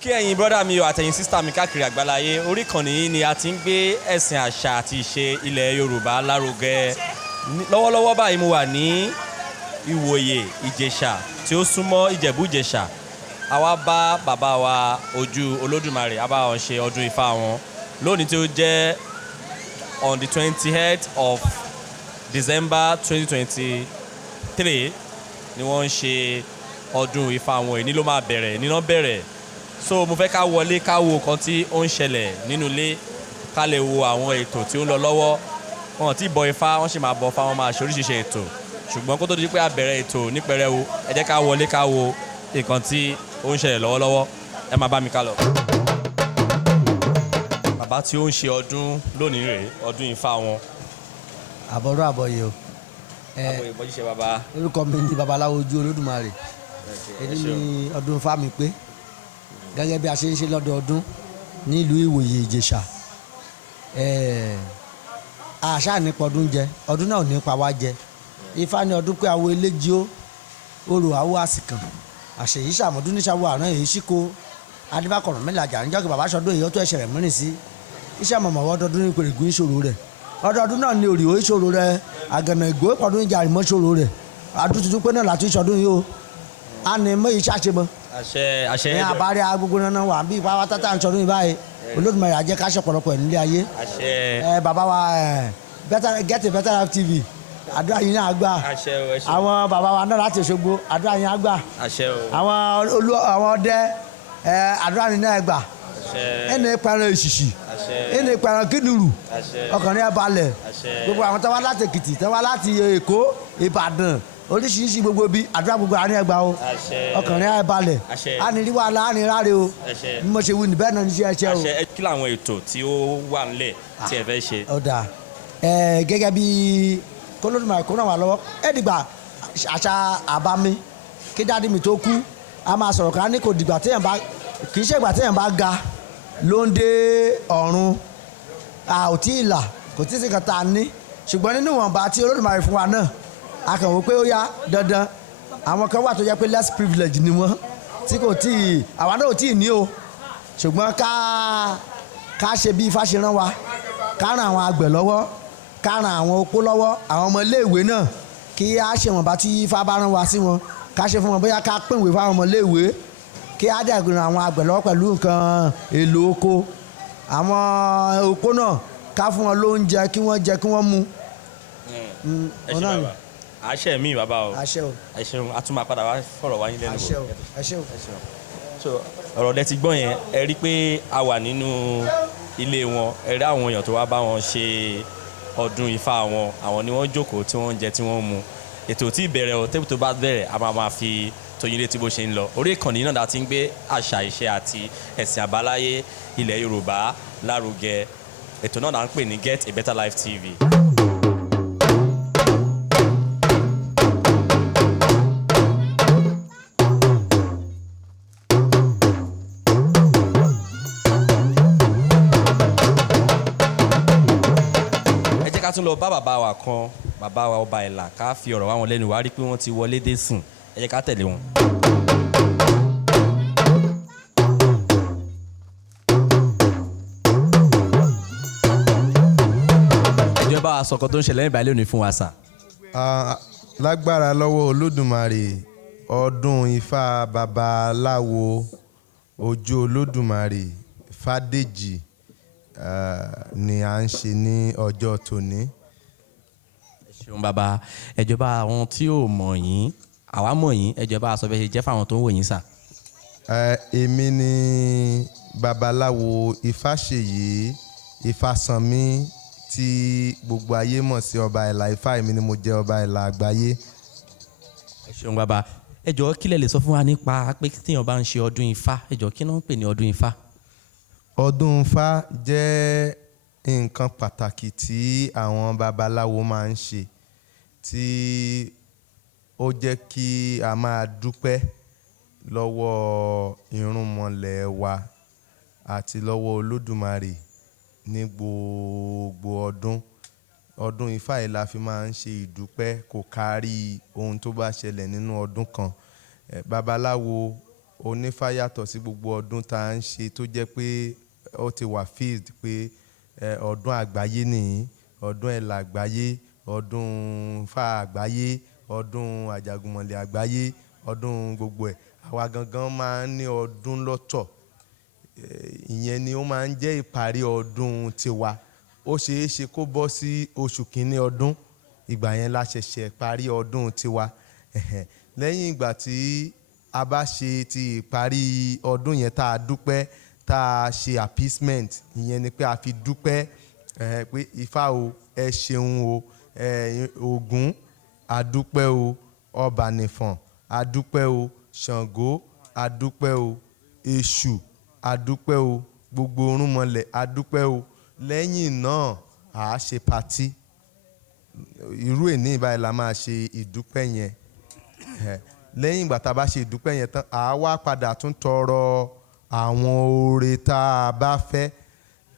kí ẹ̀yin brọ́dà mi àtẹ̀yin sísítà mi káàkiri àgbáláyé orí ìkànnì yìí ni a ti ń gbé ẹ̀sìn àṣà àti ìṣe ilẹ̀ Yorùbá lárugẹ. Lọ́wọ́lọ́wọ́ báyìí mo wà ní Ìwòye Ìjẹ̀ṣà tí ó súnmọ́ Ìjẹ̀bú Ìjẹ̀ṣà. A wá bá bàbá wa Ojú Olódùmarè a bá wọn ṣe ọdún Ifá wọn lónìí tí ó jẹ́ on the 28th of December 2023 ni wọ́n ń ṣe ọdún Ifá wọn. Èní ló máa bẹ̀rẹ̀, èní náà bẹ̀rẹ̀. So mo fẹ́ ká wọlé ká wo nǹkan tí ó ń ṣẹlẹ̀ nínú ilé ká lè wo àwọn ètò tí ó ń lọ lọ́wọ́. Wọn ti bọ Ifá, wọ́n sì máa bọ Ifá, wọ́n máa ṣe oríṣiríṣi ètò. Ṣùgbọ́n kó tó di pé a bẹ̀rẹ̀ ètò ní pẹrẹwu, ẹ jẹ́ ká wọlé ká wo nǹkan tí ó ń ṣẹlẹ̀ lọ́wọ́lọ́wọ́. Ẹ máa bá mi ká lọ. Bàbá tí ó ń ṣe ọdún lónìí rèé, ọdún Ifá wọn. Àbọ̀rọ̀ àbọ̀yè o. Àbọ̀yè bọ́jú ṣe bàbá. Orúkọ mi ni Babalawo Oju Olodumare. Èyí ni ọdún Ifá mi pé gẹ́gẹ́ bí a ṣe ń ṣe lọ́dọọdún nílùú Ìwòye Ìjẹ̀ṣà. Àṣà nípa ọdún jẹ, ọdún náà ò nípa wá jẹ. Ifá ní ọdún pé àwọ̀ eléjì ó orò àwọ̀ àsìkàn àṣeyí ṣàmọ́dún ní ṣàwọ̀ àrán èyí ṣíkó adébákọ̀rọ̀ mẹ́làjà níjọ́ kí bàbá ṣọdún èyí ó tó ẹ̀ṣẹ̀ rẹ̀ mìíràn sí iṣẹ́ mọ̀mọ́ ọdọọdún ní pèrègùn ìṣòro rẹ̀ ọdọọdún náà ní òrìwò ìṣòro rẹ̀ àgànà ìgbò ìpọ̀dún ìjà àrìmọ́ ìṣòro rẹ̀ adún tuntun pé náà látún ìṣọdún yìí ó a ní mọ́ ìṣe àṣemọ́ àṣẹ ní àbárí agbègbè náà wà bí ìpá wa tátà ń ṣọdún yìí báyìí Olódùmarè á jẹ́ ká ṣe ọ̀pọ̀lọpọ̀ ẹ̀ nílé ayé bàbá wa Get a Better Life TV àdúrà yín náà gbà àwọn bàbá wa náà láti Òṣogbo àdúrà yín á gbà àwọn ọdẹ àdúrà yín náà gbà ẹnì ìpẹran èṣìṣì ẹnì ìpẹran kínúrù ọkùnrin ẹ balẹ̀ gbogbo àwọn tó wá láti Èkìtì tó wá láti Èkó Ìbàdàn oríṣiríṣi gbogbo bí àdúrà gbogbo àárín ẹgbàá o ọkùnrin ẹ balẹ̀ á ní rí wàhálà á ní ráre o bí mo ṣe wí níbẹ̀ náà ní ṣe ẹṣẹ o. kí làwọn ètò tí ó wà nílẹ̀ tí ẹ fẹ́ ṣe. ọ̀dà gẹ́gẹ́ bí k'Olódùmarè kó ràn wá lọ́wọ́ ẹ̀dìgbà àṣà àbámi kí dáàdi mi tó kú a máa sọ̀rọ̀ kan ní kò dìgbà téèyàn bá kì í ṣe ìgbà téèyàn bá ga ló ń dé ọ̀run ò tí ì là kò tí ì sí kan tá a ní ṣùgbọ́n nínú ìwọ̀nba tí Olódùmarè fún wa náà a kàn wò pé ó yá dandan àwọn kan wà tó jẹ́ pé less privilege ni wọ́n tí kò tí ì àwa náà ò tí ì ní o ṣùgbọ́n ká ṣe bí Ifá ṣe rán wa ká ràn àwọn àgbẹ̀ lọ́wọ́ ká ran àwọn opó lọ́wọ́ àwọn ọmọ iléèwé náà kí á ṣe wọ̀nba tí Ifá bá rán wa sí wọn ká ṣe fún wọn bóyá ká pínwé fáwọn ọmọ iléèwé kí á dẹ̀ ran àwọn àgbẹ̀ lọ́wọ́ pẹ̀lú nǹkan èlò oko àwọn opó náà ká fún wọn lóúnjẹ kí wọ́n jẹ kí wọ́n mu. ẹ ṣe bàbá àṣẹ mi bàbá o àṣẹ o ẹ ṣeun a tún máa padà wá fọ̀rọ̀ wá yín lẹ́nu àṣẹ o àṣẹ o. so ọ̀rọ̀ lẹ ti gbọ́ yẹn ẹ rí pé a wà nínú ilé wọn ẹ rí àwọn èèyàn tó wá bá wọn ṣe ọdún Ifá wọn àwọn ni wọ́n jókòó tí wọ́n ń jẹ tí wọ́n ń mu ètò tí ìbẹ̀rẹ̀ o tébù tó bá bẹ̀rẹ̀ a máa fi tóyin létí bó ṣe ń lọ orí ìkànnì náà láti ń gbé àṣà ìṣe àti ẹ̀sìn àbáláyé ilẹ̀ Yorùbá lárugẹ ètò náà là ń pè ní Get a Better Life TV. ká tún lọ bá bàbá wa kan bàbá wa Ọba Ela ká fi ọ̀rọ̀ wá wọn lẹ́nu wá rí pé wọ́n ti wọlé dé sìn ẹ jẹ́ ká tẹ̀lé wọn. ìjọba àsọkọ tó ń ṣẹlẹ̀ níbàá lónìí fún wa sà. lágbára lọ́wọ́ Olódùmarè ọdún Ifá Babalawo Oju Olodumare Fádèjì ni à ń ṣe ní ọjọ́ tòní. ẹ ṣeun bàbá ẹjọba àwọn tí ò mọ̀ yín àwa mọ̀ yín ẹjọba àsọ bẹ́ẹ̀ ṣe jẹ́ fáwọn tó ń wò yín sà. èmi ni Babalawo Ifaseyi Ifasanmi tí gbogbo ayé mọ̀ sí Oba Ela Ifa èmi ni mo jẹ́ Oba Ela Agbaye. ẹ ṣeun bàbá ẹjọ kí lẹ lè sọ fún wa nípa pé tíyàn bá ń ṣe ọdún Ifá ẹjọ kí ló ń pè ní ọdún Ifá. Ọdún Ifá jẹ́ nǹkan pàtàkì tí àwọn babaláwo máa ń ṣe tí ó jẹ́ kí a máa dúpẹ́ lọ́wọ́ irúnmọlẹ̀ wa àti lọ́wọ́ Olódùmarè ní gbogbo ọdún Ifá yìí la fi máa ń ṣe ìdúpẹ́ kò kárí ohun tó bá ṣẹlẹ̀ nínú ọdún kan babaláwo onífá yàtọ̀ sí gbogbo ọdún tá à ń ṣe tó jẹ́ pé ó ti wà fixed pé ọdún àgbáyé nìyí, ọdún Ẹ̀là àgbáyé, ọdún Ifá àgbáyé, ọdún àjàgùnmọ̀lẹ̀ àgbáyé, ọdún gbogbo ẹ̀. Àwa gangan máa ń ní ọdún lọ́tọ̀. Ìyẹn ni ó máa ń jẹ́ ìparí ọdún tiwa. Ó ṣeé ṣe kó bọ́ sí oṣù kìíní ọdún, ìgbà yẹn la ṣẹ̀ṣẹ̀ parí ọdún tiwa. Lẹ́yìn ìgbà tí a bá ṣe ti ìparí ọdún yẹn tá a dúpẹ́, tá a ṣe appeasement, ìyẹn ni pé a fi dúpẹ́ pé Ifá o, ẹ ṣeun o, Ògún adúpẹ́ o, Ọbànìfọ̀n adúpẹ́ o, Ṣàngó adúpẹ́ o, Èṣù adúpẹ́ o, gbogbo orúnmọlẹ̀ adúpẹ́ o. Lẹ́yìn náà a ṣe patí. Irú èní báyìí la máa ṣe ìdúpẹ́ yẹn. Lẹ́yìn ìgbà tá a bá ṣe ìdúpẹ́ yẹn tán, a wá padà tún tọrọ àwọn oore tá a bá fẹ́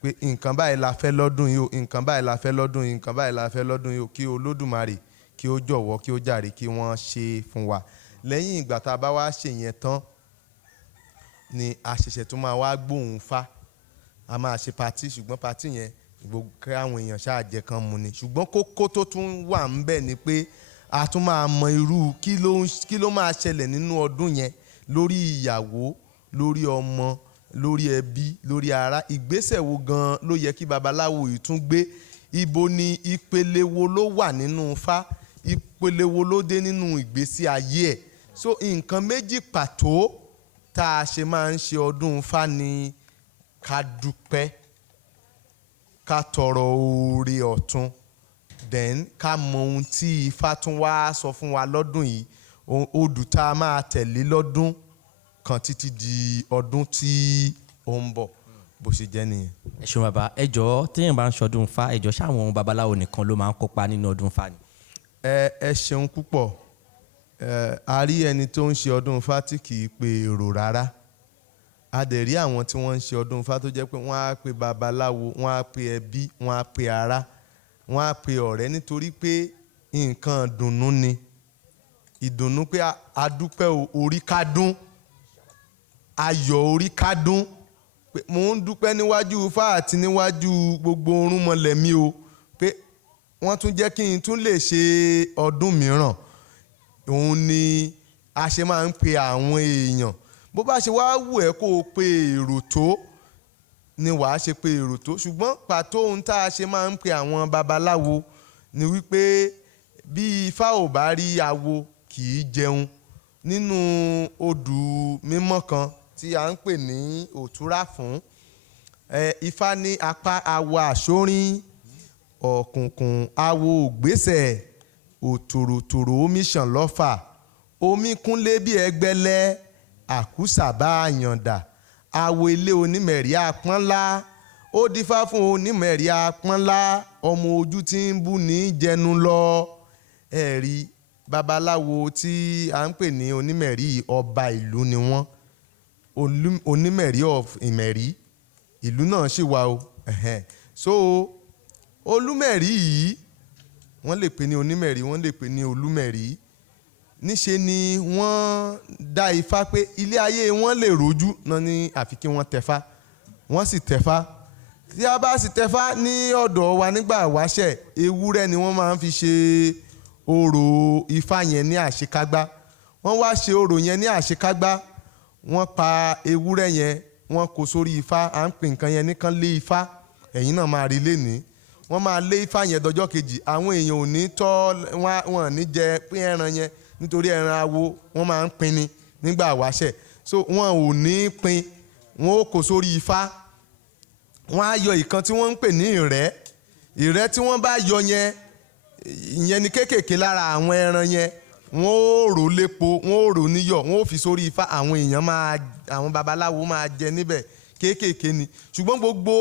pé nǹkan báyìí la fẹ́ lọ́dún yìí o, nǹkan báyìí la fẹ́ lọ́dún yìí, nǹkan báyìí la fẹ́ lọ́dún yìí o, kí Olódùmarè kí ó jọ̀wọ́ kí ó jàre kí wọ́n ṣe fún wa. Lẹ́yìn ìgbà tá a bá wá ṣe yẹn tán ni a ṣẹ̀ṣẹ̀ tún máa wá gbóhùn Fá. A máa ṣe patí, ṣùgbọ́n patí yẹn gbogbo kí àwọn èèyàn ṣáà jẹ kan mu ni. Ṣùgbọ́n kókó tó tún wà ń bẹ̀ ni pé a tún máa mọ irú kí ló máa ṣẹlẹ̀ nínú ọdún yẹn lórí ìyàwó, lórí ọmọ, lórí ẹbí, lórí ará. Ìgbésẹ̀ wo gan ló yẹ kí babaláwo yìí tún gbé? Ibo ni ìpele wo ló wà nínú Fá? Ìpele wo ló dé nínú ìgbésí ayé ẹ̀? So nǹkan méjì pàtó tá a ṣe máa ń ṣe ọdún Fá ni ká dúpẹ́, ká tọrọ oore ọ̀tun, then ká mọ ohun tí Ifá tún wá sọ fún wa lọ́dún yìí, odù tá a máa tẹ̀lé lọ́dún kan títí di ọdún tí ó ń bọ̀. Bó ṣe jẹ́ nìyẹn. Ẹ ṣeun bàbá. Ẹ jọ̀ọ́ téèyàn bá ń ṣọdún Ifá, ẹ jọ̀ọ́ ṣáwọn babaláwo nìkan ló máa ń kópa nínú ọdún Ifá ni? Ẹ ṣeun púpọ̀. A rí ẹni tó ń ṣe ọdún Ifá tí kì í pe èrò rárá. A dẹ̀ rí àwọn tí wọ́n ń ṣe ọdún Ifá tó jẹ́ pé wọ́n á pe babaláwo, wọ́n á pe ẹbí, wọ́n á pe ará, wọ́n á pe ọ̀rẹ́, nítorí pé nǹkan ìdùnnú ni. Ìdùnnú pé a dúpẹ́ orí kádún, ayọ̀ orí kádún. Pé mò ń dúpẹ́ níwájú Ifá àti níwájú gbogbo orúnmọlẹ̀ mi o, pé wọ́n tún jẹ́ kí n tún lè ṣe ọdún mìíràn. Òun ni a ṣe máa ń pe àwọn èèyàn. Bó bá ṣe wá wù ẹ́ kó o pe èrò tó ni wàá ṣe pe èrò tó. Ṣùgbọ́n pàtó ohun tá a ṣe máa ń pe àwọn babaláwo ni wípé bí Ifá ò bá rí awo kì í jẹun. Nínú odù mímọ́ kan tí a ń pè ní òtúrá fún, Ifá ní apá awo àṣórín, ọ̀kùnkùn awo ògbésẹ̀, òtòròtòrò omi ṣàn lọ́fà, omi kúnlé bí ẹgbẹ́lẹ́, àkúsà bá àyàndà, awo ilé onímẹ̀rí apọ́nlá, ó dífá fún onímẹ̀rí apọ́nlá, ọmọ ojú tí ń bú ní jẹnu lọ. Ẹ̀rí babaláwo tí a ń pè ní onímẹ̀rí ọba ìlú ni wọ́n. Onímẹ̀rí of Ìmẹ̀rí, ìlú náà ṣì wà o. So olúmẹ̀rí yìí wọ́n lè pè ní onímẹ̀rí, wọ́n lè pè ní olúmẹ̀rí. Níṣe ni wọ́n dá Ifá pé ilé ayé wọn lè rojú náà ní àfi kí wọ́n tẹ̀fá. Wọ́n sì tẹ̀fá. Tí a bá sì tẹ̀fá ní ọ̀dọ̀ wa nígbà wáṣẹ̀, ewúrẹ́ ni wọ́n máa ń fi ṣe orò Ifá yẹn ní àṣekágbá. Wọ́n wá ṣe orò yẹn ní àṣekágbá. Wọ́n pa ewúrẹ́ yẹn, wọ́n kó sórí Ifá. À ń pè nǹkan yẹn nìkan lé Ifá. Ẹ̀yin náà máa rí lénìí. Wọ́n máa lé Ifá yẹn dọjọ́ kejì. Àwọn èèyàn ò ní wọ́n ò ní jẹ pín ẹran yẹn, nítorí ẹran awo wọ́n máa ń pín ni nígbà wáṣẹ̀. So wọ́n ò ní pín, wọ́n ó kó sórí Ifá. Wọ́n á yọ ìkan tí wọ́n ń pè ní ìrẹ́. Ìrẹ́ tí wọ́n bá yọ yẹn, ìyẹn ni kéékèèké lára àwọn ẹran yẹn. Wọ́n ó rò lépo, wọ́n ó rò níyọ̀, wọ́n ó fi sórí Ifá. Àwọn èèyàn àwọn babaláwo máa jẹ níbẹ̀, kéékèèké ni. Ṣùgbọ́n gbogbo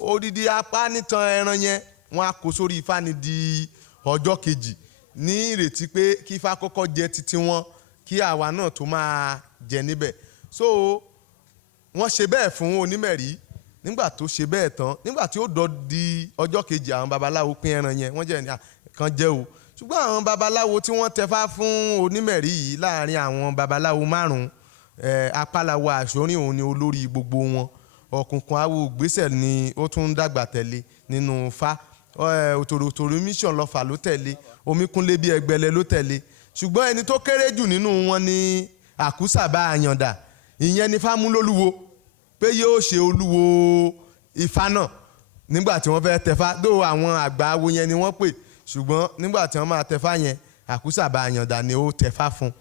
odidi apá nítan ẹran yẹn wọ́n á kó sórí Ifá ní di ọjọ́ kejì, ní ìrètí pé kí Ifá kọ́kọ́ jẹ títí wọn kí àwa náà tó máa jẹ níbẹ̀. So wọ́n ṣe bẹ́ẹ̀ fún onímẹ̀rí. Nígbà tó ṣe bẹ́ẹ̀ tán, nígbà tí ó di ọjọ́ kejì, àwọn babaláwo pín ẹran yẹn, wọ́n jẹ́ kan jẹ́ o. Ṣùgbọ́n àwọn babaláwo tí wọ́n tẹ̀fá fún onímẹ̀rí yìí, láàrin àwọn babaláwo 5, Apálawo Àṣórí òun ni olórí gbogbo wọn. Ọ̀kùnkùn awo gbésẹ̀ ni ó tún ń dàgbà tẹ̀lé nínú Ifá. Òtòròtòrò mission lọ́fà ló tẹ̀lé, Omíkúnlé bí Ẹgbẹ̀lẹ̀ ló tẹ̀lé. Ṣùgbọ́n ẹni tó kéré jù nínú wọn ni Àkúsàbá Àyàndà. Ìyẹn ni Fámúlólúwo pé yóò ṣe olúwo Ifá náà nígbà tí wọ́n fẹ́ tẹ̀fá. Dó àwọn àgbà awo yẹn ni wọ́n pè, ṣùgbọ́n nígbà tí wọ́n máa tẹ̀fá yẹn Àkúsàbá Àyàndà ni ó tẹ̀fá fún.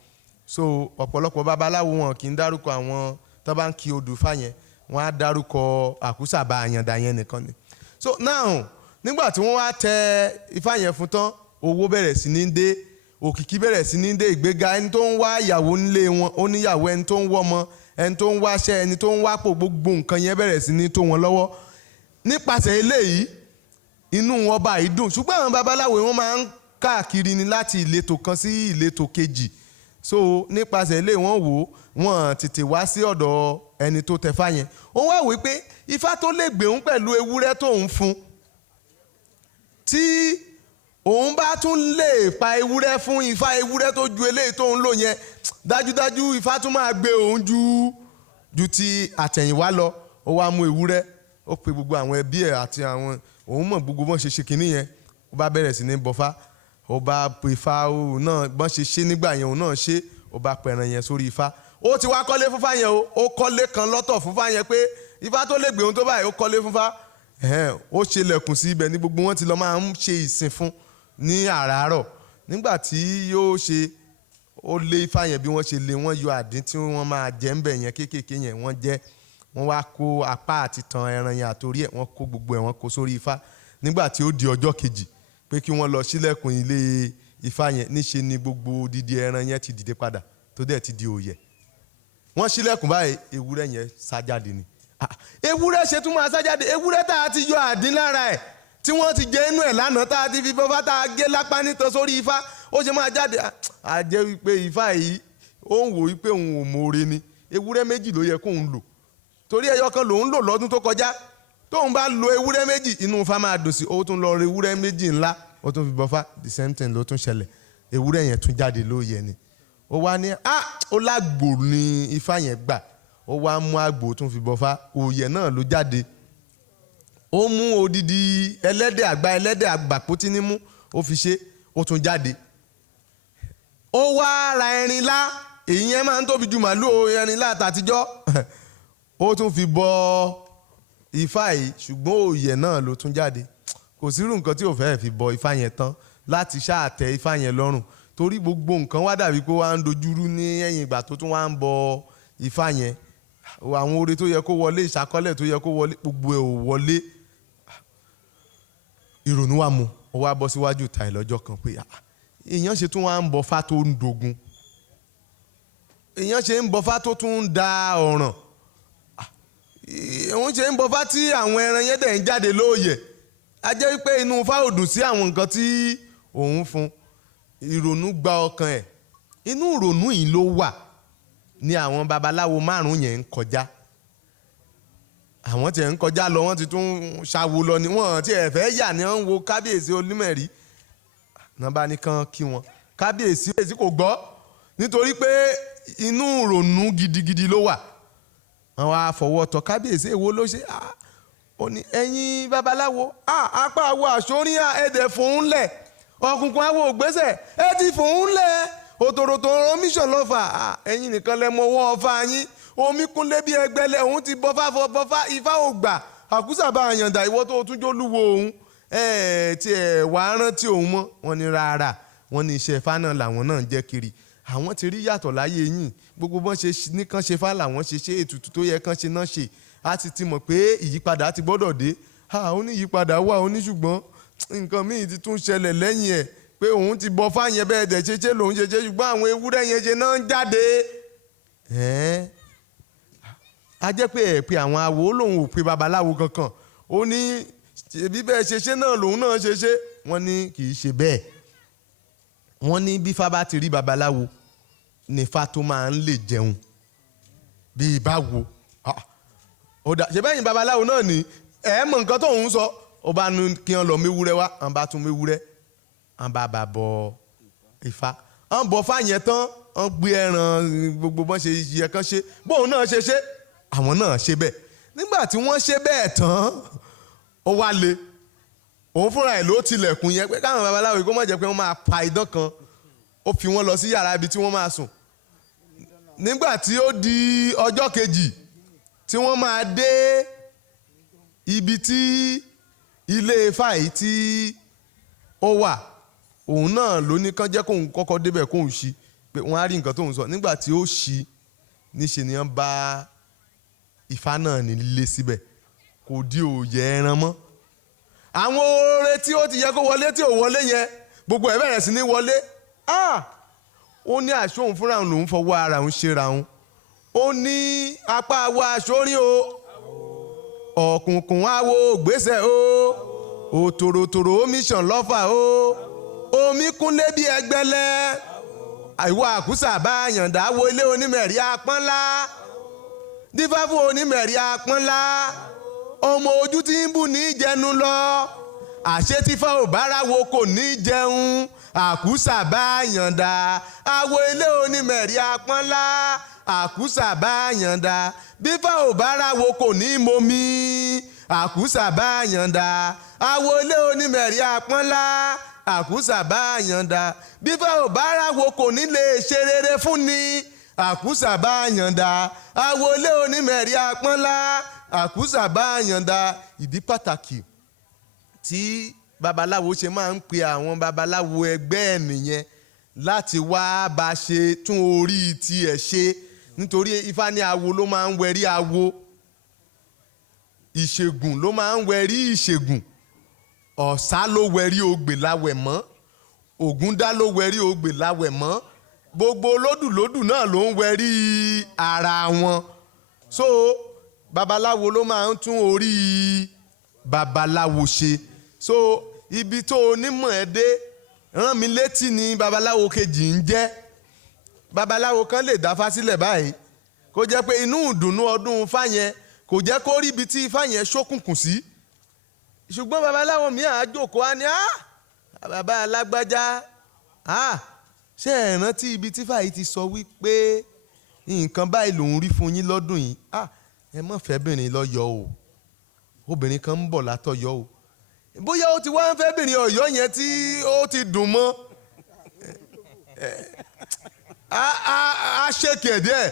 So ọ̀pọ̀lọpọ̀ babaláwo wọn kì í dárúkọ àwọn tó bá ń kí odù Ifá yẹn, wọ́n á dárúkọ Àkúsàbá Àyàndà yẹn nìkan ni. So now nígbà tí wọ́n wá tẹ Ifá yẹn fún tán, owó bẹ̀rẹ̀ sí ní dé, òkìkí bẹ̀rẹ̀ sí ní dé, ìgbéga. Ẹni tó ń wá ìyàwó nílé wọn ó níyàwó, ẹni tó ń wọ́mọ, ẹni tó ń wáṣẹ́, ẹni tó ń wápò, gbogbo nǹkan yẹn bẹ̀rẹ̀ sí ní tó wọn lọ́wọ́. Nípasẹ̀ eléyìí inú ọba yìí dùn. Ṣùgbọ́n àwọn babaláwo wọ́n máa ń káàkiri ni láti ìletò kan sí ìletò kejì. So nípasẹ̀ eléyìí wọ́n wò wọ́n tètè wá sí ọ̀dọ̀ ẹni tó tẹ̀fá yẹn. Ó wá wí pé Ifá tó lè gbéhùn pẹ̀lú ewúrẹ́ tó ń fún, tí òun bá tún lè pa ewúrẹ́ fún Ifá, ewúrẹ́ tó ju eléyìí tó ń lò yẹn, dájúdájú Ifá tún máa gbé òun ju ti àtẹ̀yìnwá lọ. Ó wá mú ewúrẹ́, ó pe gbogbo àwọn ẹbí ẹ̀ àti àwọn òun mọ̀ gbogbo bọ́n ṣe kínní yẹn. Ó bá bẹ̀rẹ̀ sí ní bọfá, ó bá pe Ifá òun náà bọ́n ṣe nígbà yẹn, òun náà ṣe, ó bá pẹ̀ràn yẹn sórí Ifá. Ó ti wá kọ́lé fún Ifá yẹn o, ó kọ́lé kan lọ́tọ̀ fún Ifá yẹn pé Ifá tó lè gbé òun tó báyìí, ó kọ́lé fún Ifá. Ó ṣe lẹ̀kùn sí ibẹ̀ ní gbogbo wọn ti lọ máa ń ṣe ìsìn fún ní àràárọ̀. Nígbà tí yóò ṣe, ó lé Ifá yẹn bí wọ́n ṣe lé, wọ́n yọ àdín tí wọ́n máa jẹ ń bẹ̀ yẹn kéékèèké yẹn, wọ́n jẹ. Wọ́n wá kó apá àti tan ẹran yẹn àtòrí ẹ̀, wọ́n kó gbogbo ẹ̀, wọ́n kó sórí Ifá. Nígbà tí ó di ọjọ́ kejì pé kí wọ́n lọ sílẹ̀kùn ilé Ifá yẹn, níṣe ni gbogbo dídí ẹran yẹn ti dìde padà tó dẹ̀ ti di òòyẹ̀. Wọ́n sílẹ̀kùn báyìí, ewúrẹ́ yẹn sá jáde ni. Ewúrẹ́ ṣe tún máa sá jáde? Ewúrẹ́ tá a ti yọ àdín lára ẹ̀, tí wọ́n ti jẹ inú ẹ̀ lánàá, tá a ti fi bọ́fá, tá a gé lápá nítan sórí Ifá, ó ṣe máa jáde? A jẹ́ wípé Ifá yìí ó ń wò wípé òun ò mọ̀ọ́re ni. Ewúrẹ́ méjì ló yẹ kóun lò, torí ẹyọ kan lòun lò lọ́dún tó kọjá. Tóun bá lo ewúrẹ́ méjì, inú Ifá máa dùn sí. Ó tún lọ rẹ ewúrẹ́ méjì ńlá, ó tún fi bọ́fá, the same thing ló tún ṣẹlẹ̀. Ewúrẹ́ yẹn tún jáde lóòyẹ ni. Ó wá ní ó lágbò ní Ifá yẹn gbà. Ó wá mú àgbò tún fi bọ́fá, òòyẹ̀ náà ló jáde. Ó mú odidi ẹlẹ́dẹ̀ àgbà pótí nímú, ó fi ṣe, ó tún jáde. Ó wá ra ẹrin lá, èyí yẹn máa ń tóbi ju màálù, ẹrin lá àtàtijọ́. Ó tún fi bọ Ifá yìí, ṣùgbọ́n òòyẹ̀ náà ló tún jáde. Kò sírú nǹkan tí ò fẹ́ fi bọ Ifá yẹn tán láti ṣáàtẹ Ifá yẹn lọ́rùn, torí gbogbo nǹkan wá dàbí pé wá ń dojúrú ní ẹ̀yìn ìgbà tó tún wá ń bọ Ifá yẹn. Àwọn oore tó yẹ kó wọlé, ìṣàkọlẹ̀ tó yẹ kó wọlé, gbogbo ẹ̀ ò wọlé. Ìrònú wa mú, ó wá bọ́ síwájú ta ẹ̀ lọ́jọ́ kan pé èèyàn ṣe tún wá ń bọ Fá tó ń dogun, èèyàn ṣe ń bọ Fá tó tún ń da ọ̀ràn, òun ṣe ń bọ Fá tí àwọn ẹran yẹn dẹ̀ ń jáde lóòyẹ̀. A jẹ́ wípé inú Fá ò dùn sí àwọn nǹkan tí òun fún. Ìrònú gba ọkàn ẹ̀. Inú ìrònú yìí ló wà ní àwọn babaláwo 5 yẹn ń kọjá. Àwọn tí ẹ̀ ń kọjá lọ, wọ́n ti tún ṣàwo lọ ni, wọ́n tí ẹ̀ fẹ́ yà ni wọ́n ń wo kábíyèsí Olúmẹ̀rí. Náà bá ní kán kí wọn. Kábíyèsí kò gbọ́, nítorí pé inú ìrònú gidigidi ló wà. Wọ́n wá fọwọ́ tọ kábíyèsí, èwo ló ṣe? Ó ní ẹ̀yin babaláwo, apá àwọ Àṣórí ẹ̀dẹ̀ fòun lẹ̀, ọ̀kùnkùn àwọ ògbésẹ̀ ẹ ti fòun lẹ̀, òtòròtòrò mission lọ́fà, ẹ̀yin nìkan lẹ mọ ọwọ́ ọfà yín. Omíkúnlé bí Ẹgbẹ̀lẹ̀, òun ti bọ́fá Ifá ò gbà. Àkúsàbá Àyàndà, ìwọ tó tún jólúwo òun, tí ẹ̀ wá rántí òun mọ́. Wọ́n ní rárá, wọ́n ní iṣẹ́ Ifá náà làwọn náà ń jẹ́ kiri. Àwọn ti rí yàtọ̀ láyé yín, gbogbo bọ́n ṣe ní kán ṣe Fá làwọn ṣe ètùtù tó yẹ kán ṣe náà ṣe. A ti mọ̀ pé ìyípadà ti gbọ́dọ̀ dé. Ó ní ìyípadà wà, ó ní ṣùgbọ́n nǹkan míì ti tún ṣẹlẹ̀ lẹ́yìn ẹ̀, pé òun ti bọ Fá yẹn bẹ́ẹ̀ dẹ̀ ṣe lòun ṣe ṣùgbọ́n àwọn ewúrẹ́ yẹn ṣe náà ń jáde. A jẹ́ pé ẹ̀ pé àwọn awo lòun ò pe babaláwo kankan. Ó ní bí bẹ́ẹ̀ ṣe náà lòun náà ṣe. Wọ́n ní kì í ṣe bẹ́ẹ̀. Wọ́n ní bí Fá bá ti rí babaláwo ní Fá tó máa ń lè jẹun. Bí báwo? Ṣe bẹ́yìn babaláwo náà ni ẹ̀ mọ̀ nǹkan tó ń sọ. Ó bá nu kí wọ́n lọ méwúrẹ́ wá, wọ́n bá tún méwúrẹ́, wọ́n bá bọ Ifá. Wọ́n bọ Fá yẹn tán, wọ́n gbé ẹran gbogbo bọ́n ṣe yẹ kán ṣe bóun náà ṣe àwọn náà ṣe bẹ́ẹ̀ nígbà tí wọ́n ṣe bẹ́ẹ̀ tán ó wá le òun fúnra ẹ̀ ló tilẹ̀kùn yẹn pé káwọn babaláwo yìí kó má jẹ́ pé wọ́n máa pa idán kan ó fi wọ́n lọ sí yàrá ibi tí wọ́n máa sùn nígbà tí ó di ọjọ́ kejì tí wọ́n máa dé ibi tí ilé Ifá yìí tí ó wà òun náà ló ní kán jẹ́ kóun kọ́kọ́ débẹ̀ kóun ṣí pé wọ́n á rí nǹkan tóun sọ nígbà tí ó ṣí níṣe ni wọ́n bá Ifá náà nílé síbẹ̀ kò di òòyẹ ẹran mọ́ àwọn oore tí ó ti yẹ kó wọlé tí ò wọlé yẹn gbogbo ẹ̀ bẹ̀rẹ̀ sí ní wọlé ó ní àṣóhun fúnra òun lòún fọwọ́ ara òun ṣera òun ó ní apá wa àṣórí o ọ̀kùnkùn àwo gbèsè o òtòròtòrò omi ṣàn lọ́fà o omi kúnlé bí ẹgbẹ́lẹ́ àìwọ àkúsà bá yàǹdà wo ilé onímẹ̀rí apọ́nlá dífá fún onímẹ̀rí apọ́nlá ọmọ ojú tí ń bù ní jẹnu lọ àṣetífá ò bára wo kò ní jẹun àkúsà bá yàǹdà àwo ilé onímẹ̀rí apọ́nlá àkúsà bá yàǹdà bífá ò bára wo kò ní momi àkúsà bá yàǹdà àwo ilé onímẹ̀rí apọ́nlá àkúsà bá yàǹdà bífá ò bára wo kò ní lè ṣe rere fún ni àkúsà bá yàǹdà àwo ilé onímẹ̀rí apọ́nlá àkúsà bá yàǹdà. ìdí pàtàkì tí babaláwo ṣe máa ń pe àwọn babaláwo ẹgbẹ́ ẹ̀ nìyẹn láti wá bá a ṣe tún orí tiẹ̀ ṣe nítorí Ifá ní awo ló máa ń wẹ̀rí awo ìṣègùn ló máa ń wẹ̀rí ìṣègùn ọ̀sá ló wẹ̀rí ogbè láwẹ̀ mọ́ ògúndá ló wẹ̀rí ogbè láwẹ̀ mọ́ gbogbo lódùlódù náà ló ń wẹ̀rí ara wọn so babaláwo ló máa ń tún orí babaláwo ṣe so ibi tó onímọ̀ ẹ dé rán mi létí ni babaláwo kejì ń jẹ́ babaláwo kan lè dáfá sílẹ̀ báyìí kó jẹ́ pé inú ìdùnnú ọdún Ifá yẹn kò jẹ́ kó rí ibi tí Ifá yẹn ṣókùnkùn sí ṣùgbọ́n babaláwo mi àjókòó á ní bàbá alágbájá ṣé ẹ rántí ibi tí Ifá yìí ti sọ wípé nǹkan báyìí lòún rí fún yín lọ́dún yìí ẹ má fẹ́ bìnrin lọ́yọ̀ o obìnrin kan ń bọ̀ látọ̀yọ́ o bóyá ó ti wá ń fẹ́ bìnrin Ọ̀yọ́ yẹn tí ó ti dùn mọ́ a ṣèkè díẹ̀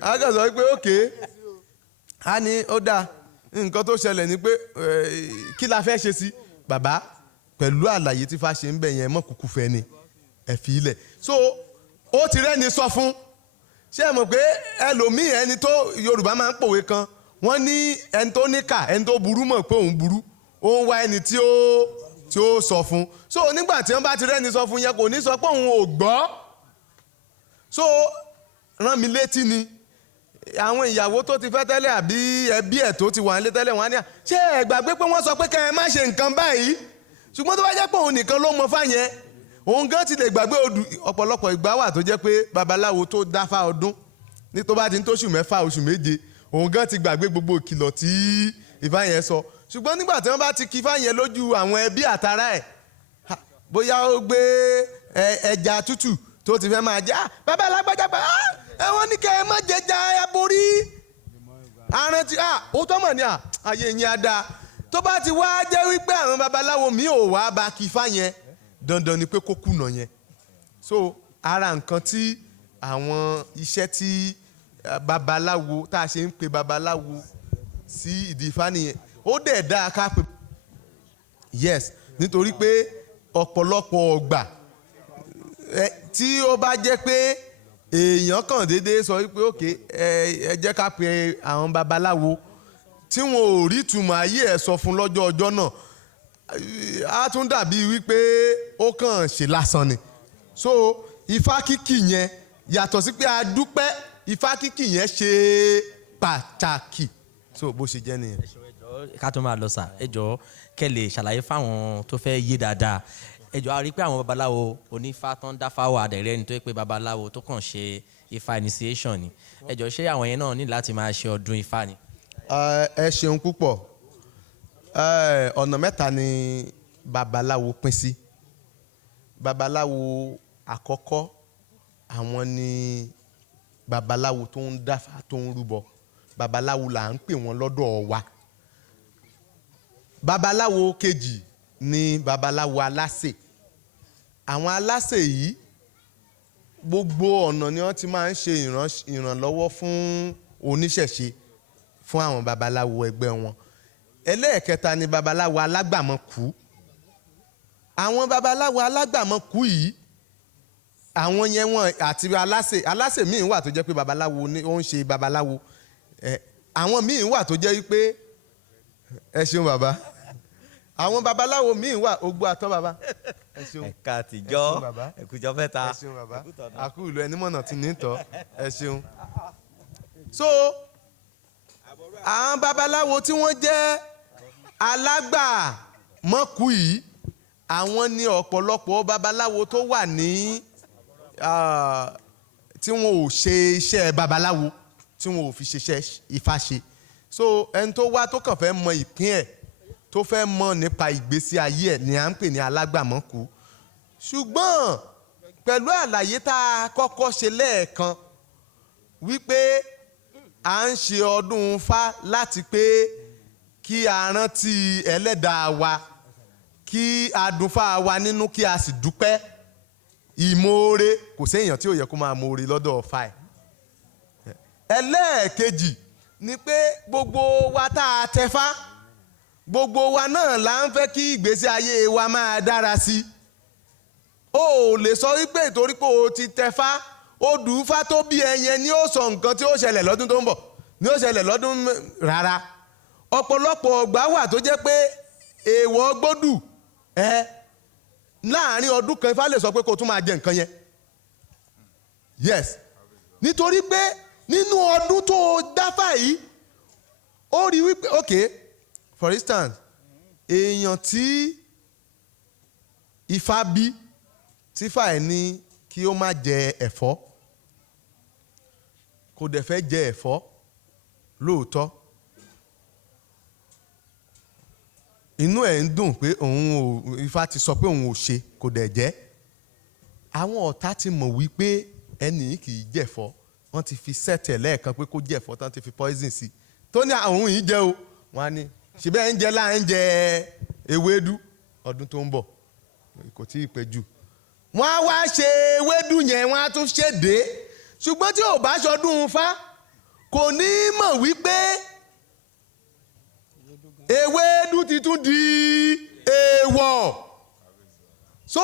a kàn sọ pé ókè a ní ó dáa nǹkan tó ṣẹlẹ̀ ni pé kí la fẹ́ ṣe sí bàbá pẹ̀lú àlàyé tí Ifá ṣe ń bẹ̀ yẹn mọ́ kúkú fẹ́ ni ẹ fi ilẹ̀ so ó ti rẹ́ni sọ fún ṣé ẹ mọ̀ pé ẹlòmíì ẹni tó Yorùbá máa ń pòwe kan wọ́n ní ẹni tó níkà ẹni tó burú mọ̀ pé òun burú ó ń wá ẹni tí ó sọ fún so nígbà tí wọ́n bá ti rẹ́ni sọ fún yẹn kò ní sọ pé òun ò gbọ́ so rán mi létí ni àwọn ìyàwó tó ti fẹ́ tẹ́lẹ̀ àbí ẹbí ẹ̀ tó ti wà nílé tẹ́lẹ̀ wọ́n á ní ṣé ẹ gbàgbé pé wọ́n sọ pé kẹ́ ẹ má ṣe nǹkan báyìí ṣùgbọ́n tó bá jẹ́ pé òun nìkan ló mọ fáyẹn òun gan ti lè gbàgbé ọ̀pọ̀lọpọ̀ ìgbà wà tó jẹ́ pé babaláwo tó dáfá ọdún ní tó bá ti ń tóṣù mẹ́fà oṣù méje òun gan ti gbàgbé gbogbo ìkìlọ̀ tí Ifá yẹn sọ ṣùgbọ́n nígbà tí wọ́n bá ti kí Ifá yẹn lójú àwọn ẹbí àtàrà ẹ̀ bóyá ó gbé ẹja tútù tó ti fẹ́ máa jẹ́ bàbá alágbájá pa ẹ̀wọ̀n ní kẹ́ ẹ má jẹja aborí arántí ó tọ́ mọ̀ ní ayé yẹn á dáa tó bá ti wá jẹ́ wípé àwọn babaláwo mi ò wá bá kí Ifá yẹn dandan ni pé kó kùnà yẹn so ara nǹkan tí àwọn iṣẹ́ tí babaláwo tá a ṣe ń pe babaláwo sí ìdí Ifá nìyẹn ó dẹ̀ dáa ká pè yes nítorí pé ọ̀pọ̀lọpọ̀ ọgbà tí ó bá jẹ́ pé èèyàn kàn déédéé sọ wípé òkè ẹ jẹ́ ká pe àwọn babaláwo tí wọn ò rí ìtumọ̀ ayé ẹ̀ sọ fún lọ́jọ́ ọjọ́ náà á tún dàbí wípé ó kàn ṣe lásán ni so Ifá kíkì yẹn yàtọ̀ sí pé a dúpẹ́ Ifá kíkì yẹn ṣe pàtàkì so bó ṣe jẹ́ nìyẹn. ká tó máa lọ sà ẹ jọ̀ọ́ kẹ́ lè ṣàlàyé fáwọn tó fẹ́ yé dáadáa ẹ jọ̀ọ́ a rí pé àwọn babaláwo onífá tó ń dáfá wà àdẹ̀rẹ́ ni tó yẹ pé babaláwo tó kàn ṣe Ifá initiation ni ẹ jọ̀ọ́ ṣé àwọn yẹn náà ní láti máa ṣe ọdún Ifá ni. ẹ ṣeun púpọ̀ ọ̀nà mẹ́ta ni babaláwo pín sí babaláwo àkọ́kọ́ àwọn ni babaláwo tó ń dáfá tó ń rúbọ. Babaláwo là ń pè wọ́n lọ́dọ̀ wa. Babaláwo kejì ni babaláwo alásè. Àwọn alásè yìí gbogbo ọ̀nà ni wọ́n ti máa ń ṣe ìrànlọ́wọ́ fún oníṣẹ̀ṣe, fún àwọn babaláwo ẹgbẹ́ wọn. Ẹlẹ́ẹ̀kẹta ni babaláwo alágbàmọ̀kú. Àwọn babaláwo alágbàmọ̀kú yìí, àwọn yẹn wọn àti alásè míì wà tó jẹ́ pé babaláwo ni ó ń ṣe babaláwo. Àwọn míì wà tó jẹ́ wípé ẹ ṣeun bàbá. Àwọn babaláwo míì wà ogbó àtọ́ bàbá. Ẹ ṣeun. Ẹ̀ka àtijọ́ ẹ̀kújọ́ mẹ́ta. Ẹ ṣeun bàbá. Àkú ìlú ẹni mọ̀nà tí ní tọ́. Ẹ ṣeun. So àwọn babaláwo tí wọ́n jẹ́ alágbàmọ̀kú yìí, àwọn ni ọ̀pọ̀lọpọ̀ babaláwo tó wà ní tí wọn ò ṣe iṣẹ́ babaláwo, tí wọn ò fi ṣiṣẹ́ Ifá ṣe. So ẹni tó wá tó kàn fẹ́ mọ ìpín ẹ̀, tó fẹ́ mọ̀ nípa ìgbésí ayé ẹ̀ ni à ń pè ní alágbàmọ̀kú. Ṣùgbọ́n pẹ̀lú àlàyé tá a kọ́kọ́ ṣe lẹ́ẹ̀kan wípé à ń ṣe ọdún Ifá láti pé kí a rántí ẹlẹ́dàá wa, kí a dùn Ifá wa nínú, kí a sì dúpẹ́ ìmoore. Kò séèyàn tí ò yẹ kó máa moore lọ́dọ̀ Ifá ẹ̀. Ẹlẹ́ẹ̀kejì ni pé gbogbo wa tá a tẹfá, gbogbo wa náà là ń fẹ́ kí ìgbésí ayé wa máa dára sí. O ò lè sọ wípé ìtorí pé o ti tẹfá, odù Ifá tó bí ẹyẹn ni ó sọ nǹkan tí ó ṣẹlẹ̀ lọ́dún tó ń bọ̀, ni ó ṣẹlẹ̀ lọ́dún rárá. Ọ̀pọ̀lọpọ̀ ọgbà wà tó jẹ́ pé èèwọ̀ gbódù láàrin ọdún kan Ifá lè sọ pé kó tún máa jẹ nǹkan yẹn. Yes, nítorí pé nínú ọdún tó dáfà yìí ó rí wípé okay, for instance, èèyàn tí Ifá bí, tí Ifá ẹ̀ ní kí ó má jẹ ẹ̀fọ́, kò dẹ̀ fẹ́ jẹ ẹ̀fọ́ lóòótọ́, inú ẹ̀ ń dùn pé Ifá ti sọ pé òun ò ṣe, kò dẹ̀ jẹ́. Àwọn ọ̀tá ti mọ̀ wípé ẹni kì í jẹ̀fọ́, wọ́n ti fi sẹ́tẹ̀ lẹ́ẹ̀kan pé kó jẹ̀fọ́, tán ti fi poison sí, tó ní àwọn yìí jẹ́ o. Wọ́n á ní ṣebí ẹ̀ ń jẹ láà ń jẹ ewédú, ọdún tó ń bọ̀ kò tí ì pẹ́ jù. Wọ́n á wá ṣe ewédú yẹn, wọ́n á tún ṣèdè. Ṣùgbọ́n tí ò bá ṣọdún Ifá, kò ní mọ̀ wípé ewédú ti tún di èèwọ̀. So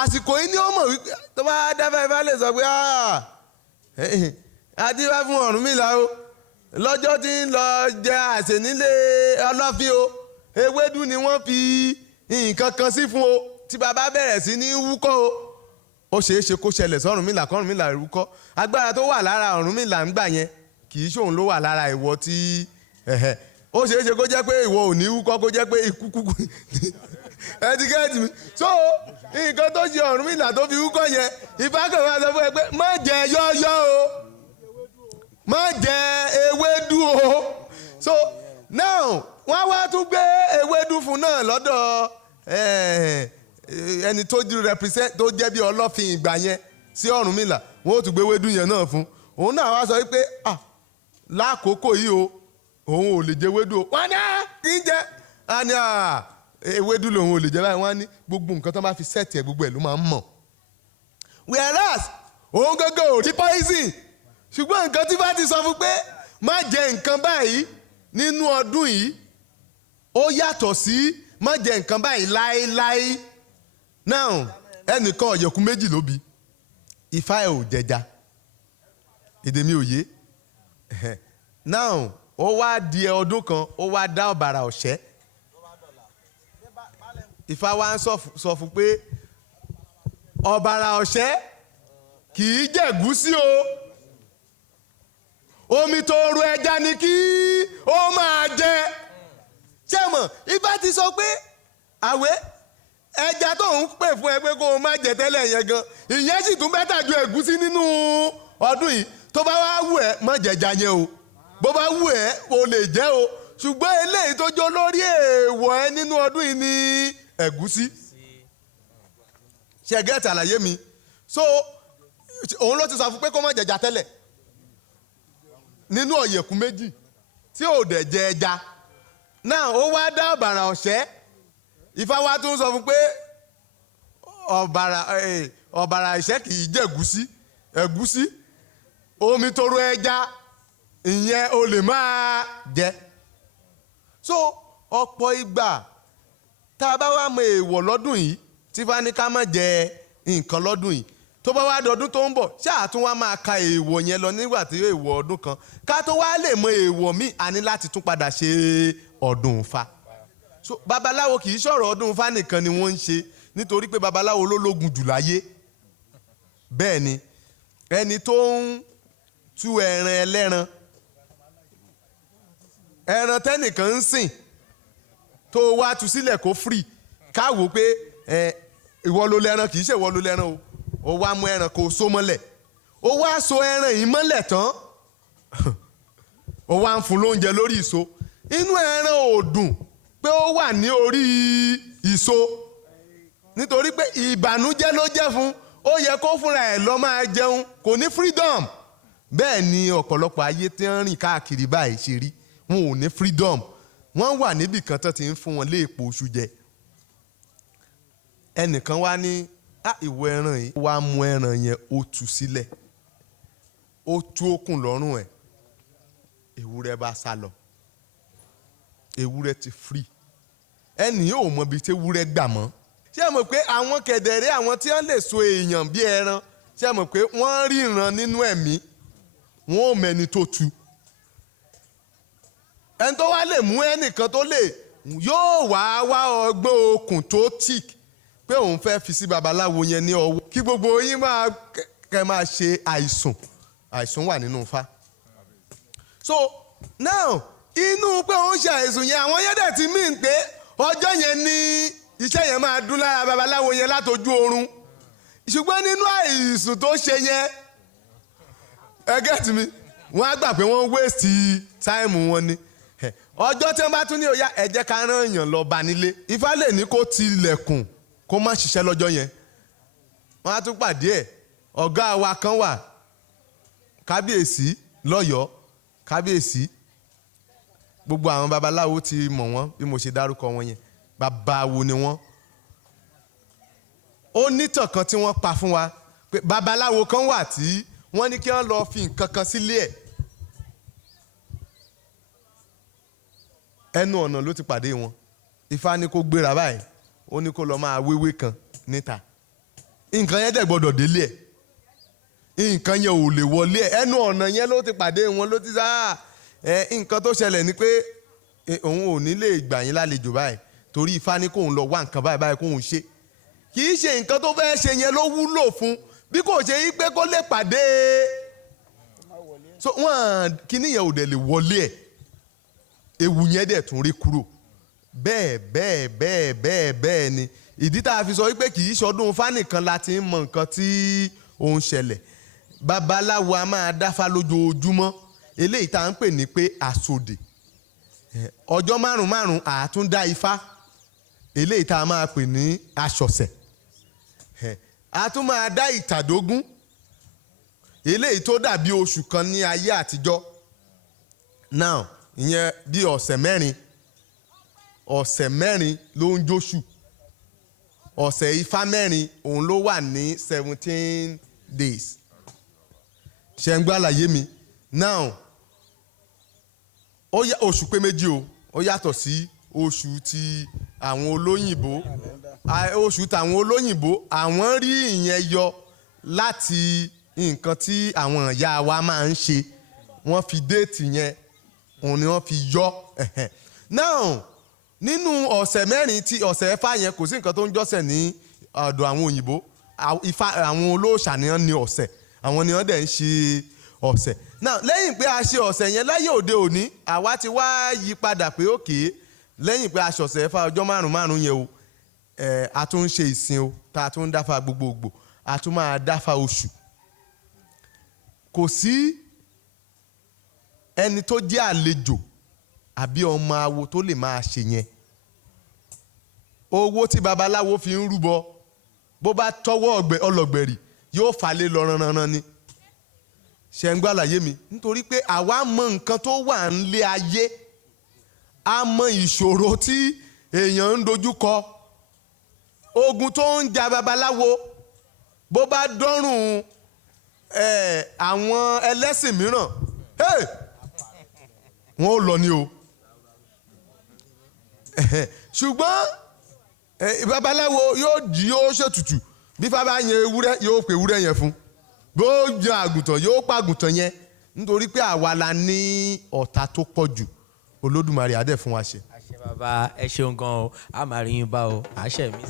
àsìkò yìí ni ó mọ̀ wípé tó bá dáfẹ́ Ifá lè sọ pé àdìbá fún Ọ̀rúnmìlà o, lọ́jọ́ tí ń lọ jẹ àsè nílé Ọlọ́fin o, ewédú ni wọ́n fi nǹkan kan sí fún o, tí bàbá bẹ̀rẹ̀ sí ní wúkọ́ o. Ó ṣeé ṣe kó ṣẹlẹ̀ sọ́rúnmìlà, kọ́rúnmìlà wúkọ́. Agbára tó wà lára Ọ̀rúnmìlà ń gbà yẹn kì í ṣòun ló wà lára ìwọ tí ó ṣeé ṣe kó jẹ́ pé ìwọ ò ní wúkọ́, kó jẹ́ pé ikú kúkú ẹtikẹ́tì mi. So nǹkan tó ṣe Ọ̀rúnmìlà tó fi wúkọ́ yẹn, Ifá kan wá sọ fún ẹ pé má jẹ yọ́yọ́ o, má jẹ ewédú o. So now wọ́n wá tún gbé ewédú fún náà lọ́dọ̀ ẹni tó represent, tó jẹ́ bí Ọlọ́fin ìgbà yẹn sí Ọ̀rúnmìlà. Wọ́n ó tún gbé ewédú yẹn náà fún. Òun náà wá sọ wípé lákòókò yìí o, òun ò lè jẹ ewédú o. Wọ́n ní kí n jẹ, a ní ewédú lòun ò lè jẹ báyìí. Wọ́n á ní gbogbo nǹkan tó bá fi sẹ́ẹ̀tì ẹ̀ gbogbo ẹ̀ ló máa ń mọ̀. Whereas òun gángan ò rí poison, ṣùgbọ́n nǹkan tí bá ti sọ fún pé má jẹ nǹkan báyìí nínú ọdún yìí, ó yàtọ̀ sí má jẹ nǹkan báyìí láéláé. Now ẹnìkan ọ̀yẹ̀kú méjì ló bí, Ifá ẹ̀ ò jẹja, èdè mi ò yé. Now ó wá di ọdún kan, ó wá dá ọ̀bàrà ọ̀ṣẹ́. Ifá wa ń sọ fún pé ọ̀bàrà ọ̀ṣẹ́ kì í jẹ̀gúsí o, omi tó ru ẹja ni kí ó máa jẹ. Ṣé mọ̀, Ifá ti sọ pé àwẹ̀ ẹja tó ń pè fún ẹ pé kó o má jẹ tẹ́lẹ̀ yẹn gan, ìyẹn sì tún bẹ́tà ju ẹ̀gúsí nínú ọdún yìí. Tó bá wá wù ẹ́ má jẹja yẹn o, bó bá wù ẹ́ o lè jẹ o, ṣùgbọ́n eléyìí tó jó lórí èèwọ̀ ẹ nínú ọdún yìí ni ẹ̀gúsí. Ṣé gẹ́tì àlàyé mi? so òun ló ti sọ fún pé kó má jẹja tẹ́lẹ̀ nínú ọ̀yẹ̀kú méjì tí ò dẹ̀ jẹ ẹja náà ó wá dá ọ̀bàrà ọ̀ṣẹ́ Ifá wa tún sọ fún pé ọ̀bàrà ìṣẹ́ kì í jẹ ẹ̀gúsí omi toro ẹja ìyẹn o lè máa jẹ. So ọ̀pọ̀ ìgbà tá a bá wá mọ èèwọ̀ lọ́dún yìí tí Ifá ní ká má jẹ nǹkan lọ́dún yìí tó bá wá dọdún tó ń bọ̀ ṣáà tún wá máa ka èèwọ̀ yẹn lọ nígbà tí èèwọ̀ ọdún kan ká tó wá lè mọ èèwọ̀ míì a ní láti tún padà ṣe ọdún Ifá. So babaláwo kì í ṣọ̀rọ̀ ọdún Ifá nìkan ni wọ́n ń ṣe nítorí pé babaláwo ló lógun jù láyé. Bẹ́ẹ̀ ni ẹni tó ń tú ẹran ẹlẹ́ran ẹran tẹ́nìkan ń sìn tó wá tú sílẹ̀ kó free káwò pé ìwọ ló lẹ́ran kì í ṣe ìwọ ló lẹ́ran o ó wá mú ẹran kó so mọ́lẹ̀ ó wá so ẹran yìí mọ́lẹ̀ tán ó wá ń fún lóúnjẹ lórí ìso inú ẹran ò dùn pé ó wà ní orí ìso nítorí pé ìbànújẹ́ ló jẹ́ fún ó yẹ kó fúnra ẹ̀ lọ máa jẹun kò ní freedom. Bẹ́ẹ̀ ni ọ̀pọ̀lọpọ̀ ayé tí ń rìn káàkiri báyìí ṣe rí wọn ò ní freedom wọ́n wà níbì kan tó ti ń fún wọn léèpo oṣù jẹ. Ẹnìkan wá ní ìwọ ẹran yìí wá mú ẹran yẹn ó tú sílẹ̀ ó tú okùn lọ́rùn ẹ̀ ewúrẹ́ bá sá lọ ewúrẹ́ ti free ẹnì yóò mọ ibi tí ewúrẹ́ gbà mọ́. Ṣé ẹ mọ̀ pé àwọn kẹ̀dẹ̀rẹ́ àwọn tí wọ́n lè so èèyàn bí ẹran ṣé ẹ mọ̀ pé wọ́n ríran nínú ẹ̀mí wọn ò mẹ́ni tó tu ẹni tó wá lè mú ẹnìkan tó lè yóò wá ọgbọ́n okùn tó tík pé òun fẹ́ fi sí babaláwo yẹn ní ọwọ́ kí gbogbo yín máa ṣe àìsùn wà nínú Ifá. So now inú pé òun ṣe àìsùn yẹn àwọn yẹn dẹ̀ ti mí pé ọjọ́ yẹn ní iṣẹ́ yẹn máa dún lára babaláwo yẹn látojú oorun ṣùgbọ́n nínú àìsùn tó ṣe yẹn ẹ get mi wọ́n á gbà pé wọ́n waste time wọn ni ọjọ́ tí wọ́n bá tún ní òyà ẹ jẹ́ ká rán èèyàn lọ bá nílé Ifá lè ní kó ti ilẹ̀kùn kó má ṣiṣẹ́ lọ́jọ́ yẹn wọ́n á tún pàdé ẹ̀ ọ̀gá wa kan wà kábíyèsí lọ́yọ̀ọ́ kábíyèsí gbogbo àwọn babaláwo ti mọ̀ wọ́n bí mo ṣe dárúkọ wọn yẹn babawo ni wọ́n. Ó nítàn kan tí wọ́n pa fún wa pé babaláwo kan wà tí wọ́n ní kí wọ́n lọ fi nǹkan kan sílé ẹ̀ ẹnu ọ̀nà ló ti pàdé wọn Ifá ní kó gbéra báyìí ó ní kó lọ máa wéwé kan níta nǹkan yẹn dẹ̀ gbọ́dọ̀ délé ẹ̀ nǹkan yẹn ò lè wọlé ẹ̀ ẹnu ọ̀nà yẹn ló ti pàdé wọn ló ti sá nǹkan tó ṣẹlẹ̀ ni pé òun ò ní lè gbà yín lálejò báyìí torí Ifá ní kóun lọ wá nǹkan báyìí kóun ṣe kì í ṣe nǹkan tó fẹ́ ṣe yẹn ló wúlò fún bí kò ṣe yí pé kó lè pàdé so wọn kíní yẹn ò dẹ̀ lè wọlé ẹ̀ ewu yẹn dẹ̀ tún rí kúrò bẹ́ẹ̀ ni ìdí tá a fi sọ wípé kì í ṣọdún Ifá nìkan la ti ń mọ nǹkan tí ó ń ṣẹlẹ̀ babaláwo a máa dáfá lójoojúmọ́ eléyìí tá à ń pè ní pé àsòdè ọjọ́ márùn-ún àtúndá Ifá eléyìí tá a máa pè ní aṣọ̀sẹ̀ a tún máa dá ìtàdógún eléyìí tó dàbí oṣù kan ní ayé àtijọ́ now ìyẹn bí ọ̀sẹ̀ mẹ́rin ló ń jóṣù ọ̀sẹ̀ Ifá mẹ́rin òun ló wà ní 17 days ṣe ń gbọ́ àlàyé mi now oṣù pé méjì ó yàtọ̀ sí oṣù ti àwọn olóyìnbó oṣù tàwọn olóyìnbó àwọn rí ìyẹn yọ láti nǹkan tí àwọn ìyá wa máa ń ṣe wọ́n fi déètì yẹn òun ni wọ́n fi yọ now nínú ọ̀sẹ̀ mẹ́rin tí ọ̀sẹ̀ Ifá yẹn kò sí nǹkan tó ń jọ́sẹ̀ ní ọ̀dọ̀ àwọn òyìnbó Ifá àwọn olóòṣà ni wọ́n ní ọ̀sẹ̀ àwọn ni wọ́n dẹ̀ ń ṣe ọ̀sẹ̀ now lẹ́yìn pé a ṣe ọ̀sẹ̀ yẹn láyé òde òní àwa ti wá yí padà pé òkè lẹ́yìn pé a ṣọ̀sẹ̀ Ifá ọjọ́ márùn-ún yẹn o a tún ń ṣe ìsìn o tá a tún ń dáfá gbogbogbò a tún máa dáfá oṣù kò sí ẹni tó jẹ́ àlejò àbí ọmọ awo tó lè máa ṣe yẹn owó tí babaláwo fi ń rúbọ bó bá tọwọ́ ọlọ́gbẹ̀rì yóò falẹ̀ lọ ranran ni ṣe ń gbàlàyé mi nítorí pé àwa mọ nǹkan tó wà nílé ayé a mọ ìṣòro tí èèyàn ń dojú kọ ogun tó ń jà babaláwo bó bá dọ́rùn àwọn ẹlẹ́sìn mìíràn wọn ò lọ ni o ṣùgbọ́n babaláwo yóò ṣètùtù bí fábá yẹn ewúrẹ́ yóò pè ewúrẹ́ yẹn fún bó yan àgùntàn yóò pa àgùntàn yẹn nítorí pé àwa la ní ọ̀tá tó pọ̀ jù Olódùmarè á dẹ̀ fún wa ṣe. àṣẹ bàbá ẹ ṣeun gan o a máa rí yín bá o àṣẹ mi.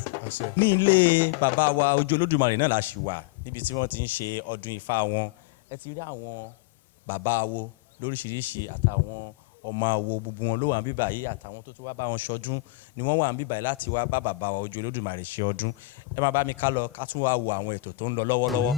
ní ilé bàbá wa Ojú Olódùmarè náà la ṣì wà níbi tí wọ́n ti ń ṣe ọdún Ifá wọn ẹ ti rí àwọn bàbá awo lóríṣiríṣi àtàwọn ọmọ awo gbogbo wọn ló wà níbí báyìí àtàwọn tó tún wá bá wọn ṣọdún ni wọ́n wà níbí báyìí láti wá bá bàbá wa Ojú Olódùmarè ṣe ọdún ẹ máa bá mi ká lọ ká tún wá wo àwọn ètò tó ń lọ lọ́wọ́lọ́wọ́.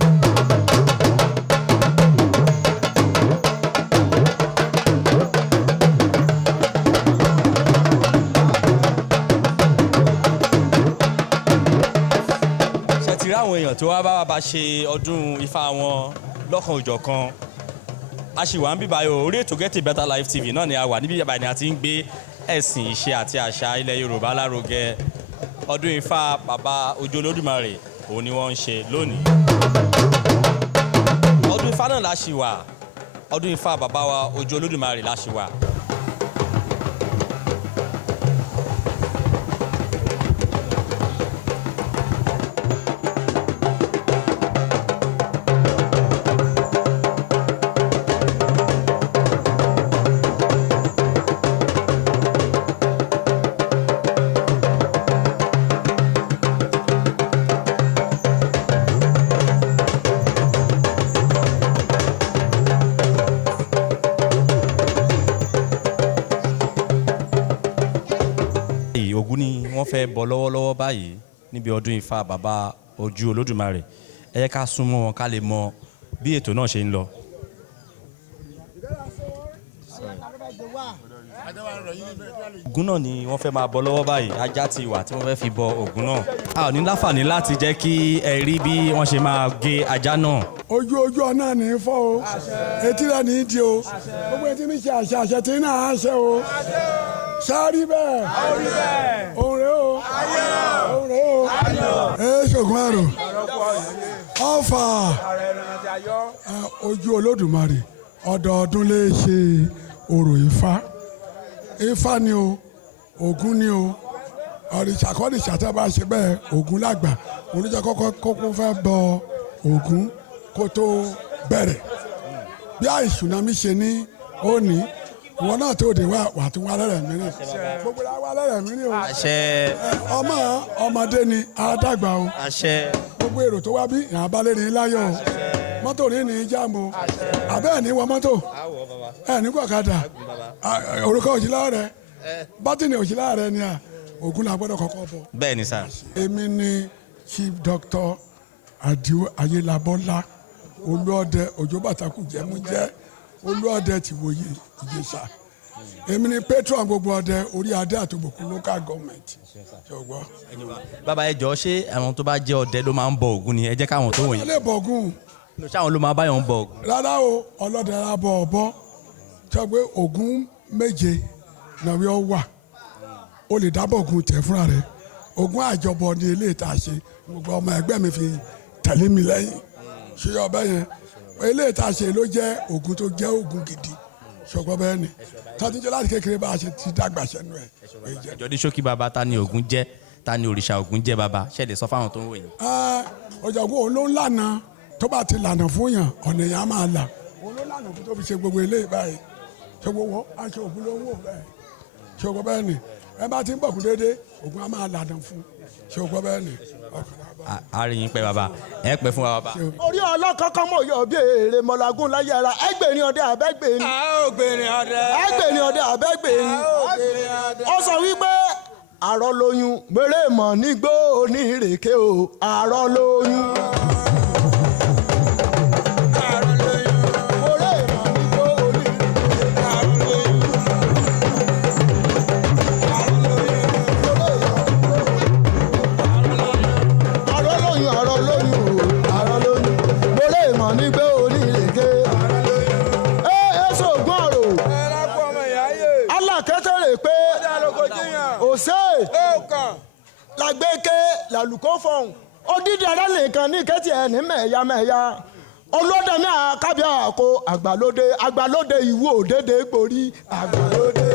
ṣe ti rí àwọn èèyàn tó wá bá bàbá ṣe ọdún Ifá wọn lọ́kan òjọ̀kan a sì wà ń bíbá yìí orí ètò Get a Better Life TV náà ni a wà níbí yàrá ni a ti ń gbé ẹ̀sìn ìṣe àti àṣà ilẹ̀ Yorùbá lárugẹ ọdún Ifá bàbá Ojú Olódùmarè òun ni wọ́n ń ṣe lónìí. ọdún Ifá náà la ṣì wà ọdún Ifá bàbá wa Ojú Olódùmarè la ṣì wà. Ògún ni wọ́n fẹ́ bọ̀ lọ́wọ́lọ́wọ́ báyìí níbi ọdún Ifá bàbá Ojú Olódùmarè ẹ jẹ́ ká súnmọ́ wọn ká lè mọ bí ètò náà ṣe ń lọ. Ògún náà ni wọ́n fẹ́ máa bọ̀ lọ́wọ́ báyìí ajá ti wà tí wọ́n fẹ́ fi bọ Ògún náà a ò ní láǹfààní láti jẹ́ kí ẹ rí bí wọ́n ṣe máa gé ajá náà. ojú ọ̀nà ní í fọ́ o etí rẹ̀ ní í di o gbogbo etí mi ṣe àṣẹ tí náà á ṣe o sáré bẹ́ẹ̀ òun rè o òun rè o ṣògùn àrò ọ̀fà Ojú Olódùmarè ọdọọdún lè ṣe orò Ifá ni o Ògún ni o òrìṣà kọ́rìṣà tá a bá ṣe bẹ́ẹ̀ Ògún lágbà oníjẹ́ kọ́kọ́ fẹ́ bọ Ògún kó tó bẹ̀rẹ̀ bí àìsùnà mi ṣe ní òní ìwọ náà tó de wà tí wọn alẹ́rẹ̀ mi ní gbogbo la wà alẹ́rẹ̀ mi ní o ọmọdé ni àádágbà o gbogbo èrò tó wá bí ìyàbálẹ̀ ní láyọ̀ o mọ́tò ní ní jáàmù o àbẹ́ẹ̀ ní wọ mọ́tò ẹ̀ ní kọ̀kadà orúkọ òṣìlá rẹ bátìnì òṣìlá rẹ ni Ògún la gbọ́dọ̀ kọ́kọ́ bọ̀. bẹ́ẹ̀ ni sá. èmi ni Chief Dr. Adio Ayélabọ́lá olúọdẹ òjò bàtàkù jẹmújẹ olúọdẹ tìwòye Ìjẹ̀ṣà èmi ni patron gbogbo ọdẹ orí adé àtòbòkun local government ṣọgbọ. bàbá ẹ jọ̀ọ́ ṣé àwọn tó bá jẹ́ ọdẹ ló máa ń bọ Ògún ni ẹ jẹ́ káwọn tó wọ̀nyí. wọ́n lè bọ Ògún. ṣé àwọn ló máa báyọ̀ ń bọ Ògún. rárá o ọlọ́dẹ ara bọ ọ̀bọ ṣọgbẹ́ Ògún méje náà yóò wà o lè dábọ̀ Ògún tẹ̀ fúnra rẹ̀ Ògún àjọbọ ni eléyìí tá a ṣe gbogbo ọmọ ẹgbẹ́ mi fi tẹ̀lé mi lẹ́yìn ṣé ọbẹ̀ yẹn eléyìí tá a ṣe ló jẹ́ Ògún tó jẹ́ Ògún gidi ṣọgbọ́n bẹ́ẹ̀ ni tọ́túnjẹ́ láti kékeré bá a ṣe ti dàgbà sẹ́nu ẹ̀. ẹjọ́ ní ṣókí bàbá ta ni Ògún jẹ́ ta ni òrìṣà Ògún jẹ́ bàbá ṣe lè sọ fáwọn tó ń wò yín. ọ̀jọ̀gbọ́n òun ló ń lànà tó bá ti lànà fún yàn ọ̀nà yẹn á máa là òun ló lànà fún tó fi ṣe gbogbo eléyìí báyìí ṣọgbọ́n wọ́n aṣọ Ògún ló ń wò bẹ́ẹ̀ ṣọgbọ́n bẹ́ẹ̀ ni ẹ bá ti ń bọ̀kú déédéé Ògún á máa lànà fún ṣọgbọ́n bẹ́ẹ̀ ni àárín pẹ́ bàbá ẹ pẹ́ fún wa bàbá. orí ọlọ́kọ́kọ́ mọ̀ yọ bí èrè mọ̀lágún láyé ara ẹgbẹ̀rin ọdẹ àbẹ́gbẹ̀rin. ẹgbẹ̀rin ọdẹ àbẹ́gbẹ̀rin. ó sọ wípé àrọ lóyún mèrè mọ̀ nígbó onírèké o àrọ lóyún. pé òsè làgbéke làlùkò fọ̀hún odídẹrẹ́ nìkan ní kẹ́tì ẹ̀ ní mẹ̀yàmẹ̀yà olódàmí àkábíà àkó àgbàlódé ìwú òdèdè gborí àgbàlódé.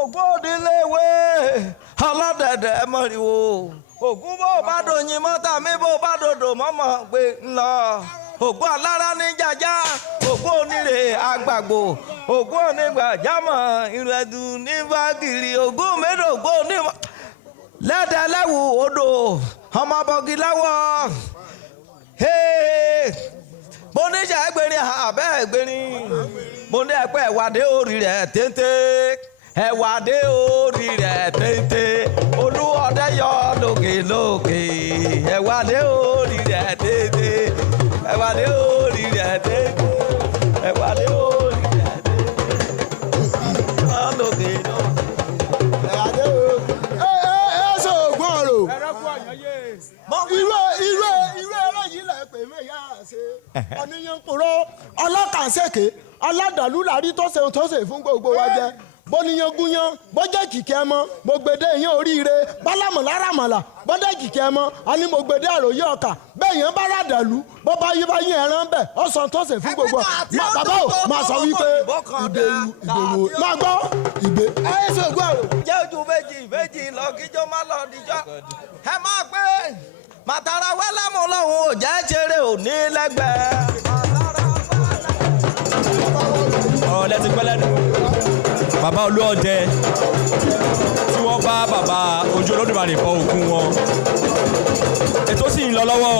ògbódìléwé aládẹ̀dẹ̀ mọ̀rìwò ògún bó bá dòyìn mọ́tà mi bó bá dòdò mọ́mọ́ gbé ńlọ ògún alára ní jàjà ògún onírè àgbàgbò ògún onígbàjámọ̀ ìrẹ̀dù ní bágìrì ògún mẹ́rin ògún onímọ̀ lẹ́dẹ̀ẹ́lẹ́wù odò ọmọ bọ́gì láwọ̀ mo ní sẹ́ ẹgbẹ̀rin àbẹ́ ẹgbẹ̀rin mo ní ẹ̀pẹ́ ẹ̀wàdé orí rẹ̀ téńté ẹ̀wàdé orí rẹ̀ téńté olúọdẹ yọ lókè lókè ẹ̀wàdé orí rẹ̀ téńté ẹ̀wàdé orí rẹ̀ téńté ẹ̀wàdé orí rẹ̀ téńté yọ lókè lókè. ẹ̀wàdé orí ẹ̀ ṣe ògùn ọ̀rọ̀ irú ẹlẹ́yìí lẹ̀ pè mí ìyá ṣe ọ̀nìyàn kúrò ọlọ́kàṣẹ́kẹ́ aládàlú làrí tó ṣe fún gbogbo wa jẹ bóníyan gúnyán bọ́jẹ́ kìkẹ́ mọ́ mo gbèdé yẹn oríire bálámọ̀ láramàlà bọ́jẹ́ kìkẹ́ mọ́ àní mo gbèdé àròyé ọkà bẹ́ẹ̀ yẹn bá ràdàlú bọ́ bá yí ẹran bẹ́ẹ̀ ọ̀sán tó ṣe fún gbogbo bàbá ò máa sọ wípé ìbẹ̀rù máa gbọ́ ìgbé ẹ̀ ṣe ògùn àrò. jẹ́ ojú méjì lọ kíjọ́ má lọ díjọ́ ẹ máa pé màtàrà wẹ́lẹ́mù lọ́hùn ò jẹ́ ṣeré òní lẹ́gbẹ̀ẹ́. ọ̀rọ̀ lẹ́tí pẹ́lẹ́nu bàbá olóòdẹ tí wọ́n bá bàbá Ojú Olódùmarè fọ òkú wọn ètò sì ń lọ lọ́wọ́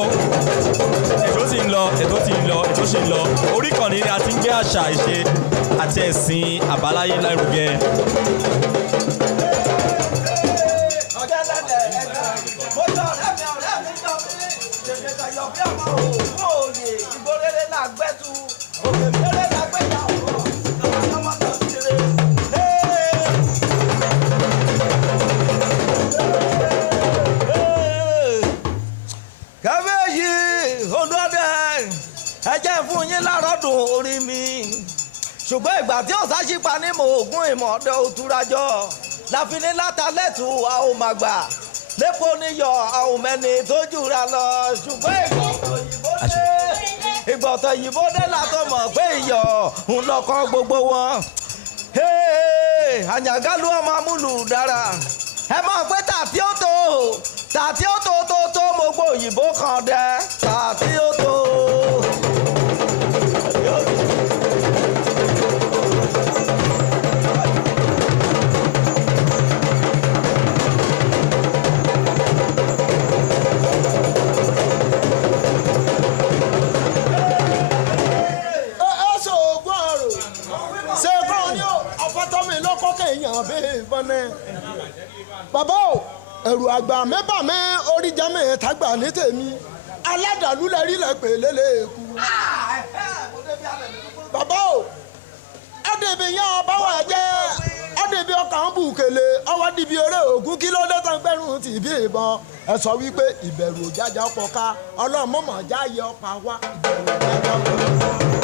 ètò sì ń lọ orí ìkànnì ni a ti ń gbé àṣà ìṣe àti ẹ̀sìn àbáláyé lárugẹ. fún yín lárọ́dún orí mi ṣùgbọ́n ìgbà tí ọ̀sá ṣípa ní mò ògùn ìmọ̀ ọ̀dẹ òtúrajọ́ láfi ní látàlẹ́tù a ò máa gbà lẹ́pọ̀ níyọ̀ a ò mẹ́ni tó jùra lọ ṣùgbọ́n ìgbọ̀tọ̀ òyìnbó dé látọ̀ mọ̀ pé iyọ̀ ń lọ́kọ́ gbogbo wọn àyàngálù ọmọ amúlù dára ẹ mọ̀ pé tàtí ó tó mo gbọ́ òyìnbó kan dẹ tàtí ó tó. bàbá o ẹ̀rù àgbà mẹ́bà mẹ́ orí jẹ́mẹ̀ tágbà ní tèmi aládàlú lẹ́rí lẹ́pẹ̀ lélẹ́ẹ̀kú. bàbá o ọ̀dẹ̀bí yẹn ọbáwọ̀ jẹ́ ọ̀dẹ̀bí ọkàn bù kele ọwọ́ dìbí eré ògún kí ló dé tán gbẹ́rùn tì bí ìbọn ẹ sọ wípé ìbẹ̀rù òjájà ọkọ̀ ká ọlọ́mọ̀mọ̀ jáyé ọ̀pá wá ìbẹ̀rù òjájà ọkọ̀ ká.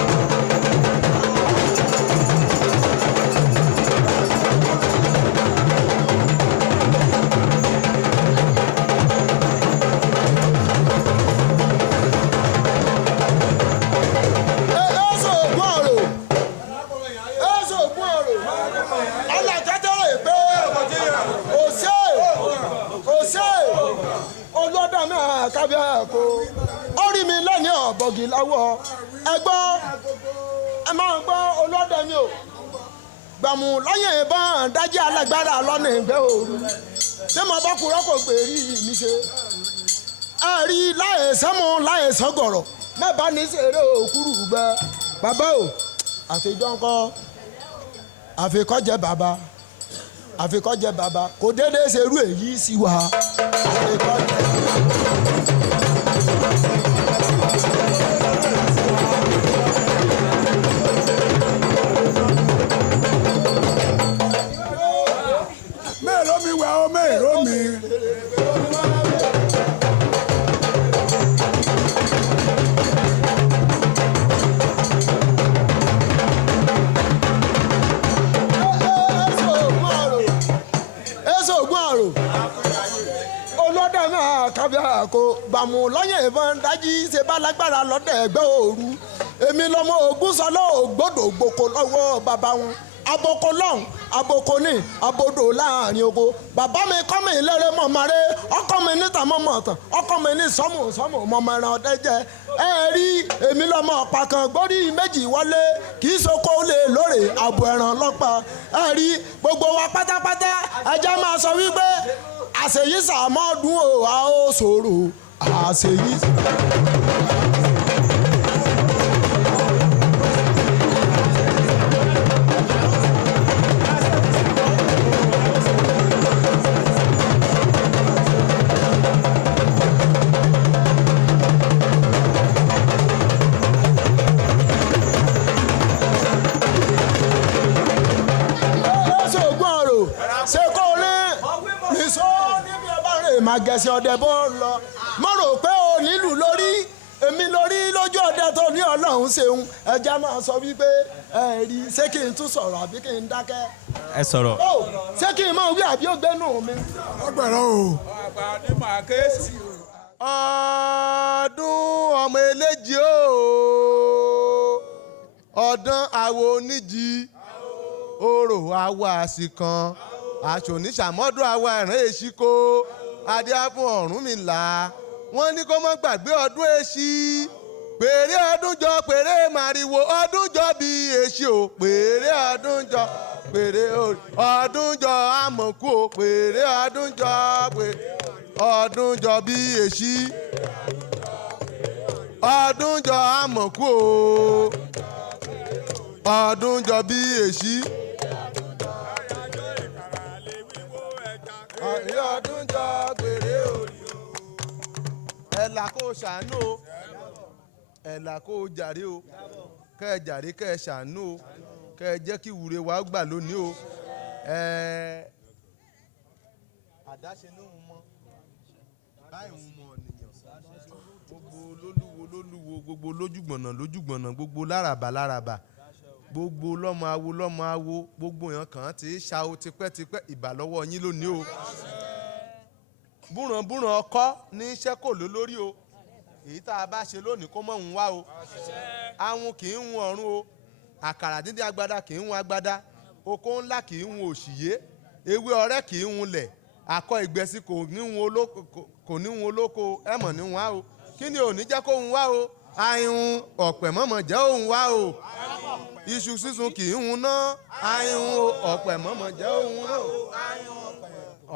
orí mi lẹ́ni ọ̀bọ̀gì láwọ̀ ẹ máa gbọ́ olódẹ mi o gbàmù lọ́yìn ìbọn dájí alágbára lọ́nà ìgbẹ́ òru tí mo bá kúrọ́ kò gbé rí mi ṣe ẹ rí láìsẹ́ mu láìsẹ́ gọ̀rọ̀ mẹ́bàá ní sèré òkúrú gbẹ bàbá o àtijọ́ ńkọ́ àfikọ́jẹ bàbá kò déédéé ṣerú èyí sí wa àfikọ́jẹ. mẹ́rọ mi. olódà náà kábíyà kó bàmù lọ́yẹ̀ ìbọn dájí ṣe bá lágbára lọ́dẹ̀ ẹgbẹ́ òru èmi lọ́mọ ogun sọlọ́ ògbódò gbòkó lọ́wọ́ bàbá wọn aboko lọ́hùn aboko ní abodò láàrin oko bàbá mi kọ́ mi lérè mọ̀ màrè ọkọ mi níta mọ̀ mọ̀ tán ọkọ mi ní sọ́mù sọ́mù mọ̀ mọ̀ ẹran ọdẹ jẹ ẹ rí èmi lọ́mọ ọ̀pá kan gbórí méjì wọlé kì í soko lè lóore àbò ẹran lọ́pàá ẹ rí gbogbo wa pátápátá ẹjẹ́ máa sọ wípé àṣeyí sàmọ́dún o a ó sọ̀rọ̀ àṣeyí. máa gẹ̀ẹ́sì ọdẹ bó ń lọ mo rò pé o nílùú lórí èmi lórí lójú ọdẹ tó ní ọlọ́run ṣeun ẹja máa sọ wípé ẹ rí ṣé kí n tún sọ̀rọ̀ àbí kí n dákẹ́. ẹ sọ̀rọ̀. ó ṣé kí n máa wí àbí ó gbénú mi. ọgbẹ̀rún o. àgbà ní màá ké sí o. ọdún ọmọ eléjì o ọdún àwo oníjì orò àwọ àsìkàn aṣòníṣàmọ́dún àwọ ẹ̀rán èṣíkó adé fún Ọ̀rúnmìlà wọ́n ní kó má gbàgbé ọdún èṣí pèrè ọdún jọ pèrè màrìwò ọdún jọ bí èṣí o pèrè ọdún jọ pèrè ọdún jọ àmọ̀kú o pèrè ọdún jọ pèrè ọdún jọ bí èṣí ọdún jọ àmọ̀kú o ọdún jọ bí èṣí. ọdún jọ gbèrè orí o. ẹ̀là kó ṣàánú o ẹ̀là kó jàre o kẹ́ ẹ jàre kẹ́ ẹ ṣàánú o kẹ́ ẹ jẹ́ kí ìwúre wa gbà lónìí o. àdáṣe ló ń mọ báyìí ń mọ ọ̀nìyàn gbogbo lólúwo gbogbo lójúgbọ̀nà gbogbo láràbà gbogbo lọ́mọ awo gbogbo èèyàn kan ti ṣàwó tipẹ́tipẹ́ ìbàlọ́wọ́ yín lónìí o. búrànbúràn ọkọ ní iṣẹ́ kò ló lórí o èyí tá a bá ṣe lónìí kó mọ̀ ń wá o. àwọn kì í hun ọ̀run o àkàrà dídín agbada kì í hun agbada oko ńlá kì í hun òṣìyé ewé ọ̀rẹ́ kì í hun lẹ̀ akọ ìgbẹ́sí kò ní hun olóko ẹ̀mọ̀ ní hun wá o kí ni ò ní jẹ́ kó hun wá o àìhun ọ̀pẹ̀ mọ̀mọ̀ jẹ́ òun wá o iṣu sísun kì í hun ná àìhun ọ̀pẹ̀ mọ̀mọ̀ jẹ́ òun náà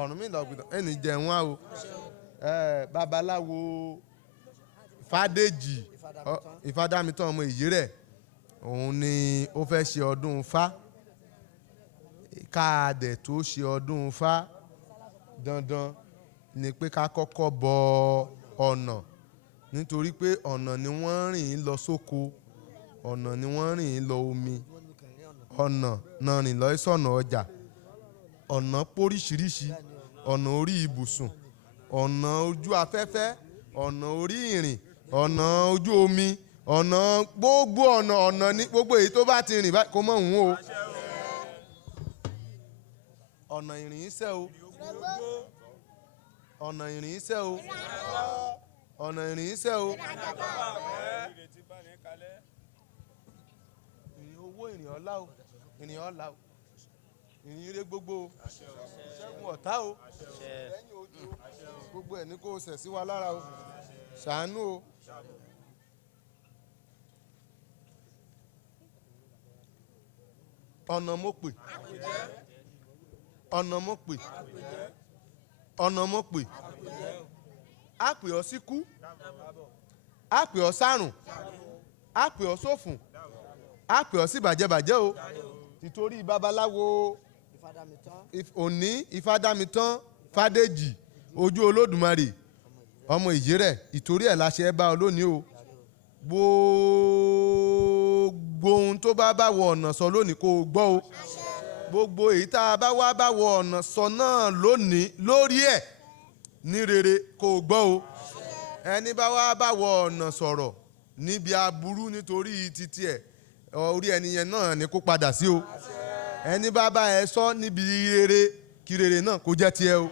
Ọ̀rúnmìlà ọ̀gbìdàn ẹni jẹun wá o. Babaláwo Fádèjì Ìfádàmítàn ọmọ Ìyérẹ̀ òun ni ó fẹ́ ṣe ọdún Ifá ká dẹ̀ tó ṣe ọdún Ifá dandan ni pé ká kọ́kọ́ bọ ọ̀nà nítorí pé ọ̀nà ni wọ́n rìn lọ sóko ọ̀nà ni wọ́n rìn lọ omi ọ̀nà náà rìn lọ ìsọ̀nà ọjà ọ̀nà póríṣiríṣi ọ̀nà orí ibùsùn ọ̀nà ojú afẹ́fẹ́ ọ̀nà orí ìrìn ọ̀nà ojú omi ọ̀nà gbogbo ọ̀nà ní gbogbo èyí tó bá ti rìn kó mọ̀ ń o ọ̀nà ìrìn iṣẹ́ o ọ̀nà ìrìn iṣẹ́ o ọ̀nà ìrìn iṣẹ́ o ìrìn owó ìrìn ọlá o ìrìn ọlá o ìrìn ire gbogbo o ṣẹ́gun ọ̀tá o lẹ́yìn ojú gbogbo ẹ̀ ní kó o ṣẹ̀ sí wa lára o ṣàánú o. ọ̀nà mo pè ọ̀nà mo pè ọ̀nà mo pè á pè ọ́ síkú á pè ọ́ sárùn á pè ọ́ sófùn á pè ọ́ sí bàjẹ́bàjẹ́ o títorí babaláwo òní Ìfádàmítàn Fádèjì Ojú Olódùmarè ọmọ Ìyérẹ̀ ìtorí ẹ̀ la ṣe bá ọ lónìí o gbogbo ohun tó bá wọ ọ̀nà sọ lónìí kó o gbọ́ o gbogbo èyí tá a bá wá báwo ọ̀nà sọ náà lónìí lórí ẹ̀ ní rere kò gbọ́ o ẹni bá wá báwo ọ̀nà sọ̀rọ̀ níbi aburú nítorí títí ẹ̀ orí ẹni yẹn náà ni kó padà sí o ẹni bá bá ẹ sọ níbi rere kí rere náà kó jẹ́ tiẹ̀ o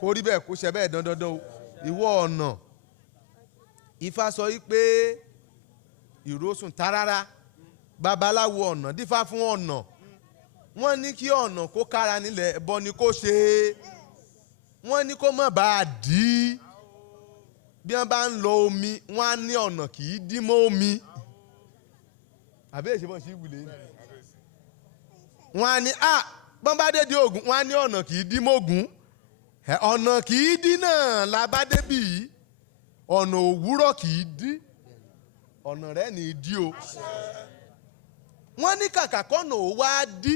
kó rí bẹ́ẹ̀ kó ṣe bẹ́ẹ̀ dandan o ìwọ ọ̀nà Ifá sọ yí pé ìrosùn tarara babaláwo ọ̀nà dífá fún ọ̀nà wọ́n ní kí ọ̀nà kó kára nílẹ̀ ẹbọ ni kó ṣe wọ́n ní kó má bàa dí bí wọ́n bá ń lọ omi wọ́n á ní ọ̀nà kì í dí mọ́ omi àbí èsì bọ́n sí ìwúlẹ̀ wọ́n á ní bọ́n bá dédé Ògún wọ́n á ní ọ̀nà kì í dí mọ́ Ògún ọ̀nà kì í dí náà la bá débì yìí ọ̀nà òwúrọ̀ kì í dí ọ̀nà rẹ̀ ní í dí o wọ́n ní kàkà kọ́nà ó wá dí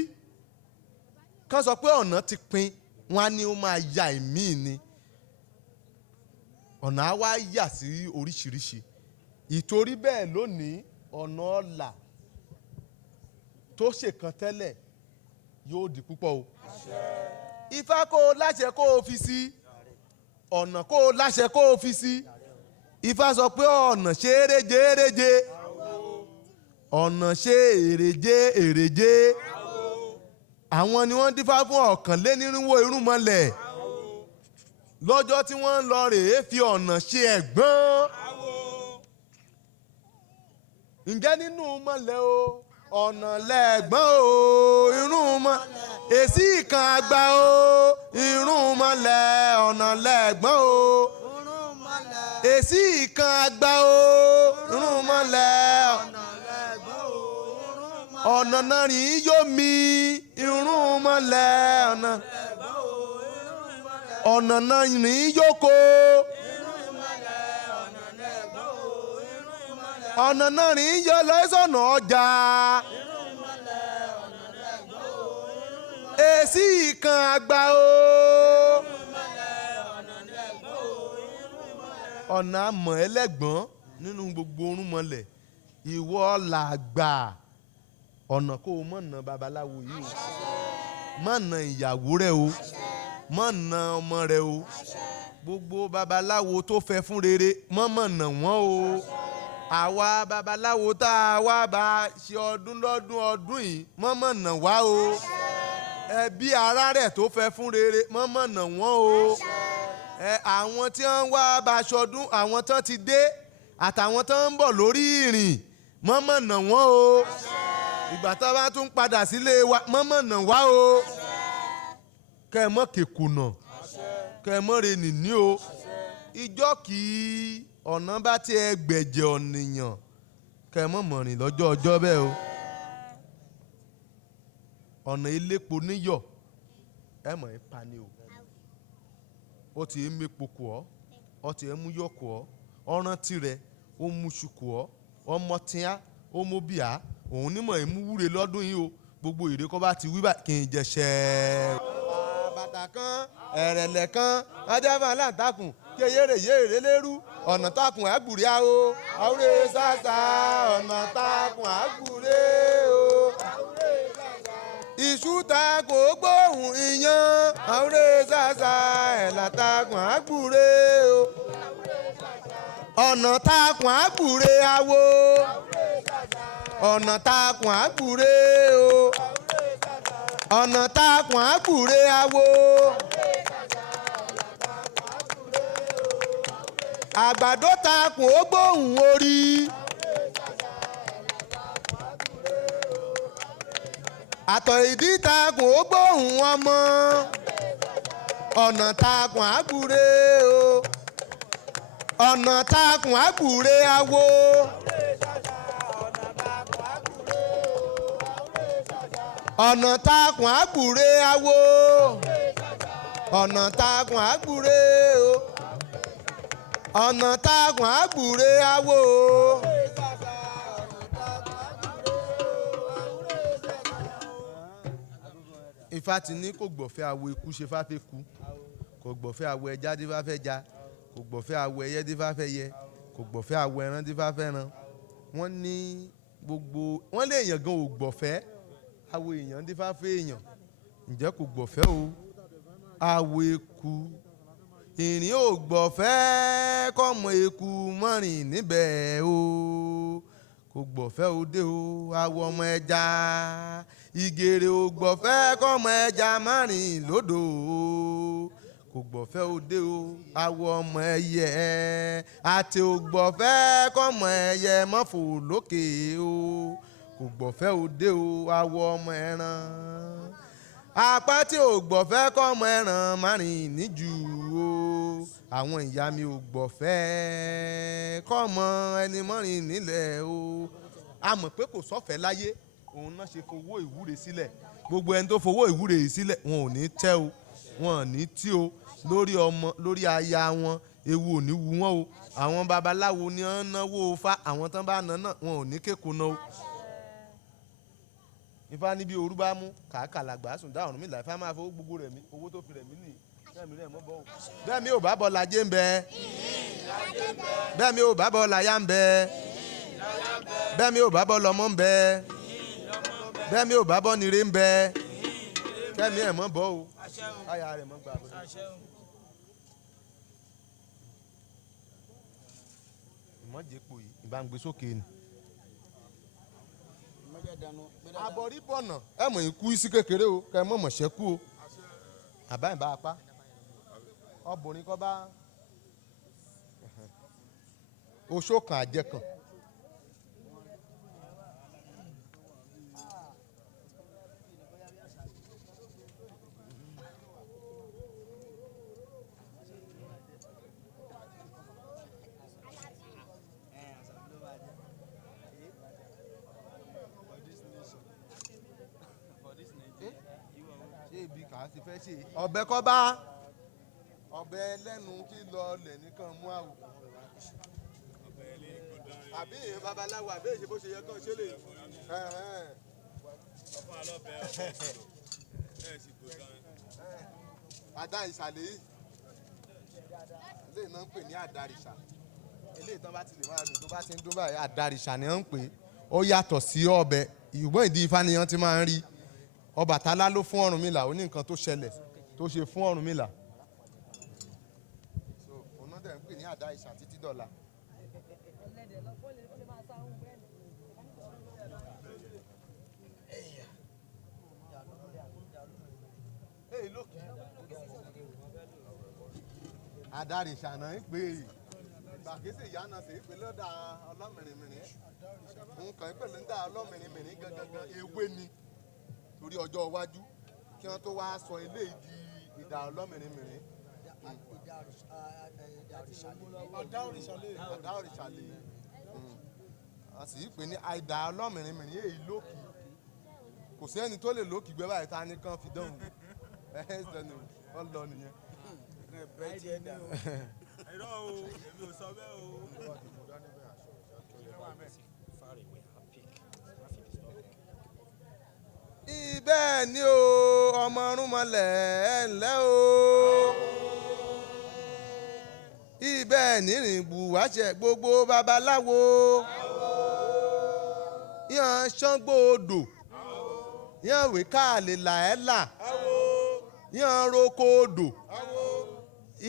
kán sọ pé ọ̀nà ti pin wọ́n á ní ó máa ya ìmí ni ọ̀nà á wá yà sí oríṣiríṣi ìtorí bẹ́ẹ̀ lónìí ọ̀nà ọ̀là tó ṣèkan tẹ́lẹ̀ yóò di púpọ̀ o Ifá kó o láṣẹ kó o fi sí ọ̀nà kó o láṣẹ kó o fi sí Ifá sọ pé ọ̀nà ṣe éréje éréje ọ̀nà ṣe èrèje èrèje àwọn ni wọ́n dífá fún ọ̀kànlénírínwó irúnmọlẹ̀ lọ́jọ́ tí wọ́n ń lọ rèé fi ọ̀nà ṣe ẹ̀gbọ́n ǹjẹ́ nínú mọ̀lẹ́ o ọ̀nà lẹ́gbọ́n o irúnmọlẹ̀ èsì ìkan àgbà o irúnmọlẹ̀ ọ̀nà lẹ́gbọ́n o èsì ìkan àgbà o irúnmọlẹ̀ ọ̀nà náà rìn yómi irúnmọlẹ̀ ọ̀nà náà rìn yóko ọ̀nà náà rìn yọ lọ́sọ̀nà ọjà èsì ìkan àgbà o ọ̀nà àmọ̀ ẹlẹ́gbọ́n nínú gbogbo orúnmọlẹ̀ ìwọ làgbà ọ̀nà kó o mọ̀nà babaláwo yìí o mọ̀nà ìyàwó rẹ o mọ̀nà ọmọ rẹ o gbogbo babaláwo tó fẹ́ fún rere mọ̀nà wọ́n o àwa babaláwo tá a wá bá ṣe ọdún lọ́dún ọdún yìí mọ̀nà wá o ẹbí ara rẹ̀ tó fẹ́ fún rere mọ̀nà wọ́n o àwọn tí wọ́n wá bá aṣọdún àwọn tán ti dé àtàwọn tán ń bọ̀ lórí ìrìn mọ̀nà wọ́n o ìgbà tá a bá tún padà sílé wa mọ̀nà wá o kẹ́ ẹ mọ̀ kékùnà kẹ́ ẹ mọ̀ re nìní o ìjọ kì í ọ̀nà bá ti ẹ gbẹ̀jẹ̀ ọ̀nìyàn kẹ́ ẹ mọ̀ mọ̀rìn lọ́jọ́ ọjọ́ bẹ́ẹ̀ o ọ̀nà ilépo níyọ̀ ẹ mọ̀ ẹ́ pa ni o ó ti ń mépo kù ọ́ ó ti ń mú yọ̀ kù ọ́ ọ̀ràn tirẹ̀ ó mú ṣùkù ọ́ ọmọ tíá ó mú bíà òun nímọ̀ ẹ̀ mú wúre lọ́dún yìí o gbogbo èrè kọ́ bá ti wí bá kì í jẹ̀ṣẹ̀. bàtà kan ẹ̀rẹ̀lẹ̀ kan ajáfà aláǹtakùn kí eyéré lérú ọ̀nà takùn àgbùrẹ́ o àwúrẹ́ sàṣà ọ̀nà takùn àgbùrẹ́ o iṣu takùn ó gbóhùn iyán àwúrẹ́ sàṣà ẹ̀là takùn àgbùrẹ́ o ọ̀nà takùn àgbùrẹ́ awo ọ̀nà takùn àgbùrẹ́ o ọ̀nà takùn àgbùrẹ́ awo àgbàdo takùn ó gbóhùn orí àtọ̀ ìdí takùn ó gbóhùn ọmọ ọ̀nà takùn àgbùrẹ́ o ọ̀nà takùn àgbùrẹ́ awo. ọ̀nà takùn àgbùrẹ́ awo ọ̀nà takùn àgbùrẹ́ o ọ̀nà takùn àgbùrẹ́ awo. Ifá ti ní kò gbọ̀fẹ́ awo ikú ṣe fá fẹ́ kú kò gbọ̀fẹ́ awo ẹja dé fá fẹ́ ja kò gbọ̀fẹ́ awo ẹyẹ dé fá fẹ́ yẹ kò gbọ̀fẹ́ awo ẹran dé fá fẹ́ ran wọ́n ní gbogbo wọ́n lé èèyàn gan ò gbọ̀fẹ́ awo èèyàn dífá fún èèyàn ǹjẹ́ kò gbọ̀fẹ́ o àwọ̀ eku ìrìn ò gbọ̀fẹ́ kọ́mọ eku mọ́rin níbẹ̀ o kò gbọ̀fẹ́ o dé o àwọ̀ ọmọ ẹja ìgèrè ò gbọ̀fẹ́ kọ́mọ ẹja mọ́rin lódò o kò gbọ̀fẹ́ o dé o àwọ̀ ọmọ ẹyẹ àti ò gbọ̀fẹ́ kọ́mọ ẹyẹ mọ́fò lókè o kò gbọ̀fẹ́ o dé o àwọ̀ ọmọ ẹran apá tí ò gbọ̀fẹ́ kọ́mọ ẹran márìn níjù o àwọn ìyá mi ò gbọ̀fẹ́ kọ́mọ ẹni mọ́rin nílẹ̀ o a mọ̀ pé kò sọ́fẹ̀ẹ́ láyé òun náà ṣe fowó ìwúre sílẹ̀ gbogbo ẹni tó fowó ìwúre yìí sílẹ̀ wọn ò ní tẹ́ o wọn ò ní tí o lórí ọmọ lórí aya wọn ewu ò ní wu wọn o àwọn babaláwo ni wọ́n náwó fá àwọn tán bá ná náà wọn ò ní kéko náà o Ifá níbi òru bá mú kàákàlà gbà sùn dá ọ̀run mi là Ifá máa fowó gbogbo rẹ̀ mí owó tó fi rẹ̀ mí nìyí bẹ́ẹ̀ mi rẹ̀ mọ́ bọ́ o bẹ́ẹ̀ mi ò bá bọ́ lajé ń bẹ bẹ́ẹ̀ mi ò bá bọ́ láyà ń bẹ bẹ́ẹ̀ mi ò bá bọ́ lọ́mọ ń bẹ bẹ́ẹ̀ mi ò bá bọ́ nire ń bẹ kẹ́mi ẹ̀ mọ́ bọ́ o káyà rẹ̀ mọ́ gbà bọ́. ìmọ̀jẹ̀pọ̀ yìí ìbá ń gbé sókè ni. àbọ̀rí bọ̀nà ẹ mọ̀ ikú sí kékeré o kẹ́ ẹ mọ̀ mọ̀ ṣẹ́kù o àbá ìbá apá ọbùnrin kọ́ bá oṣó kan àjẹ kan. ọbẹ̀ kọ́ bá ọbẹ̀ lẹ́nu kí lọ lẹ̀ nìkan mú àwò àbí èèyàn babaláwo àbí èèyàn bó ṣe yẹ kàn ṣe lè àdá ìsàlẹ̀ yìí eléyìí náà ń pè ní àdàrìṣà eléyìí tán bá ti lè máa dùn tó bá ti ń dún báyìí àdàrìṣà ni wọ́n ń pè ó yàtọ̀ sí ọbẹ̀ ìwọ́n ìdí Ifá nìyẹn ti máa ń rí Ọbàtálá ló fún Ọ̀rúnmìlà ó ní nǹkan tó ṣẹlẹ̀ tó ṣe fún Ọ̀rúnmìlà. so òun náà dẹ̀ ń pè ní àdá ìṣà títí dọ̀la. àdá ìṣà náà ń pè é gbàgede ìyá náà sì ń pè lọ́dà ọlọ́mìnrin nǹkan ìpè lọ́dà ọlọ́mìnrin gangan ewé ni torí ọjọ́ iwájú kí wọ́n tó wá sọ ilé ìdí ìdá ọlọ́mìnrin ọ̀dá òrìṣàlẹ̀ a sì pè ní àìdá ọlọ́mìnrin èyí lókì kò sí ẹni tó lè lókì gbé báyìí ta ni kàn fi dánwò ẹ̀ẹ́dẹ̀ni wọ́n lọ nìyẹn. irọ́ o èmi ò sọ bẹ́ẹ̀ o. ibẹ̀ ni o ọmọ Ọ̀rúnmọlẹ̀ ẹ̀ ńlẹ́ o ibẹ̀ nírìn bùwáṣẹ gbogbo babaláwo yan Ṣàngó odò yan wèkálè làẹ́là yan roko odò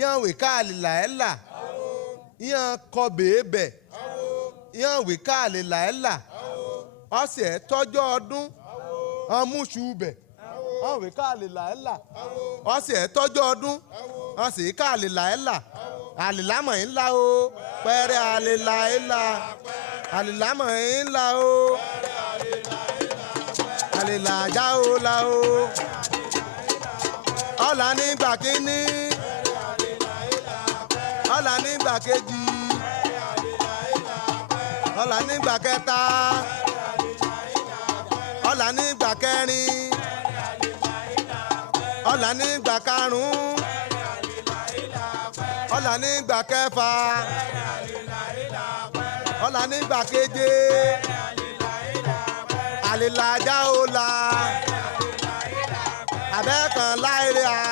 yan wèkálè làẹ́là yan kọbèébẹ̀ yan wèkálè làẹ́là ọ̀sẹ̀ tọ́jọ́ ọdún ọmúṣubẹ̀ ọ̀wé káàlè làẹ́là ọ̀sẹ̀ tọ́jọ́ ọdún ọ̀sẹ̀ káàlè làẹ́là àlìlámọ̀ ńlá o pẹ̀rẹ̀ àlèlàẹ́là àlìlámọ̀ ńlá o àlèlàjá o la o ọ̀là nígbà kínní ọ̀là nígbà kejì ọ̀là nígbà kẹta ọ̀là nígbà kẹrin ọ̀là nígbà karùn-ún ọ̀là nígbà kẹfà ọ̀là nígbà keje àlèlàjá ọ̀la abẹ́kan láìrè a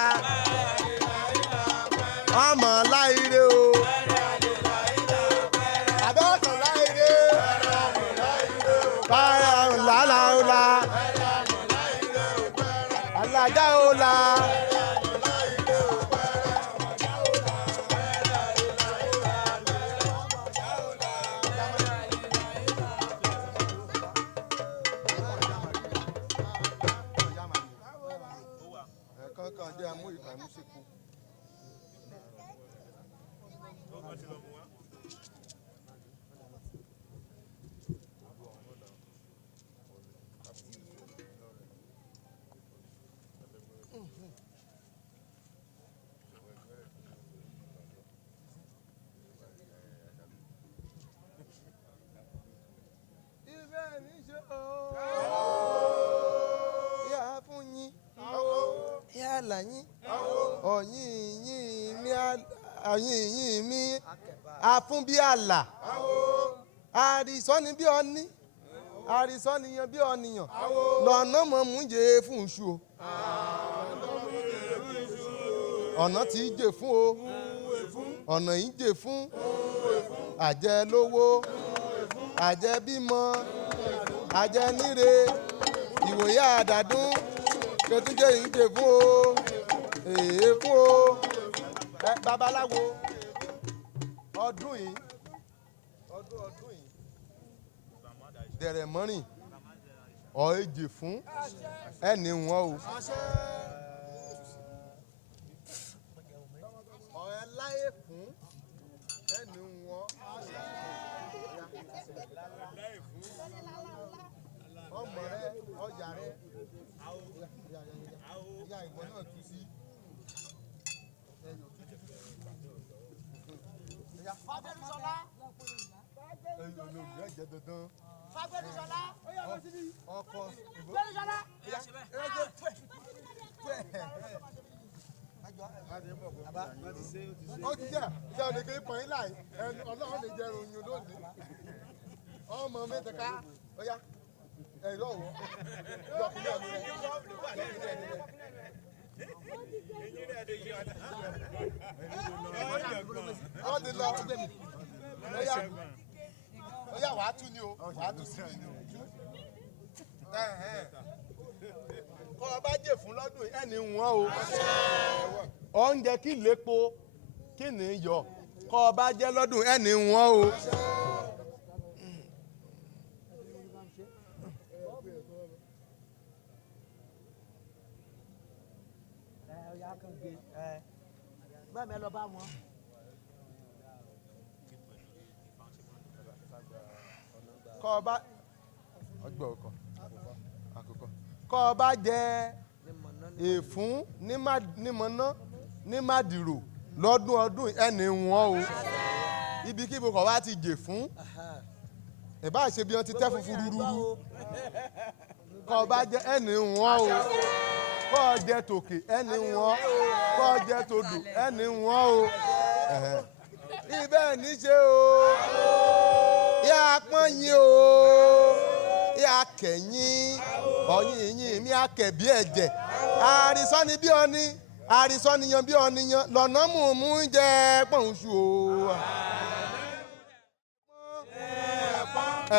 ọmọ láìrè o abẹ́kan láìrè báyà ńlá ọ̀la. ọjà ọ̀la. Ọ̀yìn mi afún bí àlà àrísọ́ni bí ọní àrísọ́niyàn bí ọnìyàn lọ́nà mọ̀ mú jẹ́ fún iṣu o ọ̀nà tí í jẹ́ fún o ọ̀nà yìí jẹ́ fún àjẹ́ lówó àjẹ́ bímọ àjẹ́ níre ìwòye àdàdún kẹtùjẹ́ yìí jẹ́ fún o èé fún o. Babaláwo ọdún yìí dẹ̀rẹ̀ mọ́rìn ọ̀ẹ́jì fún ẹni wọn o ọ̀ẹ́ láyé fún ẹni wọn ọmọ rẹ ọjà rẹ ìyá ìwọ náà tú sí. Fagbenisola. Fagbenisola. Ọkọ. Gbenisola. Ó ti jẹ́ ṣé o lè kí pọ̀ yín láì ọlọ́run lè jẹ́ ròyìn lónìí. Ọmọ mẹ́tẹ̀ká ó yá ẹ̀rọ ọ̀wọ́ lọ́kùnrin ọ̀nù rẹ̀. Ó ti lọ ó yá wàá tú ni o wàá tú sí ni o. Kọ́ ọ bá jè fún lọ́dún ẹni wọ́n o. Oúnjẹ kí lépo kí ni yọ kọ́ ọ bá jẹ́ lọ́dún ẹni wọ́n o. Bẹ́ẹ̀ mi lọ bá wọn. Kọ́ ọ bá ọgbẹ́ ọkọ̀ àkókò kọ́ ọ bá jẹ èfún nímọ̀ná ní mádìrò lọ́dún ọdún ẹni wọn o ibikíbi kọ̀ wá ti jè fún ìbá ṣe bí wọ́n ti tẹ́ funfun rúrú kọ́ ọ bá jẹ ẹni wọn o kọ́ ọ jẹ tòkè ẹni wọn kọ́ ọ jẹ tòdò ẹni wọn o ibẹ̀ ní ṣe o yà á pọ́n yín o yà á kẹ̀yìn ọ̀yìn yín mi á kẹ̀ bí ẹ̀jẹ̀ àrísọ́ni bí ọní àrísọ́niyàn bí ọnìyàn lọ́nà mú jẹ́ pọ̀nṣù o.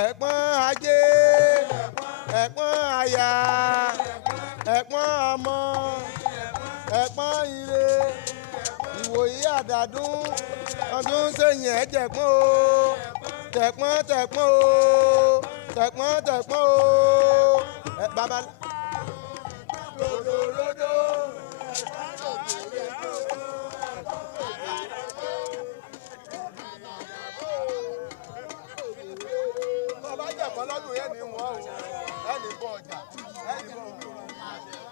Ẹ̀pọ́n ajé ẹ̀pọ́n aya ẹ̀pọ́n ọmọ ẹ̀pọ́n ire ìwòye àdàdún ọdún sẹ́yìn ẹ̀jẹ̀pọ́n o tẹ̀pọ́n tẹ̀pọ́n o tẹ̀pọ́n tẹ̀pọ́n o bàbá. Rodo. Bàbá jẹ̀pọ́n lọ́dún yẹn ni wọ́n o ẹnì bọ̀ ọjà ẹnì bọ̀ òkú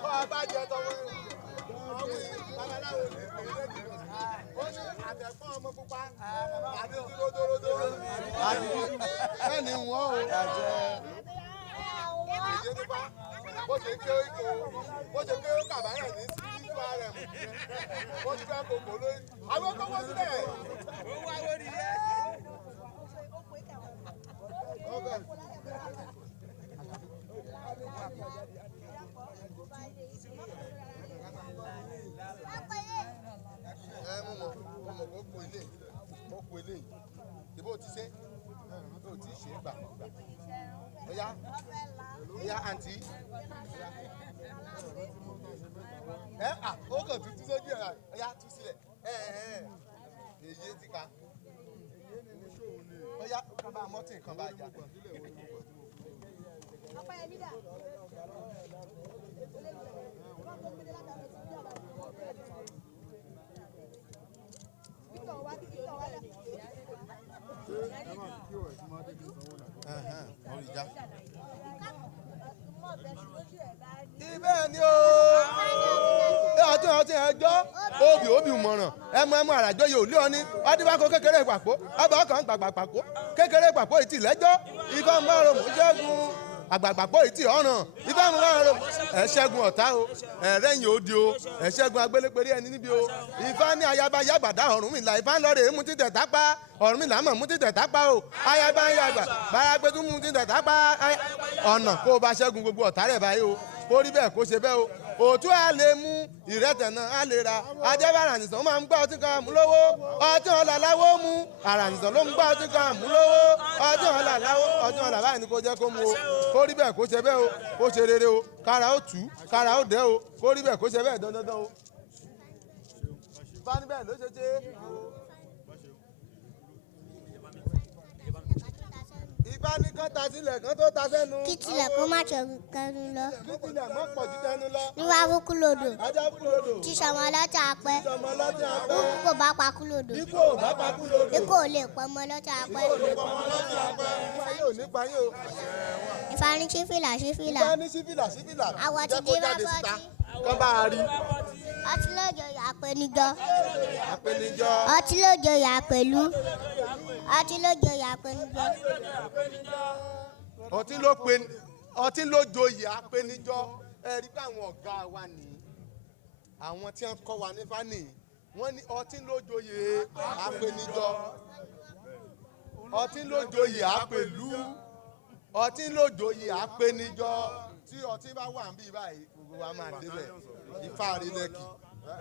bàbá jẹ tọwọ́ ọ̀hún babaláwo ní ìpínlẹ̀ ó ní àtẹ̀pọ́n ọmọ pupa àti ródóródó ẹnì wọ́n o ìdíje nípa bó ṣe ké ipò bó ṣe ké kàbáyà ní sísú ààrẹ mú bó ti fẹ́ kókó lórí àwọn tó wọ́n sílẹ̀. owó àwọn nìyẹn. Mo kò ilé ìbò ti ṣe tó ti ṣe gbà oya àǹtí ó kàn tún sójú ẹ̀ ọ̀yá tú sílẹ̀ èyí ti ka ọ̀yá kan bá mọ́tì kan bá jà. ibẹ̀ ni o ọtí ẹjọ́ obì mọ̀ràn ẹmu àràjọ yóò lé ọ ní ọdínwákò kékeré pàpọ̀ ọba ọkàn gbàgbàpàpọ̀ kékeré pàpọ̀ ìtì lẹ́jọ́ ifá mọ́rọ̀ mọ́ ṣẹ́gun àgbàgbàpọ̀ ìtì ọ̀ràn ifá mọ́rọ̀ ẹ̀ṣẹ́gun ọ̀tá o ẹ̀rẹ́yìn òdi o ẹ̀ṣẹ́gun agbélépẹ̀rí ẹni níbi o ifá ní ayaba yàgbàdá Ọ̀rúnmìlà ifá ńlọrọ̀ mú títẹ̀ tápá Ọ̀rúnmìlà mọ̀ mú títẹ̀ tápá o ayaba yàgbà báragbẹ́tún mú títẹ̀ tápá ọ̀nà kó o bá ṣẹ́gun gbogbo ọ̀tá rẹ̀ báyìí o kó rí bẹ́ẹ̀ kó ṣe bẹ́ẹ̀ o òtún á lè mú ìrẹ́tẹ̀ náà á lè ra ajẹ́bá àrànìsàn máa ń gbá ọtí kan mú lówó ọtí ọ̀là láwó mú àrànìsàn ló ń gbá ọtí kan mú lówó ọtí ọ̀là láwó ọtí ọ̀là báyìí ni kò jẹ́ kó mú o kó rí bẹ́ẹ̀ kó ṣe bẹ́ẹ̀ o kó ṣe rere o kára ó tù kára ó dẹ́ o kó rí bẹ́ẹ̀ kó ṣe bẹ́ẹ̀ dandan o. bá níbẹ̀ ló ṣe ṣe. ìbá ní kán ta sílẹ̀ kán tó ta sẹ́nu. kí tilẹ̀ kó má ṣe kẹnu lọ. kí tilẹ̀ mọ́ pọ̀ ju tẹnu lọ. níwá fún kúlòdò. ajá kúlòdò. tí sọmọ ọlọ́tà pẹ́. sọmọ ọlọ́tà pẹ́. bí kò bá pa kúlòdò. bí kò bá pa kúlòdò. bí kò lè pọ̀ ọmọ ọlọ́tà pẹ́. bí kò lè pọ̀ ọmọ ọlọ́tà pẹ́. ìfà yóò nípa yóò. ìfà ní sífìlà sífìlà. ìfà ní sífìlà sífìlà. àwọ̀ ti dé bá fọ́ọ̀tì. kán bá a rí. ọtí lójó àpènijọ́. àpènijọ́. ọtí lójó àpèlú. ọtí lójó àpènijọ́. ọtí ló joyè apẹnijọ́ ẹ rí pé àwọn ọ̀gá wa nìyí àwọn tí wọ́n kọ́ wa ní fani wọ́n ní ọtí ló joyè apẹnijọ́ ọtí ló joyè apẹlú ọtí ló joyè apẹnijọ́ tí ọtí bá wà níbí báyìí gbogbo wa máa débẹ̀ ifá rí lẹ́kì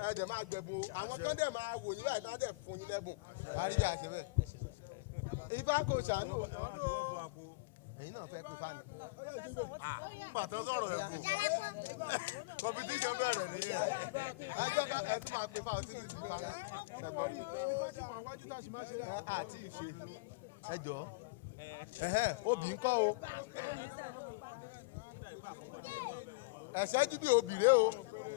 ẹ dẹ̀ máa gbẹ̀bùn àwọn kan dẹ̀ máa wò yín báyìí náà dẹ̀ fún yín lẹ́bùn àríjà àṣẹ bẹ́ẹ̀ ifá kò ṣàánú ẹ̀yin náà fẹ́ pè fáànù. pàtó sọ̀rọ̀ ẹ̀ kù competition bẹ̀rẹ̀ nìyẹn. ẹjọ́ ká ẹ tún máa pè fáwọn tí ti fa ẹ̀gbọ́n rí. àti ìṣe ẹjọ́ obì ń kọ́ o ẹ̀ṣẹ́jú bí obì rèé o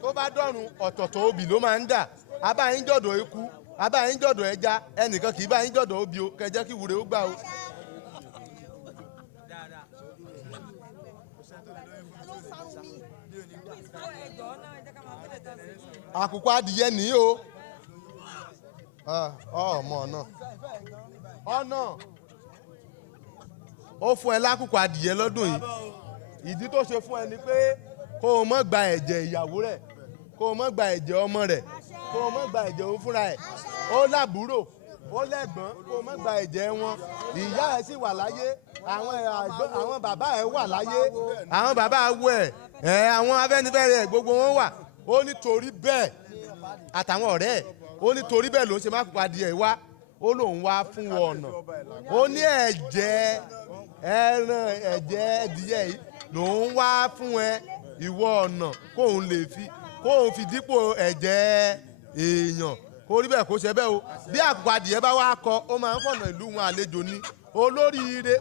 tó bá dọ̀rùn ọ̀tọ̀ọ̀tọ̀ obì ló máa ń dà abáyín jọ̀dọ̀ eku abáyín jọ̀dọ̀ ẹja ẹnìkan kì í báyín jọ̀dọ̀ obì o kẹjẹ́ kí wúre ó gbà o. àkùkọ adìyẹ nìyí o ọmọ ọ̀nà ó fún ẹ lákùkọ adìyẹ lọ́dún yìí ìdí tó ṣe fún ẹ ni pé kó o má gba ẹ̀jẹ̀ ìyàwó rẹ̀ kó o má gba ẹ̀jẹ̀ ọmọ rẹ̀ kó o má gba ẹ̀jẹ̀ òun fúnra ẹ̀ ó lábúrò ó lẹ́gbọ́n kó o má gba ẹ̀jẹ̀ wọn ìyá ẹ̀ sì wà láyé àwọn bàbá ẹ̀ wà láyé àwọn bàbá awọ ẹ̀ àwọn Afẹ́nifẹ́re ẹ̀ gbogbo wọn wà ó nítorí bẹ́ẹ̀ àtàwọn ọ̀rẹ́ ẹ̀ ó nítorí bẹ́ẹ̀ ló ń ṣe má kópa adìẹ wá ó lòun wá fún wọn ọ̀nà ó ní ẹ̀jẹ̀ ẹran ẹ̀jẹ̀ ẹ̀dìyẹ yìí lòun wá fún ẹ ìwọ ọ̀nà kóun fi dípò ẹ̀jẹ̀ èèyàn kó rí bẹ́ẹ̀ kó ṣe bẹ́ẹ̀ o bí àkùkọ adìẹ bá wá kọ ó máa ń fọ̀nà ìlú wọn àlejò ní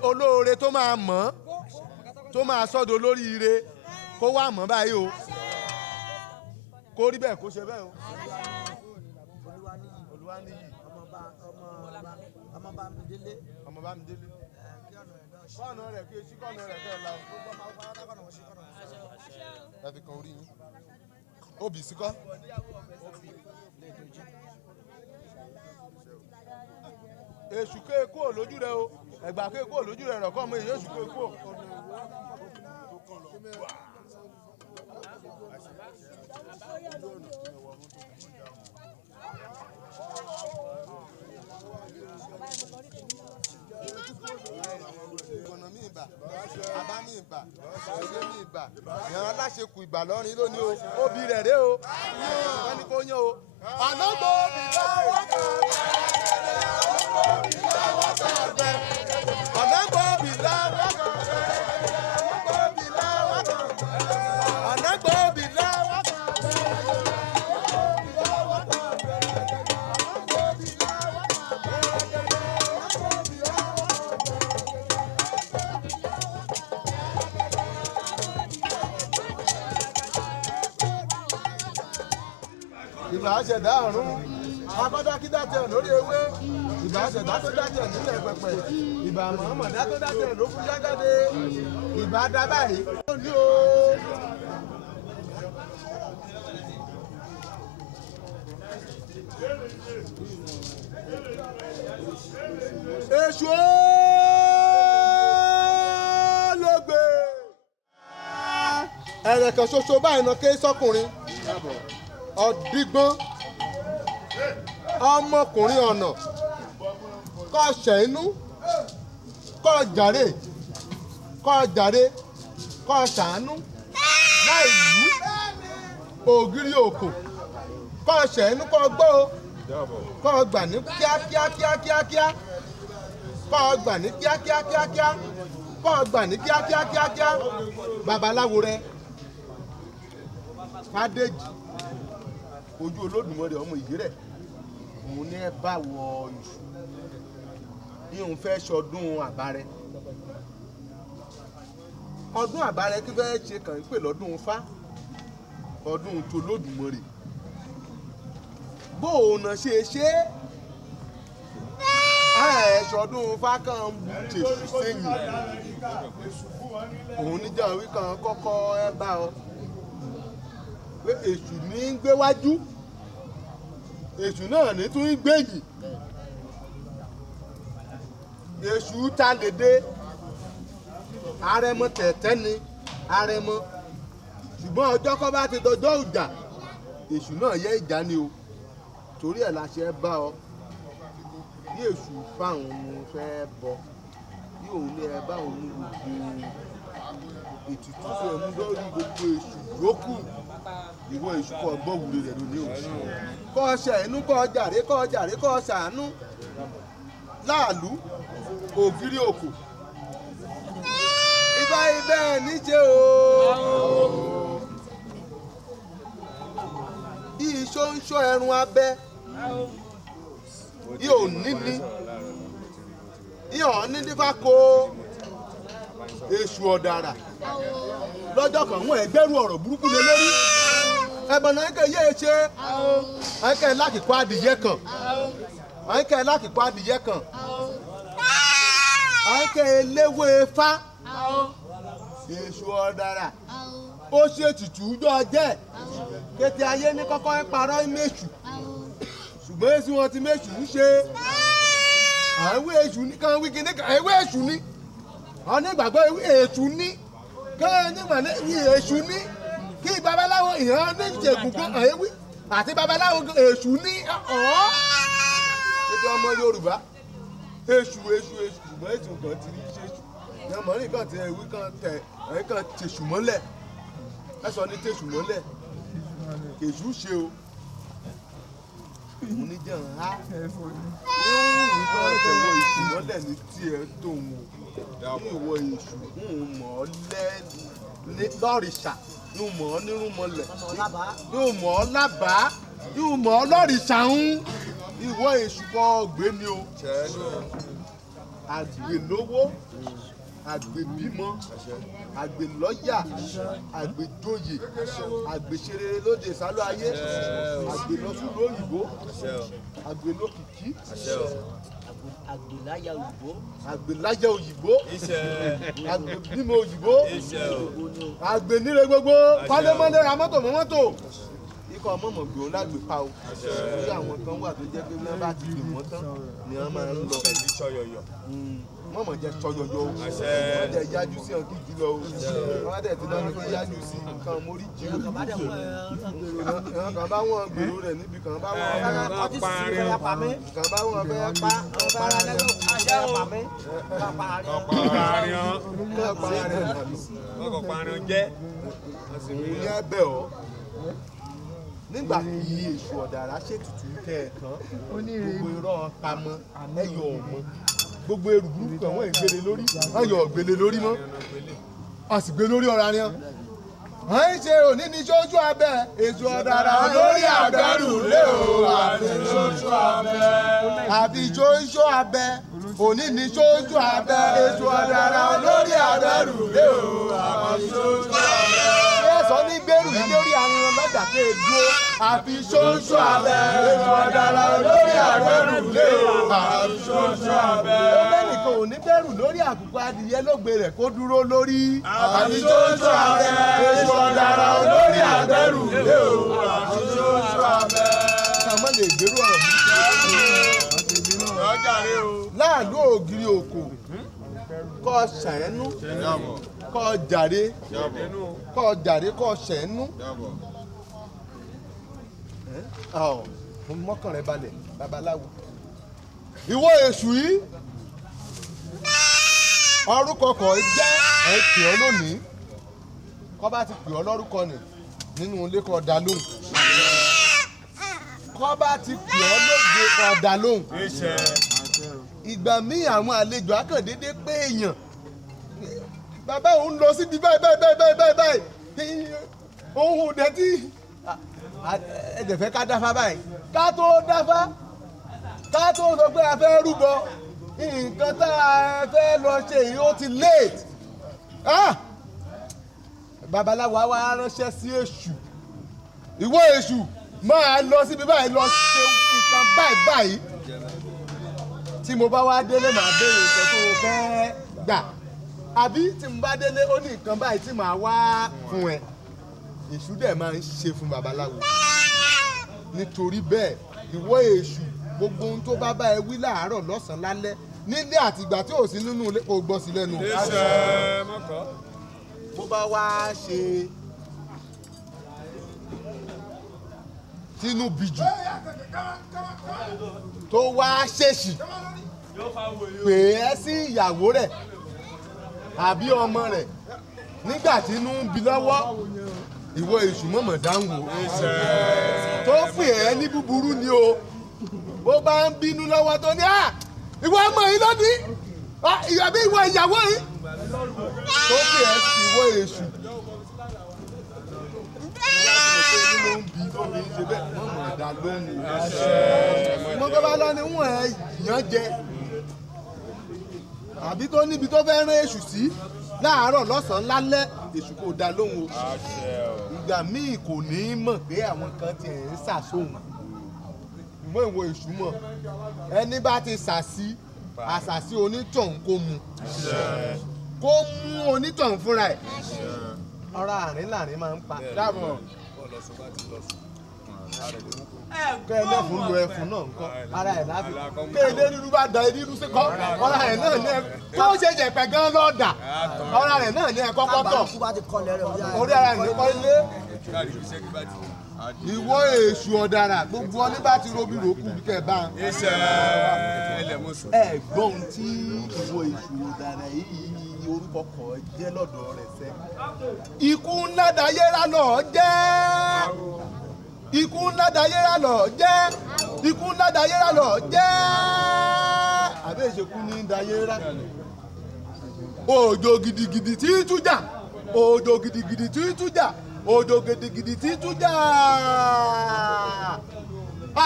olóore tó máa mọ̀ tó máa sọ́dọ̀ olóríire kó wá mọ̀ báyìí o kó rí bẹ́ẹ̀ kó ṣe bẹ́ẹ̀ o. Olúwaníyì ọmọ bá mi délé kọ́ọ̀nù rẹ̀ kí etí kọ́ọ̀nù rẹ̀ kẹ́ ẹ̀ la ẹ fi kan orí yín obì síkọ́. èṣù kéèkó lójú rẹ o ẹgbà kéèkó lójú rẹ rọ̀ kọ́ ọmọ èyí èṣù kéèkó. ìkànnì ìbà àbá mi ìbà ṣe mi ìbà ìyàrá aláṣekù ìbà lọ́rin lónìí o obì rẹ̀ rẹ̀ o wọ́n ní kó yán o. ànágbó mi lọ́wọ́ kan ànágbó mi lọ́wọ́ kan ànágbó mi lọ́wọ́ kan. ìbà ṣẹ̀dá ọ̀run akọ́dákídá tẹ̀ lórí ewé ìbà ṣẹ̀dá tó dá tẹ̀ nílẹ̀ pẹ̀pẹ̀ ìbà mọ̀ọ́mọ̀dá tó dá tẹ̀ lókun jágádé ìbà dá báyìí ní o. èṣù olóògbé ẹ̀rẹ̀kẹ̀ ṣoṣo báyìí náà ké sọ́kùnrin ọ̀dígbọ́n ọmọkùnrin ọ̀nà kọ́ ṣẹ̀ínú kọ́ jàre kọ́ ṣàánú láì lú ògiri òkò kọ́ ṣẹ̀ínú kọ́ gbọ́ kọ́ gbà ní kíákíákíákíá kọ́ gbà ní kíákíákíákíá kọ́ gbà ní kíákíákíá babaláwo rẹ Fádèjì Ojú Olódùmarè ọmọ Ìjírẹ̀ òun ní ẹ bá wọ ìṣù ní òun fẹ́ ṣọdún àbárẹ ọdún àbárẹ kí fẹ́ ṣe kàn ń pè lọ́dún Ifá ọdún t'Olódùmarè bóun náà ṣe ṣọdún Ifá kan ṣèṣù sẹ́yìn òun níjà wí kan kọ́kọ́ ẹ bá ọ pé èṣù ní ń gbé wájú èṣù náà ní tún ń gbẹ̀yìn èṣù ta lédè arẹmọ tẹ̀tẹ̀ ni arẹmọ ṣùgbọ́n ọjọ́ kọ́ bá ti dọjọ́ ìjà èṣù náà yẹ ìjà ni o torí ẹ̀ la ṣe bá ọ bí èṣù fáwọn ọmọ fẹ́ bọ bí òun ní ẹ bá òun gbogbo ètùtù tó ẹ mú lórí gbogbo èṣù yòókù ìwọ èṣù kọ gbọ́ wùlé rẹ̀ lónìí òṣù kọ́ ṣẹ̀ínú kọ́ jàre kọ́ ṣàánú láàlú ògiri òkò ibà ibẹ̀ níṣẹ́ o iṣó ń ṣọ́ ẹrun abẹ́ yóò níní yóò níní bá kó èṣù ọ̀dàrà lọ́jọ́ kan wọ́n ẹgbẹ́rún ọ̀rọ̀ burúkú lé lórí ẹ̀bọ̀n náà kẹ́ yé ṣe ẹ̀kẹ́ lákìkọ́ adìyẹ kan ẹ̀kẹ́ lákìkọ́ adìyẹ kan ẹ̀kẹ́ eléwé Ifá èṣù ọ̀dàrà ó ṣe tìtù jọ jẹ́ kété ayé ní kọ́kọ́ ẹ parọ́ méṣù ṣùgbọ́n èsì wọn ti méṣù ń ṣe àìwé èṣù ní kan wí kíní kan àìwé èṣù ní onígbàgbọ́ èṣù ní kéèyàn nígbà ní èṣù ní kí babaláwo ìhàn ní ìjẹ̀gùn kan àìwí àti babaláwo èṣù ní ọ̀ọ́ ètò ọmọ Yorùbá èṣù ṣùgbọ́n èṣù kan ti rí ṣéṣù ìyàmọ̀ ní kan ti ẹ̀wí kan tẹ̀ ẹ̀yìn kan tẹ̀ṣù mọ́lẹ̀ ẹ̀sọ́ ní tẹ̀ṣù mọ́lẹ̀ èṣù ṣe o òun ní jẹ́ ńlá ní kan tẹ̀wọ́ èṣù mọ́lẹ̀ ní tiẹ̀ tó ń wò ní ìwọ èṣù ń mọ̀ ọ́ lọ́rìṣà ní mọ̀ ọ́ nírúnmọlẹ̀ ní mọ̀ ọ́ lábàá ní mọ̀ ọ́ lọ́rìṣà ń ìwọ èṣù kọ́ ọ̀gbẹ́ ni o àgbélówó àgbébímọ àgbélọ́yà àgbéjóyè àgbéṣeré lóde sálọ ayé àgbélọ́sùlù òyìnbó àgbélókìkí àgbèláyà òyìnbó àgbébímọ òyìnbó àgbéníre gbogbo kọ́lémọ́lé ra mọ́tò mọ́ mọ́tò ikọ̀ mọ̀mọ́ gbé òun lágbè pa o lórí àwọn kan wà tó jẹ́ pé wọ́n bá ti gbè wọ́n tán ni wọ́n máa ń lọ mọ̀mọ́ jẹ́ sọyọyọ o wọ́n jẹ́ yájú sí ọ̀kí jùlọ o wọ́n dẹ̀ ti lọ́nu kí yájú sí nǹkan mórí jì o kan bá wọn gbèrò rẹ̀ níbi kan bá wọn fẹ́ pa kan bá wọn fẹ́ pa nígbà tí èṣù ọ̀dàrà ṣètùtù kẹ̀ẹ̀kan gbogbo irọ́ pamọ́ ẹ̀yọ̀ ọ̀mọ gbogbo ẹrù burúkú kan wọ́n ìgbélé lórí ẹ̀yọ̀ ọ̀gbélé lórí mọ́ a sì gbé lórí ọ̀rá ni ọ́ wọ́n ń ṣe òní ní sójú abẹ́ èṣù ọ̀dàrà lórí àgbẹ̀rù lé o àti sójú abẹ́ àti sójú abẹ́ òní ní sójú abẹ́ èṣù ọ̀dàrà lórí àgbẹ̀rù lé o àti sójú abẹ́. sọ ní gbèrú yìí lórí àrùn lọ́jà tó e dúró àfi ṣóńṣó abẹ ètò ọ̀daràn lórí àgbẹ̀rù lé o àfi ṣóńṣó abẹ. ẹnìkan ò ní bẹ̀rù lórí àkùkọ adìyẹ lógbe rẹ̀ kó dúró lórí àfi ṣóńṣó abẹ ètò ọ̀daràn lórí àgbẹ̀rù lé o àfi ṣóńṣó abẹ. kàmọ́ lè gbèrú ọ̀rọ̀ láàlú ògiri òkò kọ́ ṣàyẹ́nú kọ́ jàre kọ́ ṣẹ̀ẹ́nú. mọ́kàn rẹ balẹ̀ babaláwo. ìwọ èṣù yìí orúkọ kọ̀ jẹ́ ẹ̀ pè ọ́ lónìí kọ́ bá ti pè ọ́ lórúkọ nì nínú ilé kọ́ dá lóhùn kọ́ bá ti pè ọ́ lóde kọ́ dá lóhùn. ìgbà míì àwọn àlejò akàndéédé pé èèyàn bàbá òun lọ síbi báyìí òun ò dẹ́tí ẹ̀jẹ̀ fẹ́ ká dáfá báyìí ká tó dáfá ká tó sọ pé a fẹ́ rúbọ nǹkan tá a fẹ́ lọ ṣe yìí ó ti late babaláwo á wá ránṣẹ́ sí èṣù ìwọ èṣù máa lọ síbi báyìí lọ ṣe nǹkan báyìí tí mo bá wá délé màá béèrè nǹkan tó o fẹ́ gbà àbí tí mo bá délé ó ní nǹkan báyìí tí màá wá fún ẹ èṣù dẹ̀ máa ń ṣe fún babaláwo nítorí bẹ́ẹ̀ ìwọ èṣù gbogbo ohun tó bá bá ẹ wí láàárọ̀ lọ́sàn-án lálẹ́ nílé àtìgbà tí ò sí nínú ilé kò gbọ́ sí lẹ́nu. bó bá wá ṣe tínú bìjù tó wá ṣèṣì pè é sí ìyàwó rẹ̀ àbí ọmọ rẹ̀ nígbà tí inú ń bi lọ́wọ́ ìwọ èṣù mọ̀mọ̀ dáhùn o tó pè é ní búburú ni o bó bá ń bínú lọ́wọ́ tó ní ìwọ ọmọ yìí lónìí àbí ìwọ ìyàwó yìí tó pè é sí ìwọ èṣù mo gbọ́ bá lọ ní wọ́n ẹ̀ yàn jẹ àbí tó níbi tó fẹ́ rán èṣù sí láàárọ̀ lọ́sàn-án lálẹ́ èṣù kò dá lóhùn o ìgbà míì kò ní í mọ̀ pé àwọn kan ti ẹ̀ ń ṣàṣòhun ìwọ ìwọ èṣù mọ̀ ẹni bá ti ṣàṣì àṣàṣì onítọ̀hún kó mú onítọ̀hún fúnra ẹ̀ ọ̀rọ̀ àárín láàrin máa ń pa dáàbọ̀ kẹ́ẹ̀lẹ́fún lo ẹfun náà nǹkan ara ẹ̀ láti kéde rírú bá da rírú sí kọ́ ọ̀rá ẹ̀ náà ní ẹ tó ṣe jẹ̀pẹ̀ gan lọ́ọ̀dà ọ̀rá ẹ̀ náà ní ẹ kọ́kọ́ tọ̀ orí ara ẹ̀ ní kọ́ ilé. ìwọ èṣù ọ̀dàrà gbogbo ọní bá ti robi ròkú bí kẹ́ ẹ bá ẹ gbọ́n tí ìwọ èṣù ọ̀dàrà yìí orúkọ kọ̀ jẹ́ lọ́dọ̀ rẹ̀ sẹ́ ikú ńlá dayéra lọ́ọ́ jẹ́ ikú ńlá dayéra lọ jẹ́ ikú ńlá dayéra lọ jẹ́ àbẹ́ ìṣekú ní dayéra òjò gidigidi tí tújà òjò gidigidi tí tújà òjò gidigidi tí tújà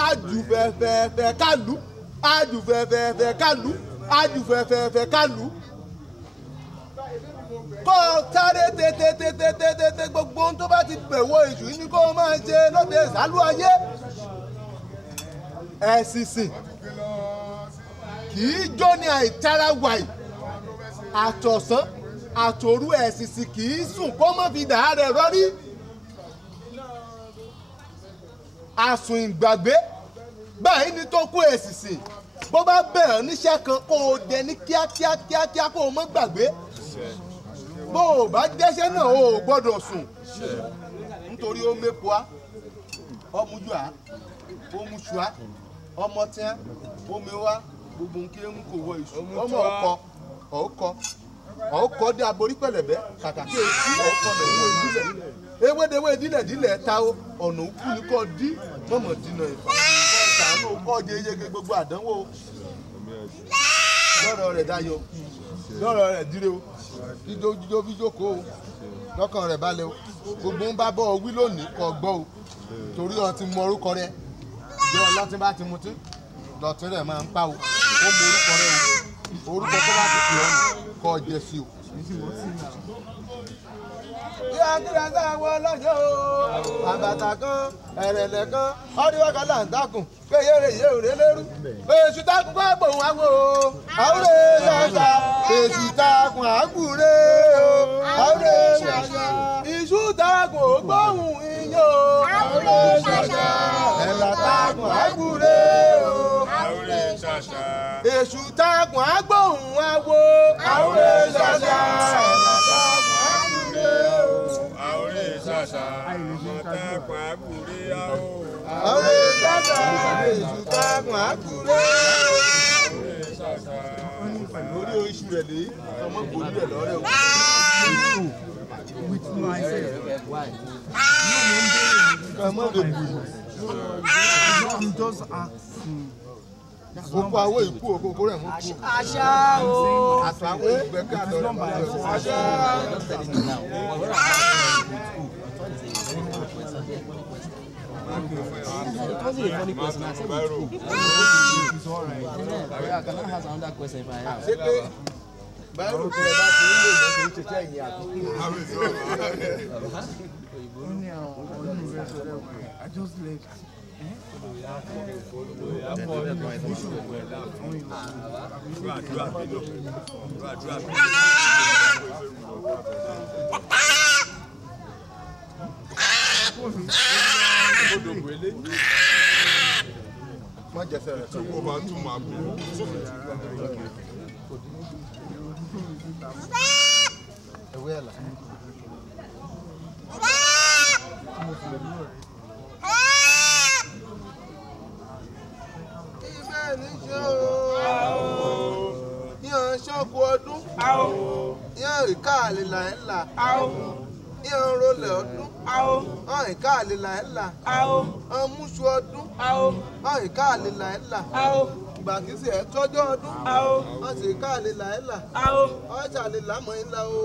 àjùfẹ́fẹ́fẹ́ kálù àjùfẹ́fẹ́fẹ́ kálù àjùfẹ́fẹ́fẹ́ kálù kó sáré tètè gbogbo ohun tó bá ti bẹ̀wò èṣù ní kó máa ṣe lóde ìsálú ayé ẹ̀sìnsìn kì í jó ní àìtara wàyí àtọ̀sán àtòru ẹ̀sìnsìn kì í sùn kó má fi dà á rẹ̀ rọ́rí àsùn ìgbàgbé báyìí ní tó kú ẹ̀sìnsìn bó bá bẹ̀rẹ̀ níṣẹ́ kan kó o jẹ ní kíákíá kó o má gbàgbé bó o bá jẹ́ṣẹ́ náà o ò gbọ́dọ̀ sùn nítorí ó mépo á ọmújú á ọmúṣu á ọmọ tí á omi wá gbogbo nǹkan ń kò wọ ìṣù ọmọ ọkọ dé aborí pẹ̀lẹ́bẹ́ kàkà kí etí ọkọ lẹ́wọ́ ìdílẹ̀ ewédewé dílẹ̀ ta o ọ̀nà òkú ni kò dí mọ̀mọ́ dínà ìfà sàánú kọ́ jẹjẹrẹ gbogbo àdánwò lọ́rọ̀ rẹ̀ dayọ̀ lọ́rọ̀ rẹ̀ dire o jíjó fíjókòó o lọ́kàn rẹ̀ balẹ̀ o gbogbo ń bá bọ́ ọ wí lónìí kọ́ gbọ́ o torí ọ ti mọ orúkọ rẹ̀ bí ọlọ́tí bá ti mutí lọ́tí rẹ̀ máa ń pa o ó mọ orúkọ rẹ̀ o orúkọ tó bá ti pè ọ́ nù kọ́ jẹ sí o Ìyá kíra sáwọn ọlọ́jọ́ o. Àbàtà kan, ẹ̀rẹ̀lẹ̀ kan, ọdúnwọ́kan là ń takùn. Péyèrè yé òré lérú. Èṣù takùn kọ́ gbòun àwọ̀ o. Àwúrẹ́ ṣàṣà. Èṣù takùn àgùrẹ́ o. Àwúrẹ́ ṣàṣà. Ìṣù takùn ògbóhùn iyán o. Àwúrẹ́ ṣàṣà. Ẹ̀là takùn àgùrẹ́ o. Àwúrẹ́ ṣàṣà. Èṣù takùn àgbóhùn àwọ̀. Àwúrẹ́ ṣàṣà. Ẹ̀là takùn àgùrẹ́ o. Àwúrẹ́ ṣàṣà. Àmọ̀tẹ́kùn àgùrẹ́ o. Àwúrẹ́ ṣàṣà. Èṣù takùn àgùrẹ́ o. Àwúrẹ́ ṣàṣà. Lórí oṣù rẹ̀ lé ọmọ gbòòrò rẹ̀ lọ́rẹ̀ o. With myself. I'm just asking. Oko awo iku oko rẹ̀ mú kú. Àṣà o. Àṣà awo ìgbẹ́kẹ̀ àdọ̀rẹ̀ mọ́ rẹ̀. Àṣà. It wasn't a funny question. I said it's cool. It's all right. Yeah, can I ask another question if I have? Báyọ̀ tí ẹ bá ti ń lè lọ sí ṣẹṣẹ yìí àti. I just left. Má jẹsẹ̀ rẹ̀ kan. Ó bá tún máa bù. Ewé ẹ̀là. Ibẹ̀ ní ṣe o. Yàn ṣọ́kù ọdún. Yàn ìka àlèlà ẹ̀là. Yàn rolẹ̀ ọdún. Hàn ìka àlèlà ẹ̀là. Hàn múṣu ọdún. Hàn ìka àlèlà ẹ̀là. Ìgbà kìí ṣe ẹ̀ tọ́jọ́ ọdún. Hàn sì ìka àlèlà ẹ̀là. Hàn ṣàlèlà mọ́ ilà o.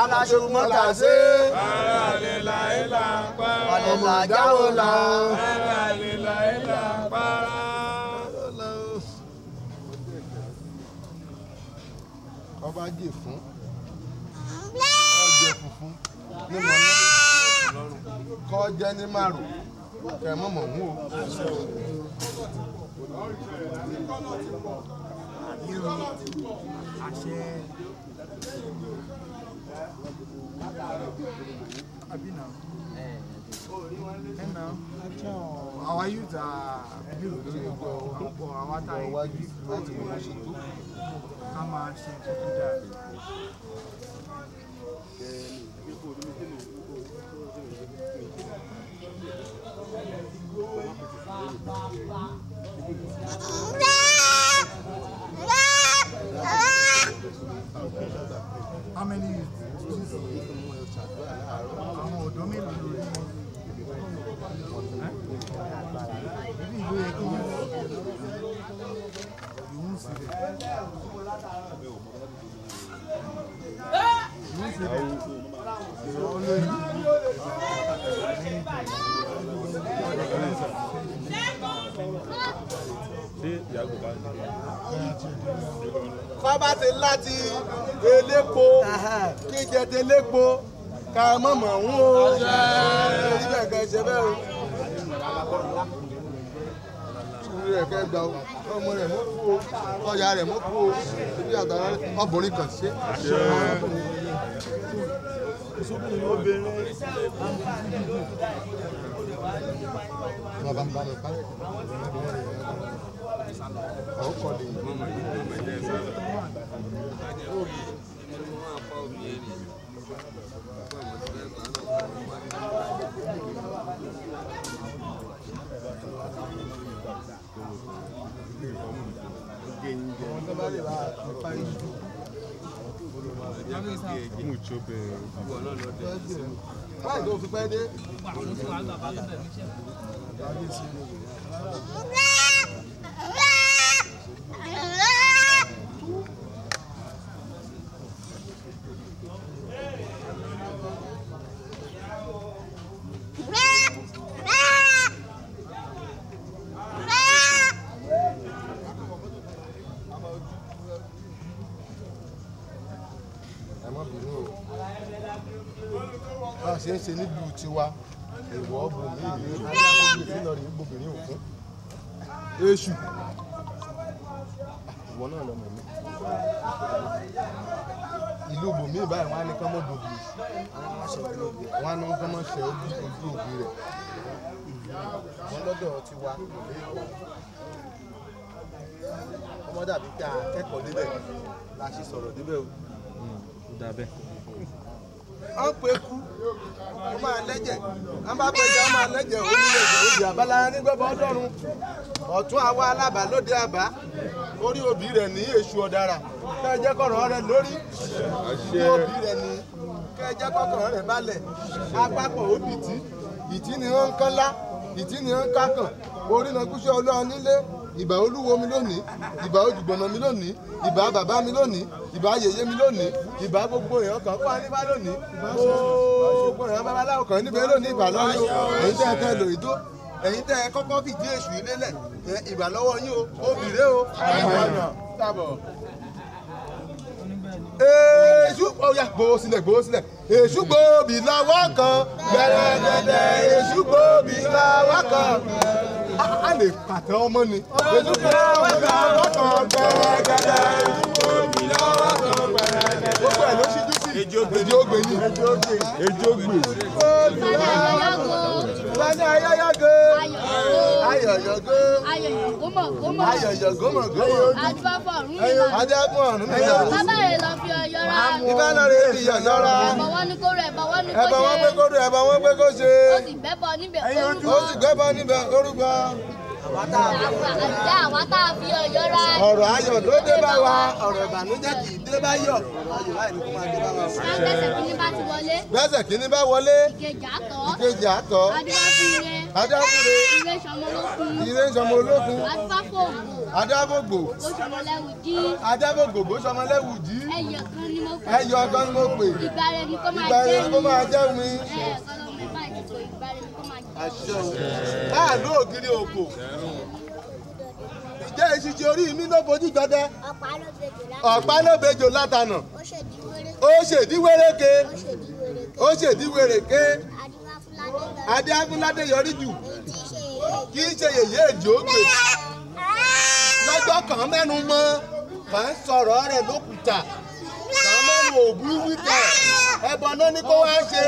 Aláṣẹ́gbọ́ntàṣe ọ̀lẹ́lá jáwọ́lá ọba jẹ fún ọjẹ funfun ní mọ̀nà kọ́ jẹ́ ní márùn kẹ́ mọ̀mọ̀ mú o. Our youth are built to our time. Come on, how many youth? Kọ́bá ti láti elépo kí jẹ ti elépo ká mọ̀mọ̀ ń o ibẹ̀ kẹ́ ṣe bẹ́ẹ̀ o. Orí rẹ̀ kẹ́ gbà o, ọmọ rẹ̀ mọ́ kú o, ọjà rẹ̀ mọ́ kú o, ibi àgbàrá ọbùnrin kan ṣe. Bàbá ń bá mi pa. Ọkọ̀ lè mọ̀ mọ̀ Báyìí ló fi pẹ́ dé. Bá a ṣe ń ṣe nílùú tiwa èèwọ̀ ọ̀bùnmí ìlú alábòbìnrin lọ rí gbòbìnrin òkun èṣù ìwọ náà lọ mọ̀ mí ìlú bòmí báyìí wọn á ní kán mọ́ dòbí wọn á ní kán mọ́ ṣe ojú òbí rẹ̀ wọn lọ́dọ̀ tiwa ọmọ dàbí pé akẹ́kọ̀ọ́ débẹ̀ la ṣe sọ̀rọ̀ débẹ̀ o. dàbẹ́. a ń pe kú ó máa lẹ́jẹ̀ a bá pẹja ó máa lẹ́jẹ̀ onílé ìjọ òbí àbálá nígbàgbọ́ ọlọ́run ọ̀tún àwa alábà lóde àbá orí òbí rẹ̀ ní èṣù ọ̀dàrà kẹ́ ẹ jẹ́ kọ̀rọ̀ rẹ̀ lórí òbí rẹ̀ ní kẹ́ ẹ jẹ́ kọ̀rọ̀ rẹ̀ balẹ̀ apapọ̀ òbí ìtí ni wọ́n ń kọ́lá ìtí ni wọ́n ń kákàn orí náà kúṣẹ́ ọlọ́run nílé ìbà olúwo mi lónìí ìbà ojúgbọ̀nà mi lónìí ìbà bàbá mi lónìí ìbà yèyé mi lónìí ìbà gbogbo èèyàn kan kó aníbá lónìí gbogbo èèyàn babaláwo kan níbẹ̀ lónìí ìbà lọ́yọ́ èyí tẹ́ ẹ kẹ́ lò ìdó èyí tẹ́ ẹ kọ́kọ́ fìdí èṣù ilé lẹ̀ ìbà lọ́wọ́ yín o obìnrin o káàbọ̀. èṣù ọ̀yà gbòó sílẹ̀ èṣù gbòóbì lọ́wọ́ kan gbẹ̀rẹ̀gẹ̀dẹ̀ èṣù gbòóbì lọ́wọ́ kan a lè pàtẹ ọmọ ni. èṣù gbòóbì lọ́wọ́ kan gbẹ̀rẹ̀gẹ̀dẹ̀ èṣù gbòóbì lọ́wọ́ kan gbẹ̀rẹ̀gẹ̀dẹ̀. gbogbo ẹ̀ ló ṣíjú sí èjì ògbè yìí èjì ògbè. Sani ayayago ayọyọgo ayọyọgọmọgọmọ adébọ ọrùn mi lọ. bàbá rẹ̀ lọ fi ọyọ́ ra. ibà náà rẹ̀ fi ọyọ́ ra. ẹ̀bọ̀ wọn ní kó rẹ̀ ẹ̀bọ̀ wọn ní kó ṣe. ẹ̀bọ̀ wọn pé kó rẹ̀ ẹ̀bọ̀ wọn pé kó ṣe. ó sì gbẹ́bọ̀ níbẹ̀ orúkọ. ó sì gbẹ́bọ̀ níbẹ̀ orúkọ. àjà àwa tá a fi ọyọ́ ra. ọ̀rọ̀ ayọ̀ ló dé bá wa ọ̀rọ̀ ìbànújẹ́ kì í dé bá yọ̀ ayọ̀ láì ní kó máa dé bá wa. gbẹ́sẹ̀ kìíní bá ti wọlé. gbẹ́sẹ̀ kìíní bá wọlé. ìkejì àtọ̀. adéwáfúre. ire sọmọ olókun. adífáfògbò. adífáfògbò. adábògbò sọmọlẹ́wù jí. ẹyọ kan ni mo pè. ìgbà rẹ̀ ni kó máa jẹ́ mi. láàlú ògiri òkò ìjẹ́ ìṣiṣẹ́ orí mi ló fojú jọdẹ ọ̀pá ló bejò látànà ó ṣèdí wéréke adé afúnládé yọrí jù kì í ṣe yèyé èjò gbè lọ́jọ́ kan mẹ́nu mọ́ kàn ń sọ̀rọ̀ rẹ̀ lókùtà kàn mẹ́nu ògùn wíkẹ̀ ẹbọ náà ní kó wá ṣe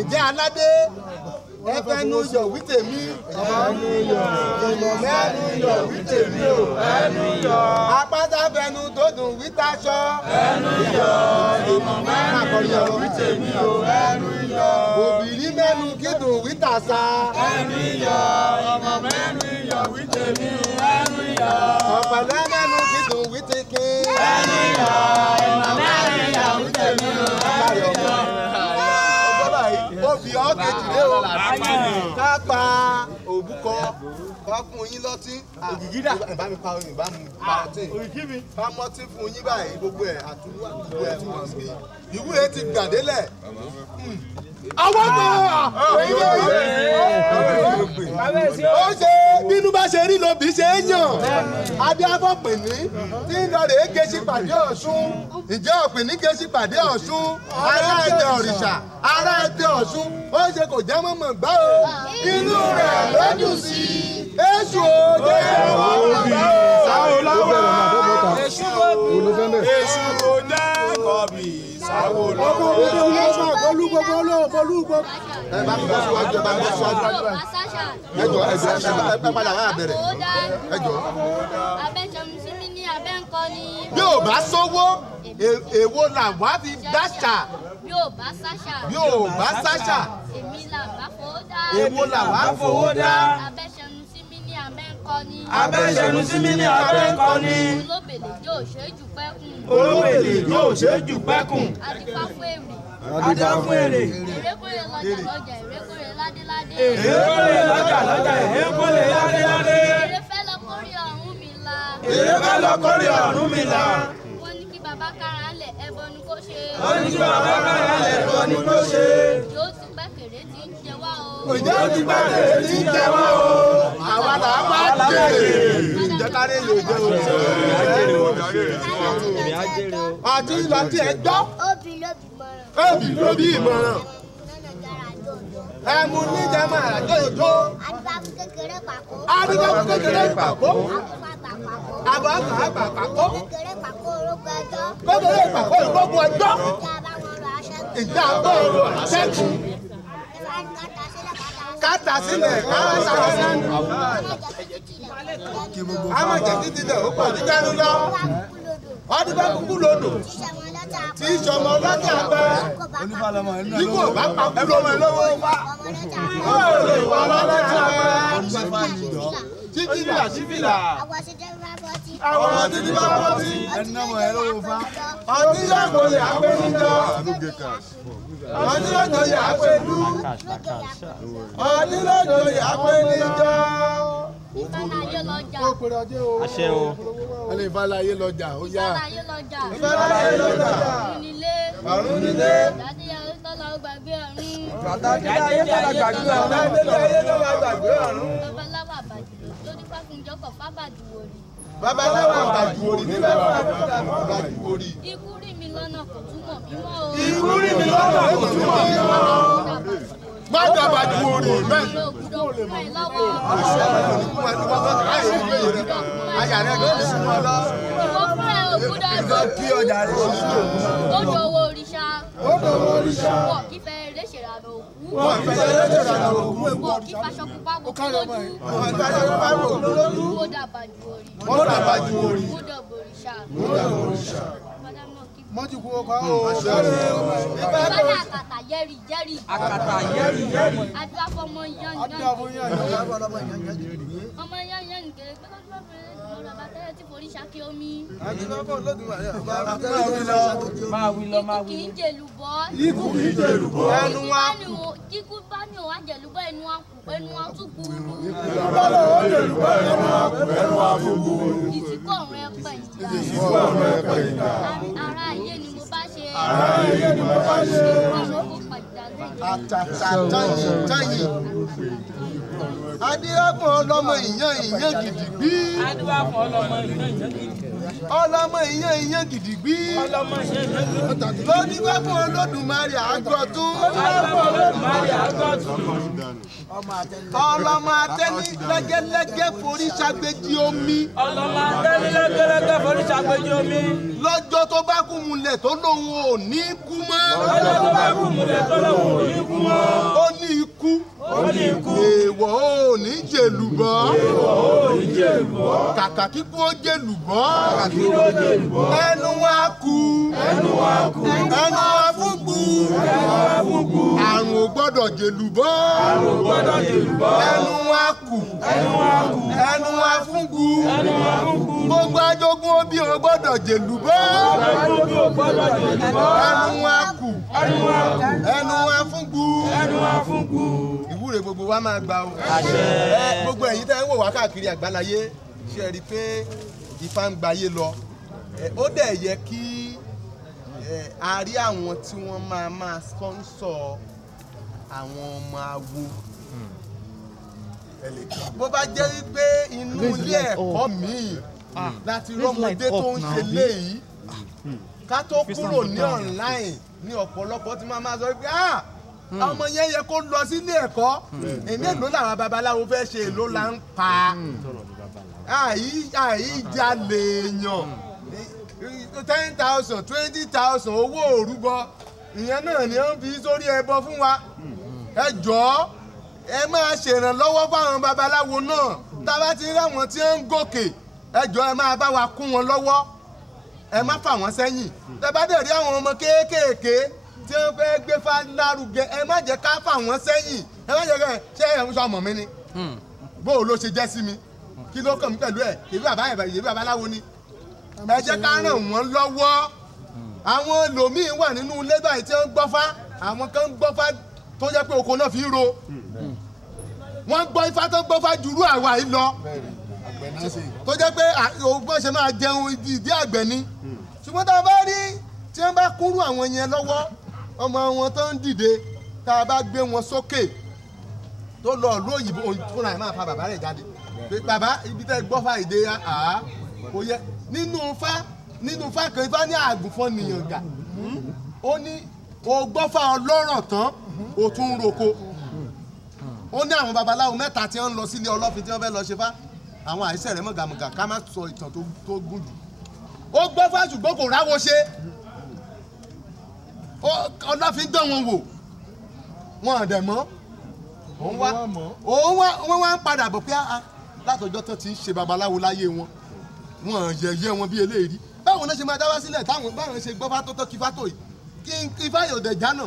ìjẹ́ aládé ẹfẹnu yọ wí tèmi ẹnu yọ ìmọ̀ mẹ́nu yọ wí tèmi o ẹnu yọ apáta fẹnu tó dùn wí taṣọ ẹnu yọ ìmọ̀ mẹ́nu yọ wí tèmi o ẹnu yọ òbírí mẹ́nu kí dùn wí tàṣà ẹnu yọ ìmọ̀ mẹ́nu yọ wí tèmi o ẹnu yọ ọ̀pẹ̀lẹ̀ mẹ́nu kí dùn wí tìkì ẹnu yọ ìmọ̀ mẹ́nu yọ wí tèmi o ẹnu yọ. Ó fi ọ́ kejì ré o. Ká pa òbúkọ, ká fún yín lọ́tí. Ògìgídà. Ìbá mi pa oyin, ìbá mi pa ọtí. Ògìgí mi. Ká mọ́tí fún yín báyìí, gbogbo ẹ̀ àtúwà gbogbo ẹ̀ tí wọ́n gbé. Ìwúre ti gbàdélẹ̀. Àwọn ọmọ ó ṣe bínú bá ṣe rí lóbi ṣe é yàn. Adé afọ́pìnní tí ń lọ rèé gẹ̀ẹ́sì pàdé Ọ̀ṣun. Ǹjẹ́ ọ̀pìnní gẹ̀ẹ́sì pàdé Ọ̀ṣun? Ará ẹ̀dẹ̀ òrìṣà, ará ẹ̀dẹ̀ Ọ̀ṣun. Ó ṣe kò jẹ́ mọ̀mọ̀ gbá o. Inú rẹ̀ ló dùn sí i. Èṣù òde ẹ̀wọ̀n ọ̀gá o. Sáwọ́ lọ́wọ́. Èṣù òde kọ̀bì. Sáwọ́ lọ́wọ́. Olúgbogbo. Ẹ bá mi bọ́ síwájú, ẹ bá mi bọ́ síwájú. Ẹ jọ ẹ padà wá bẹ̀rẹ̀. Ẹ jọ. abẹ́jọmi sí mi ní abẹ́ ńkọ ni. Bí ò bá sówó èwo là wá fi dáṣà. bí ò bá sáṣà. èmi là bá fowó dá. èwo là wá fowó dá. abẹ́ṣẹ̀nu sí mi ní abẹ́ńkọ́ ni. abẹ́ṣẹ̀nu sí mi ní abẹ́ńkọ́ ni. olóbèlè yóò ṣe é jù pẹ́kùn. olóbèlè yóò ṣe é jù pẹ́kùn. adífá fún èrè. adífá fún èrè. ìrékòrè lọ́jà lọ́jà ìrékòrè ládéládé. ìrékòrè lọ́jà lọ́jà ìrékòrè ládéládé. èrè fẹ́ lọ kórè Ọ̀rúnmìlà. èrè fẹ́ lọ kórè Ọ̀rúnmìlà. wọ́n ní kí bàbá kára lẹ̀ ẹbọ ni kó ṣe. wọ́n ní kí bàbá kára lẹ̀ ẹbọ ni kó ṣe. yóò ti pẹ́ kéré tí ń jẹ wá o. òjò ti pẹ́ kéré tí ń jẹ wá o. àwa là á máa jèrè. ìjẹ́kárí yóò jẹ́ o. àti ìlọtí ẹ gbọ́. obì ló bí ìmọ̀ràn. ẹmu níjẹ máa ràjò ìjó. adibabu kékeré pàkó. adibabu kékeré pàkó. àbọ̀ àgbà pàkó. kékeré pàkó orógbó ẹjọ́. kékeré pàkó orógbó ẹjọ́. ìjà bá wọn lọ àṣẹ́kù. ìjà bá wọn lọ àṣẹ́kù. kátà sílẹ̀ káràtà sílẹ̀. a máa jẹ́ títí lẹ̀ ó pọ̀ nígbàdún lọ. ọdún bá kúkú lòdò. tí ìṣọmọ ọlọ́jà bẹ́. bí kò bá pàkú lọ́mọ lọ́wọ́ wá. ó lè wà lọ́lọ́jà bẹ́. sífìlà sífìlà. àwọn títí bá bọ́tí. ọdún yàgò lè àgbẹ̀ níjọ. ọdún yàgò lè àgbẹ̀ lú. ọdún yàgò lè àgbẹ̀ níjọ. ìfàlàyé lọ́jà. àṣẹ o. ẹni ìfàlàyé lọ́jà ó yá. ìfàlàyé lọ́jà. ìfàlàyé lọ́jà. ọ̀run nílé. dàdí ayé tọ́lá ó gbàgbé ọ̀run. dàdí ayé tọ́lá gbàgbé ọ̀run. dàdí ayé tọ́lá gbàgbé ọ̀run. babaláwo àbàjù ló ní fáfúnjọkọ̀ fábàdùwòrì. babaláwo àbàjùwòrì ní fábàdùwòrì. ikú rí mi lọ́nà kò túmọ̀ mí mọ́ o. ikú rí mi lọ́nà kò túmọ̀ mí mọ́ o. má dàbàdùwòrì bẹ́ẹ̀. Ayà rẹ̀ ló sùn wọn lọ. Ìwọ fún ẹ òkúta ẹ̀dọ́. Kí ọjà rẹ̀ ó sùn. Ó dọ̀wọ́ òrìṣà. Ó dọ̀wọ́ òrìṣà. Wọ́n kí fẹ́ eré ṣèrànà òkú. Wọ́n kí fẹ́ eré ṣèrànà òkú. Wọ́n kí faṣọ pupa gbogbo lójú. Wọ́n kí faṣọ pupa gbogbo lójú. Ó dàbàjù orí. Ó dàbàjù orí. Ó dọ̀bọ̀ òrìṣà. Ó dọ̀bọ̀ òrìṣà. Mọ́jú kú ọkọ̀ o. Ìbára àkàtà yẹ́rì yẹ́rì. àkàtà yẹ́rì yẹ́rì. Adúlá fọmọ yán yán. Ọmọ yán yán nìkéré pé lọ́dún bá fẹ́rẹ́ lọ́rọ̀ àbátẹ́rẹ́ tí forí ṣáké omi. máa wí lọ máa Ikú wí. kì í jèlùbọ́. Ikú kì í jèlùbọ́. Ẹnu wa kù. Kíkú bá ní òun àjẹlùbọ́ ẹnu wa kù ẹnu wa tún kú. Ìbálò ó jèlùbọ́ ẹnu wa kù ẹnu wa tún kú. Ìsìnkú ọ̀run ẹ̀pẹ̀ ìjà. Ìsìnkú ọ̀run ẹ̀pẹ̀ ìjà. Ara ayé ni mo bá ṣe. Ara ayé ni mo bá ṣe. Ọ̀run kò pàjá lẹ́yìn. Àtàtà táyìn. Adéwàpọ̀ ọlọ́mọ ìyàn gidigbí. adúláfọ̀ ọlọ́mọ ìyàn gidigbí. Ọlọ́mọ ìyàn gidigbí. ọlọ́mọ ìyàn gidigbí. Lódìwàpọ̀ Olódùmarè àgbọ̀tún. adúláfọ̀ Olódùmarè àgbọ̀tún. Ọlọ́mọ atẹ́ni lẹ́gẹ́lẹ́gẹ́ forí ṣàgbéjì omi. ọlọ́mọ atẹ́ni lẹ́gẹ́lẹ́gẹ́ forí ṣàgbéjì omi. Lọ́jọ́ tó bá kú mulẹ̀ tó lóun ò ní kú mọ́. lọ́jọ́ tó bá kú mulẹ̀ tó lóun ò ní kú mọ́. Ó ní ikú. ó ní ikú. Èèwọ̀ ò ní jèlùbọ́. èèwọ̀ ò ní jèlùbọ́. Kàkà kíkú ó jèlùbọ́. kàkà kíkú ó jèlùbọ́. Ẹnu wa kú. ẹnu wa kú. Ẹnu wa fúngbù. ẹnu wa fúngbù. Àrùn ò gbọ́dọ̀ jèlùbọ́. àrùn ò gbọ́dọ̀ jèlùbọ́. Ẹnu wa kú. ẹnu wa kú. Ẹnu wa fúngbù. ẹnu wa fúngbù. Gbogbo ajogun obì ò gbọ́dọ̀ jèlùbọ́. gbogbo ò gbọ́dọ̀ jèlùbọ́. Ẹnu wa kú. ẹnu wa kú. Ẹnu wa fúngbù. ẹnu wa fúngbù. Ìwúre gbogbo wa máa gbà o. Gbogbo ẹ̀yin tẹ́ ń wò wá káàkiri àgbáláyé ṣe rí i pé Ifá ń gbayé lọ. Ó dẹ̀ yẹ kí a rí àwọn tí wọ́n máa sponsor àwọn ọmọ awo. Bó bá jẹ́ wípé inú ilé ẹ̀kọ́ míì láti rọ́mọdé tó ń ṣe léyìí ká tó kúrò ní online ní ọ̀pọ̀lọpọ̀ tí máa sọ pé ọmọ yẹn yẹ kó lọ sílé ẹ̀kọ́ èmi èlò làwọn babaláwo fẹ́ ṣe èlò là ń pa àìjalè èèyàn 10,000 20,000 owó òrúbọ ìyẹn náà ni ó ń fi sórí ẹbọ fún wa ẹ jọ̀ọ́ ẹ máa ṣèrànlọ́wọ́ fáwọn babaláwo náà tá a bá ti rí àwọn tí ń gòkè ẹ jọ̀ọ́ ẹ máa bá wa kún wọn lọ́wọ́ ẹ má fà wọ́n sẹ́yìn tẹ́ bá dẹ̀ rí àwọn ọmọ kéékèèké tí wọ́n fẹ́ gbé Ifá lárugẹ ẹ má jẹ́ ká fà wọ́n sẹ́yìn ẹ má jẹ́ ká ṣé ẹ̀ ń sọ ọmọ mi ni bó o ló ṣe jẹ́ sí mi kí ló kàn mí pẹ̀lú ẹ̀ ìbí bàbá ẹ̀ ìbí babaláwo ni ẹ jẹ́ ká ràn wọ́n lọ́wọ́ àwọn ẹlòmíín wà nínú ilé báyìí tí wọ́n gbọ́fá àwọn kan gbọ́fá tó jẹ́ pé oko náà fi ń ro wọ́n gbọ́ Ifá tó gbọ́fá jùrú àwa yìí lọ tó jẹ́ pé ògbọ́n ṣe máa jẹun ìdí àgbẹ̀ ni ṣùgbọ́n tá a bá rí tí wọ́n bá kúrú àwọn yẹn lọ́wọ́ ọmọ wọn tó ń dìde tá a bá gbé wọn sókè tó lọ ìlú òyìnbó fúnra ẹ̀ máa fa bàbá rẹ̀ jáde pé bàbá ibi tẹ́ gbọ́fá ìdè kò yẹ nínú Ifá kan Ifá ní àgùnfọ́n nìyàn gà ó ní o gbọ́fá ọlọ́rọ̀ tán o tún roko ó ní àwọn babaláwo mẹ́ta tí wọ́n ń lọ sílé ọlọ́fin tí wọ́n fẹ́ lọ ṣe fá àwọn àìsàn rẹ̀ mọ̀gàmọ̀gà ká má sọ ìtàn tó gùn jù ó gbọ́fá ṣùgbọ́n kò ráwo ṣe ọlọ́fin dán wọn wò wọn dẹ̀ mọ́ wọ́n wá ń padà bọ̀ pé látọjọ́ tó ti ń ṣe babaláwo láyé wọn wọn yẹ̀yẹ́ wọn bí eléyìí báwo ló ṣe máa dá wá sílẹ̀ báwọn ṣe gbọ́fá tó tọ́ kífá tó yìí kí Ifá yóò dẹ̀ jánà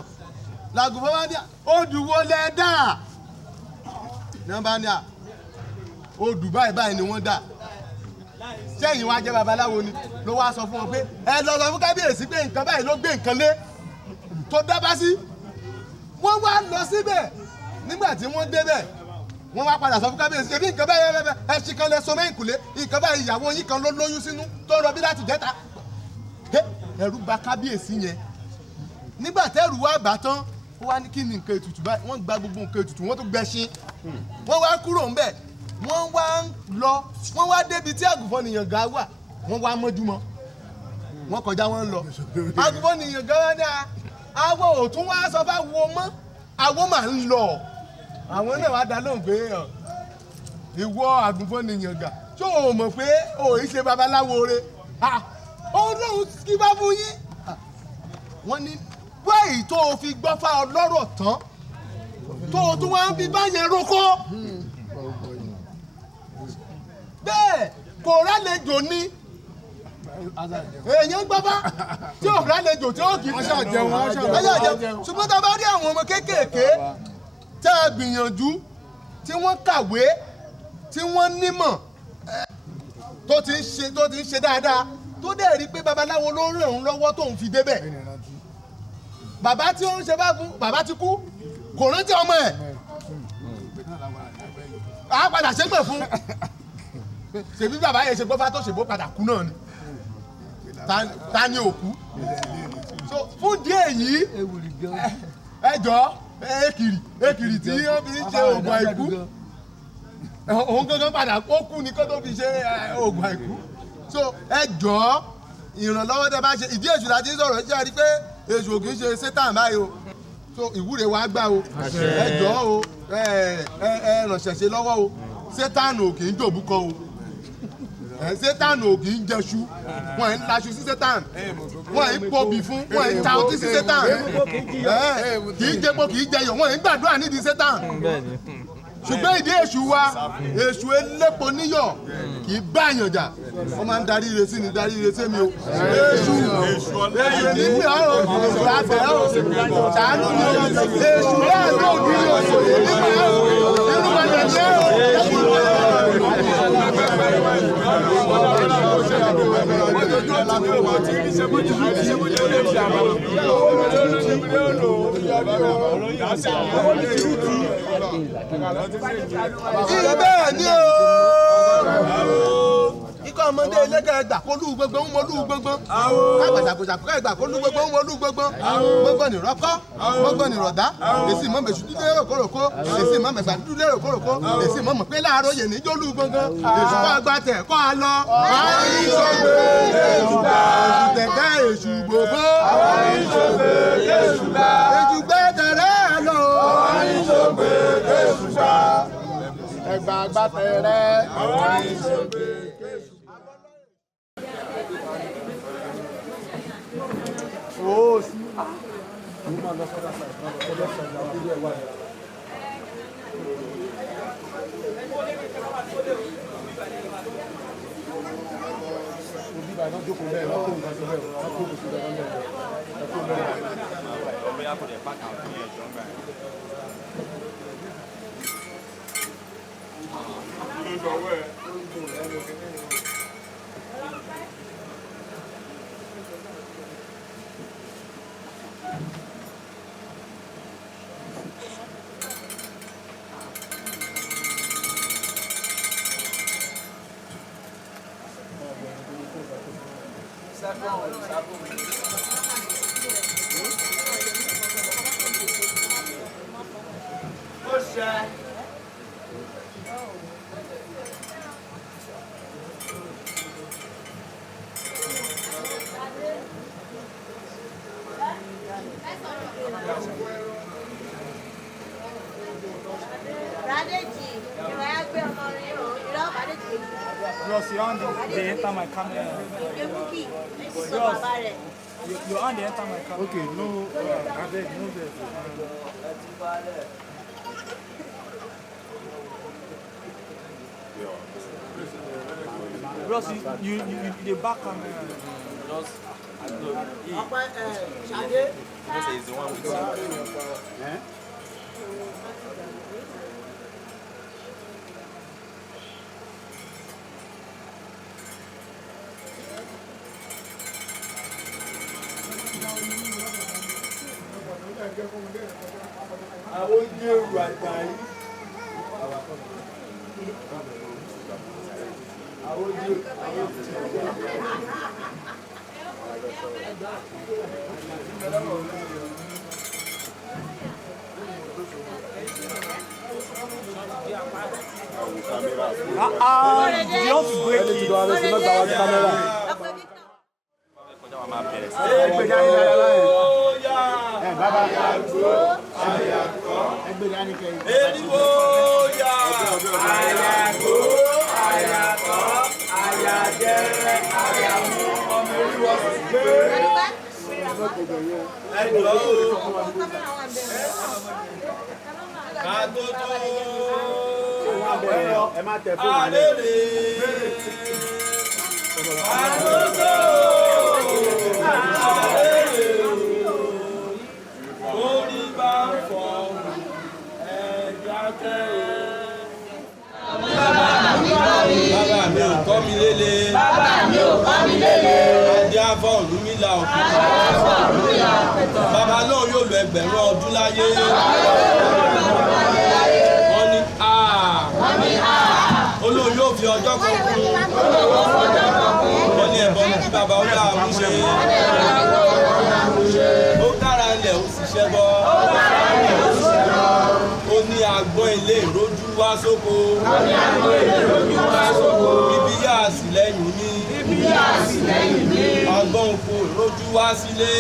làgùnfọ́ bá ní odù wo lẹ dà ní bá ní odù báyìí ni wọ́n dà sẹ́yìn wá jẹ́ babaláwo ni ló wá sọ fún wọn pé ẹ lọ sọ fún kábíyèsí pé nǹkan báyìí ló gbé nǹkan lé tó dábàá sí wọ́n wá lọ síbẹ̀ nígbà tí wọ́n débẹ̀ wọ́n wá padà sọ fún kábíyèsí ebi nǹkan báyìí ẹ ṣì kan lẹ so mẹ́ǹkùlé nǹkan báyìí ìyàwó yín kan ló lóyún sínú tó rọbí láti jẹ́ta ẹ̀rù bà kábíyèsí yẹn nígbà tẹ́rù wá bà tán ó wá ní kí ni nǹkan ètùtù báyìí wọ́n gba gbogbo nǹkan ètùtù wọ́n tó gbẹṣin wọ́n wá kúrò ńbẹ̀ wọ́n wá ń lọ wọ́n wá débi tí àgùnfọ̀nìyàn ga wà wọ́n wá mọ́júmọ́ wọ́n kọjá wọ́n ń lọ àgùnfọ̀nìyàn ga wá ní àwọ̀ òtún wá sọ fún àwọ̀ mọ́ àwọ̀ máa ń lọ àwọn náà wá dá lóhùn pé ìwọ àgùnfọ̀nìyàn ga tó o mọ̀ pé o ì ṣe babaláwo re ó lóhùn kí bá fún yín wọ́n ní báyìí tó o fi gbọ́fá ọlọ́rọ̀ tán tó o tún wá ń fi báyẹn roko bẹ́ẹ̀ kò rálejò ní èèyàn gbọ́fá tí ò rálejò tí ó kì í ṣe àjẹun ṣùgbọ́n tá a bá rí àwọn ọmọ kéékèèké tá a gbìyànjú tí wọ́n kàwé tí wọ́n nímọ̀ tó ti ń ṣe dáadáa tó dẹ̀ rí pé babaláwo ló ràn án lọ́wọ́ tóun fi débẹ̀ bàbá tí ó ń ṣe bá fún bàbá ti kú kò rántí ọmọ ẹ̀ á padà ṣépè fún ṣèbí bàbá yẹn ṣe gbọ́fá tó ṣèbó padà kú náà ni ta ni òkú so fún díẹ̀ yìí ẹjọ́ ekiri tí wọ́n fi ń ṣe oògùn àìkú òun gangan padà ó kú ni kó tó fi ṣe oògùn àìkú so ẹjọ́ ìrànlọ́wọ́ tẹ bá ṣe ìdí èṣù láti sọ̀rọ̀ ṣe àrí pé èṣù ò kì í ṣe sétán báyìí o so ìwúre wa gbà o ẹjọ́ o ẹ ránṣẹ́ ṣe lọ́wọ́ o sétán ò kì í dòbúkọ o sétán ò kì í jẹṣu wọn ẹ̀ ń laṣu sí sétán wọn ẹ̀ ń pọbì fún wọn ẹ̀ ń ta ọtí sí sétán kì í jẹpo kì í jẹyọ wọn ẹ̀ ń gbàdúrà nídìí sétán ṣùgbọ́n ìdí èṣù wa èṣù elépo níyọ̀ kì í bá àyàn jà wọ́n máa ń darí ire sí ni darí ire sí mi o èṣù níbi ọ̀rọ̀ èṣù àbẹ̀ ọ̀ ṣàánú mi o èṣù láàánú òbí o níbi ọ̀rọ̀ nínú ọ̀dẹ̀ ní bẹ́ẹ̀ ni o ikọ̀ ọmọdé eléka ẹgbà kó lù gbogbo ń mọ lù gbogbo àgbàdàgbòsàkó ẹgbà kó lù gbogbo ń mọ lù gbogbo gbogbo nìrọ́kọ́ gbogbo nìrọ̀dá èsì mọ́ mẹ́sù dúdú lérò kóròkó èsì mọ́ mẹ́gbà dúdú lérò kóròkó èsì mọ́ mọ̀ pé láàárọ̀ yẹ̀ níjó lù gbogbo èsù bá gba tẹ̀ kọ́ a lọ. àìṣògbè èṣùgbà tẹ̀gbẹ́ èṣù gbogbo àìṣògbè èṣùgbà èṣùgbà tẹ̀rẹ̀ lọ. àìṣògbè èṣùgbà ẹgbà gbàtẹ̀rẹ̀ àìṣògbè èṣùgbà. Oh, sim. Vamos mandar só da sala. Pode achar, dá tudo igual. Obi ba Bros, you on the enter my camera. You on the enter my camera. Okay, no, ADZEK, no there. Bros, you the back camera. Just Ṣadé. this is the one with you. Àwọn jẹ́rù àgbáyé. Àwọn jẹ́rù You want to break it. ẹ má tẹ fóònù rẹ. Orí bá ń fọ ẹja tẹ́. Bàbá mi ò kọ́ mi lélẹ̀. Adé afọ́ Ọ̀rúnmìlà òkúta. Bàbá náà yóò lo ẹgbẹ̀rún ọdún láyé. Wọ́n ní Olóhùn yóò fi ọjọ́ kan kún. Wọ́n ní ẹ̀bọ ní kí bàbá ó dá àmúṣe. Ó dára ilẹ̀ ó sì ṣẹbọ. Ó ní agbọ́n ilé ìrójú wá sóko. Ibi yá àsìlẹ́yìn mi. Agbọ́n oko ìrójú wá sílé.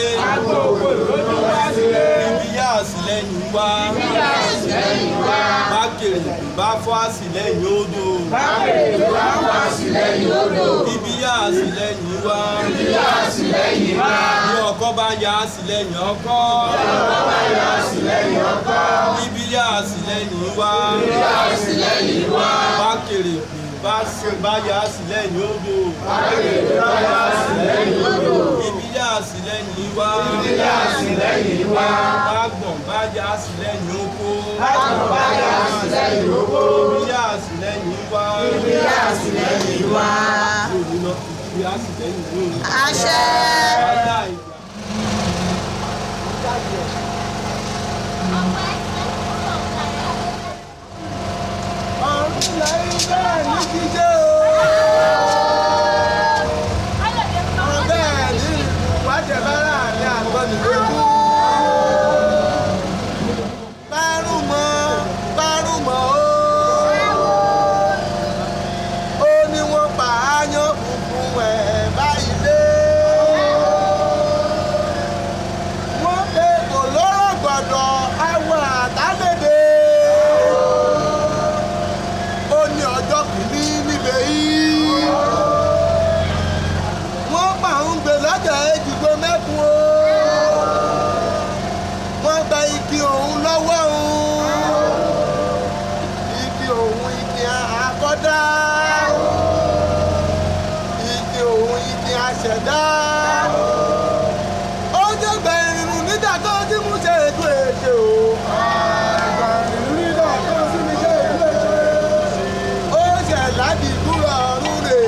Ibi yá àsìlẹ́yìn wá. Bákèrè bá fọ́ àsìlẹ́yìn odò. Ibi yá àsìlẹ́yìn wá. Ní ọkọ́ bá yá àsìlẹ́yìn ọkọ́. Ibi yá àsìlẹ́yìn wá. Bákèrè bá yá àsìlẹ́yìn odò. Ibi yá àsìlẹ́yìn wá. Bágbọ̀n bá yá àsìlẹ́yìn oko. Ibi yá àsìlẹ́yìn wá. Ibi àsìlẹ́yìn lónìí. Àṣẹ. Ọ̀run lẹ́yìn bẹ́ẹ̀ ní jíjẹ́ o. Bẹ́ẹ̀ ní wájẹ̀ bá láàrin àgbọn nìlógún. Bárùmọ̀ o. Ó ní wọ́n pa áyán funfun ẹ̀ báyìí lé. Wọ́n pe kò lóró gbọ̀dọ̀ àwọn àtàlédè. Ó ní ọjọ́ kìíní níbẹ̀ yìí. Wọ́n pa ń gbé lọ́jà Èjìgbò mẹ́kun o. Wọ́n gba igi òun lọ́wọ́ òun. Igi òun igi àkọ́dá. Igi òun igi ṣẹ̀dá. Ó jẹ́ gbẹ̀rù nígbà tó ti mú ṣe ètò èṣe o. Gbẹ̀rù nígbà tó ti mú ṣe ètò èṣe. Ó ṣẹ̀ láti kúrò ọ̀run rèé.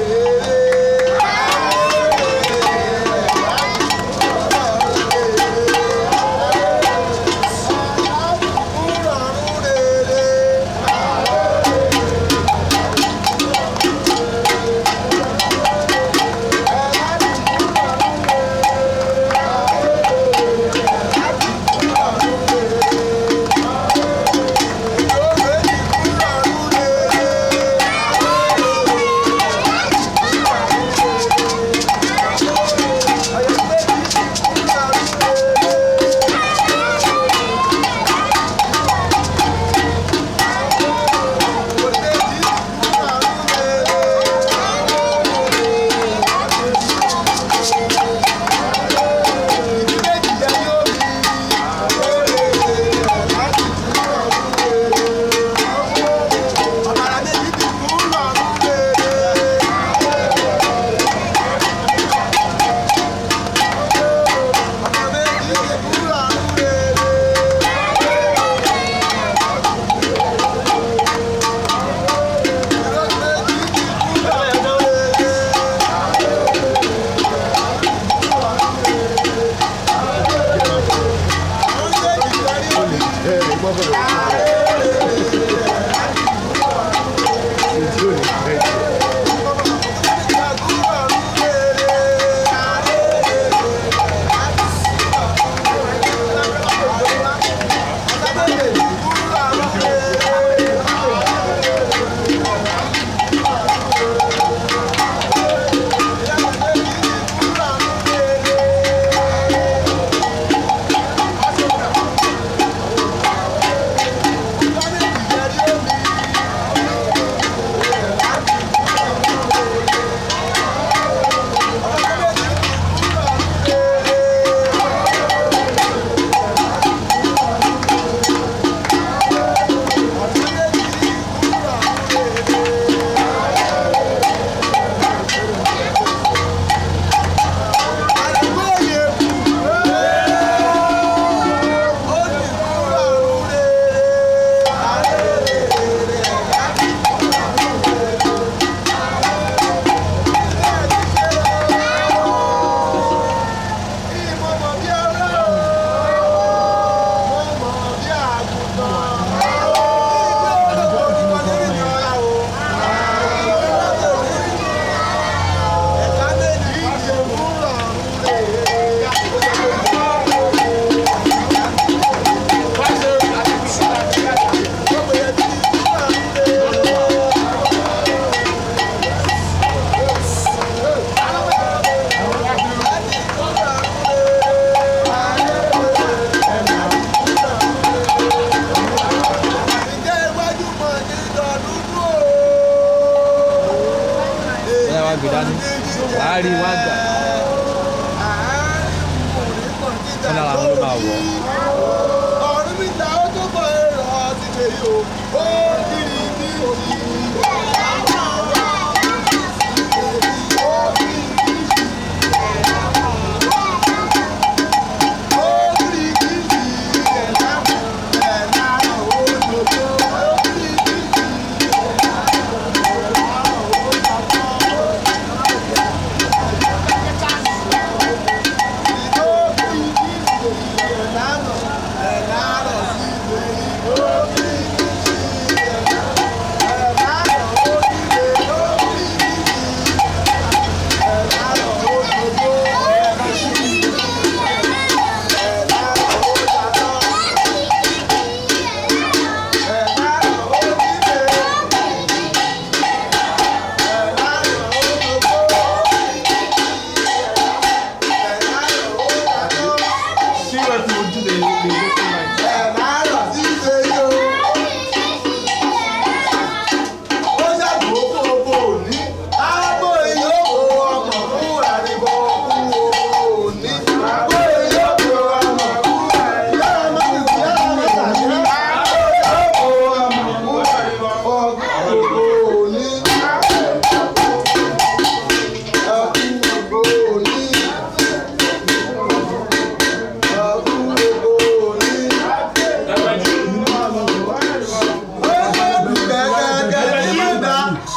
Lánàá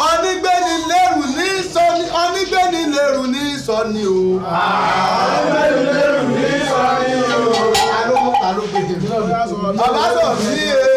onígbéni lérù ní sọ́ni onígbéni lérù ní sọ́ni o. onígbéni lérù ní sọ́ni o. ta ló gbèdè mí náà. bàbá sọ̀ sí e.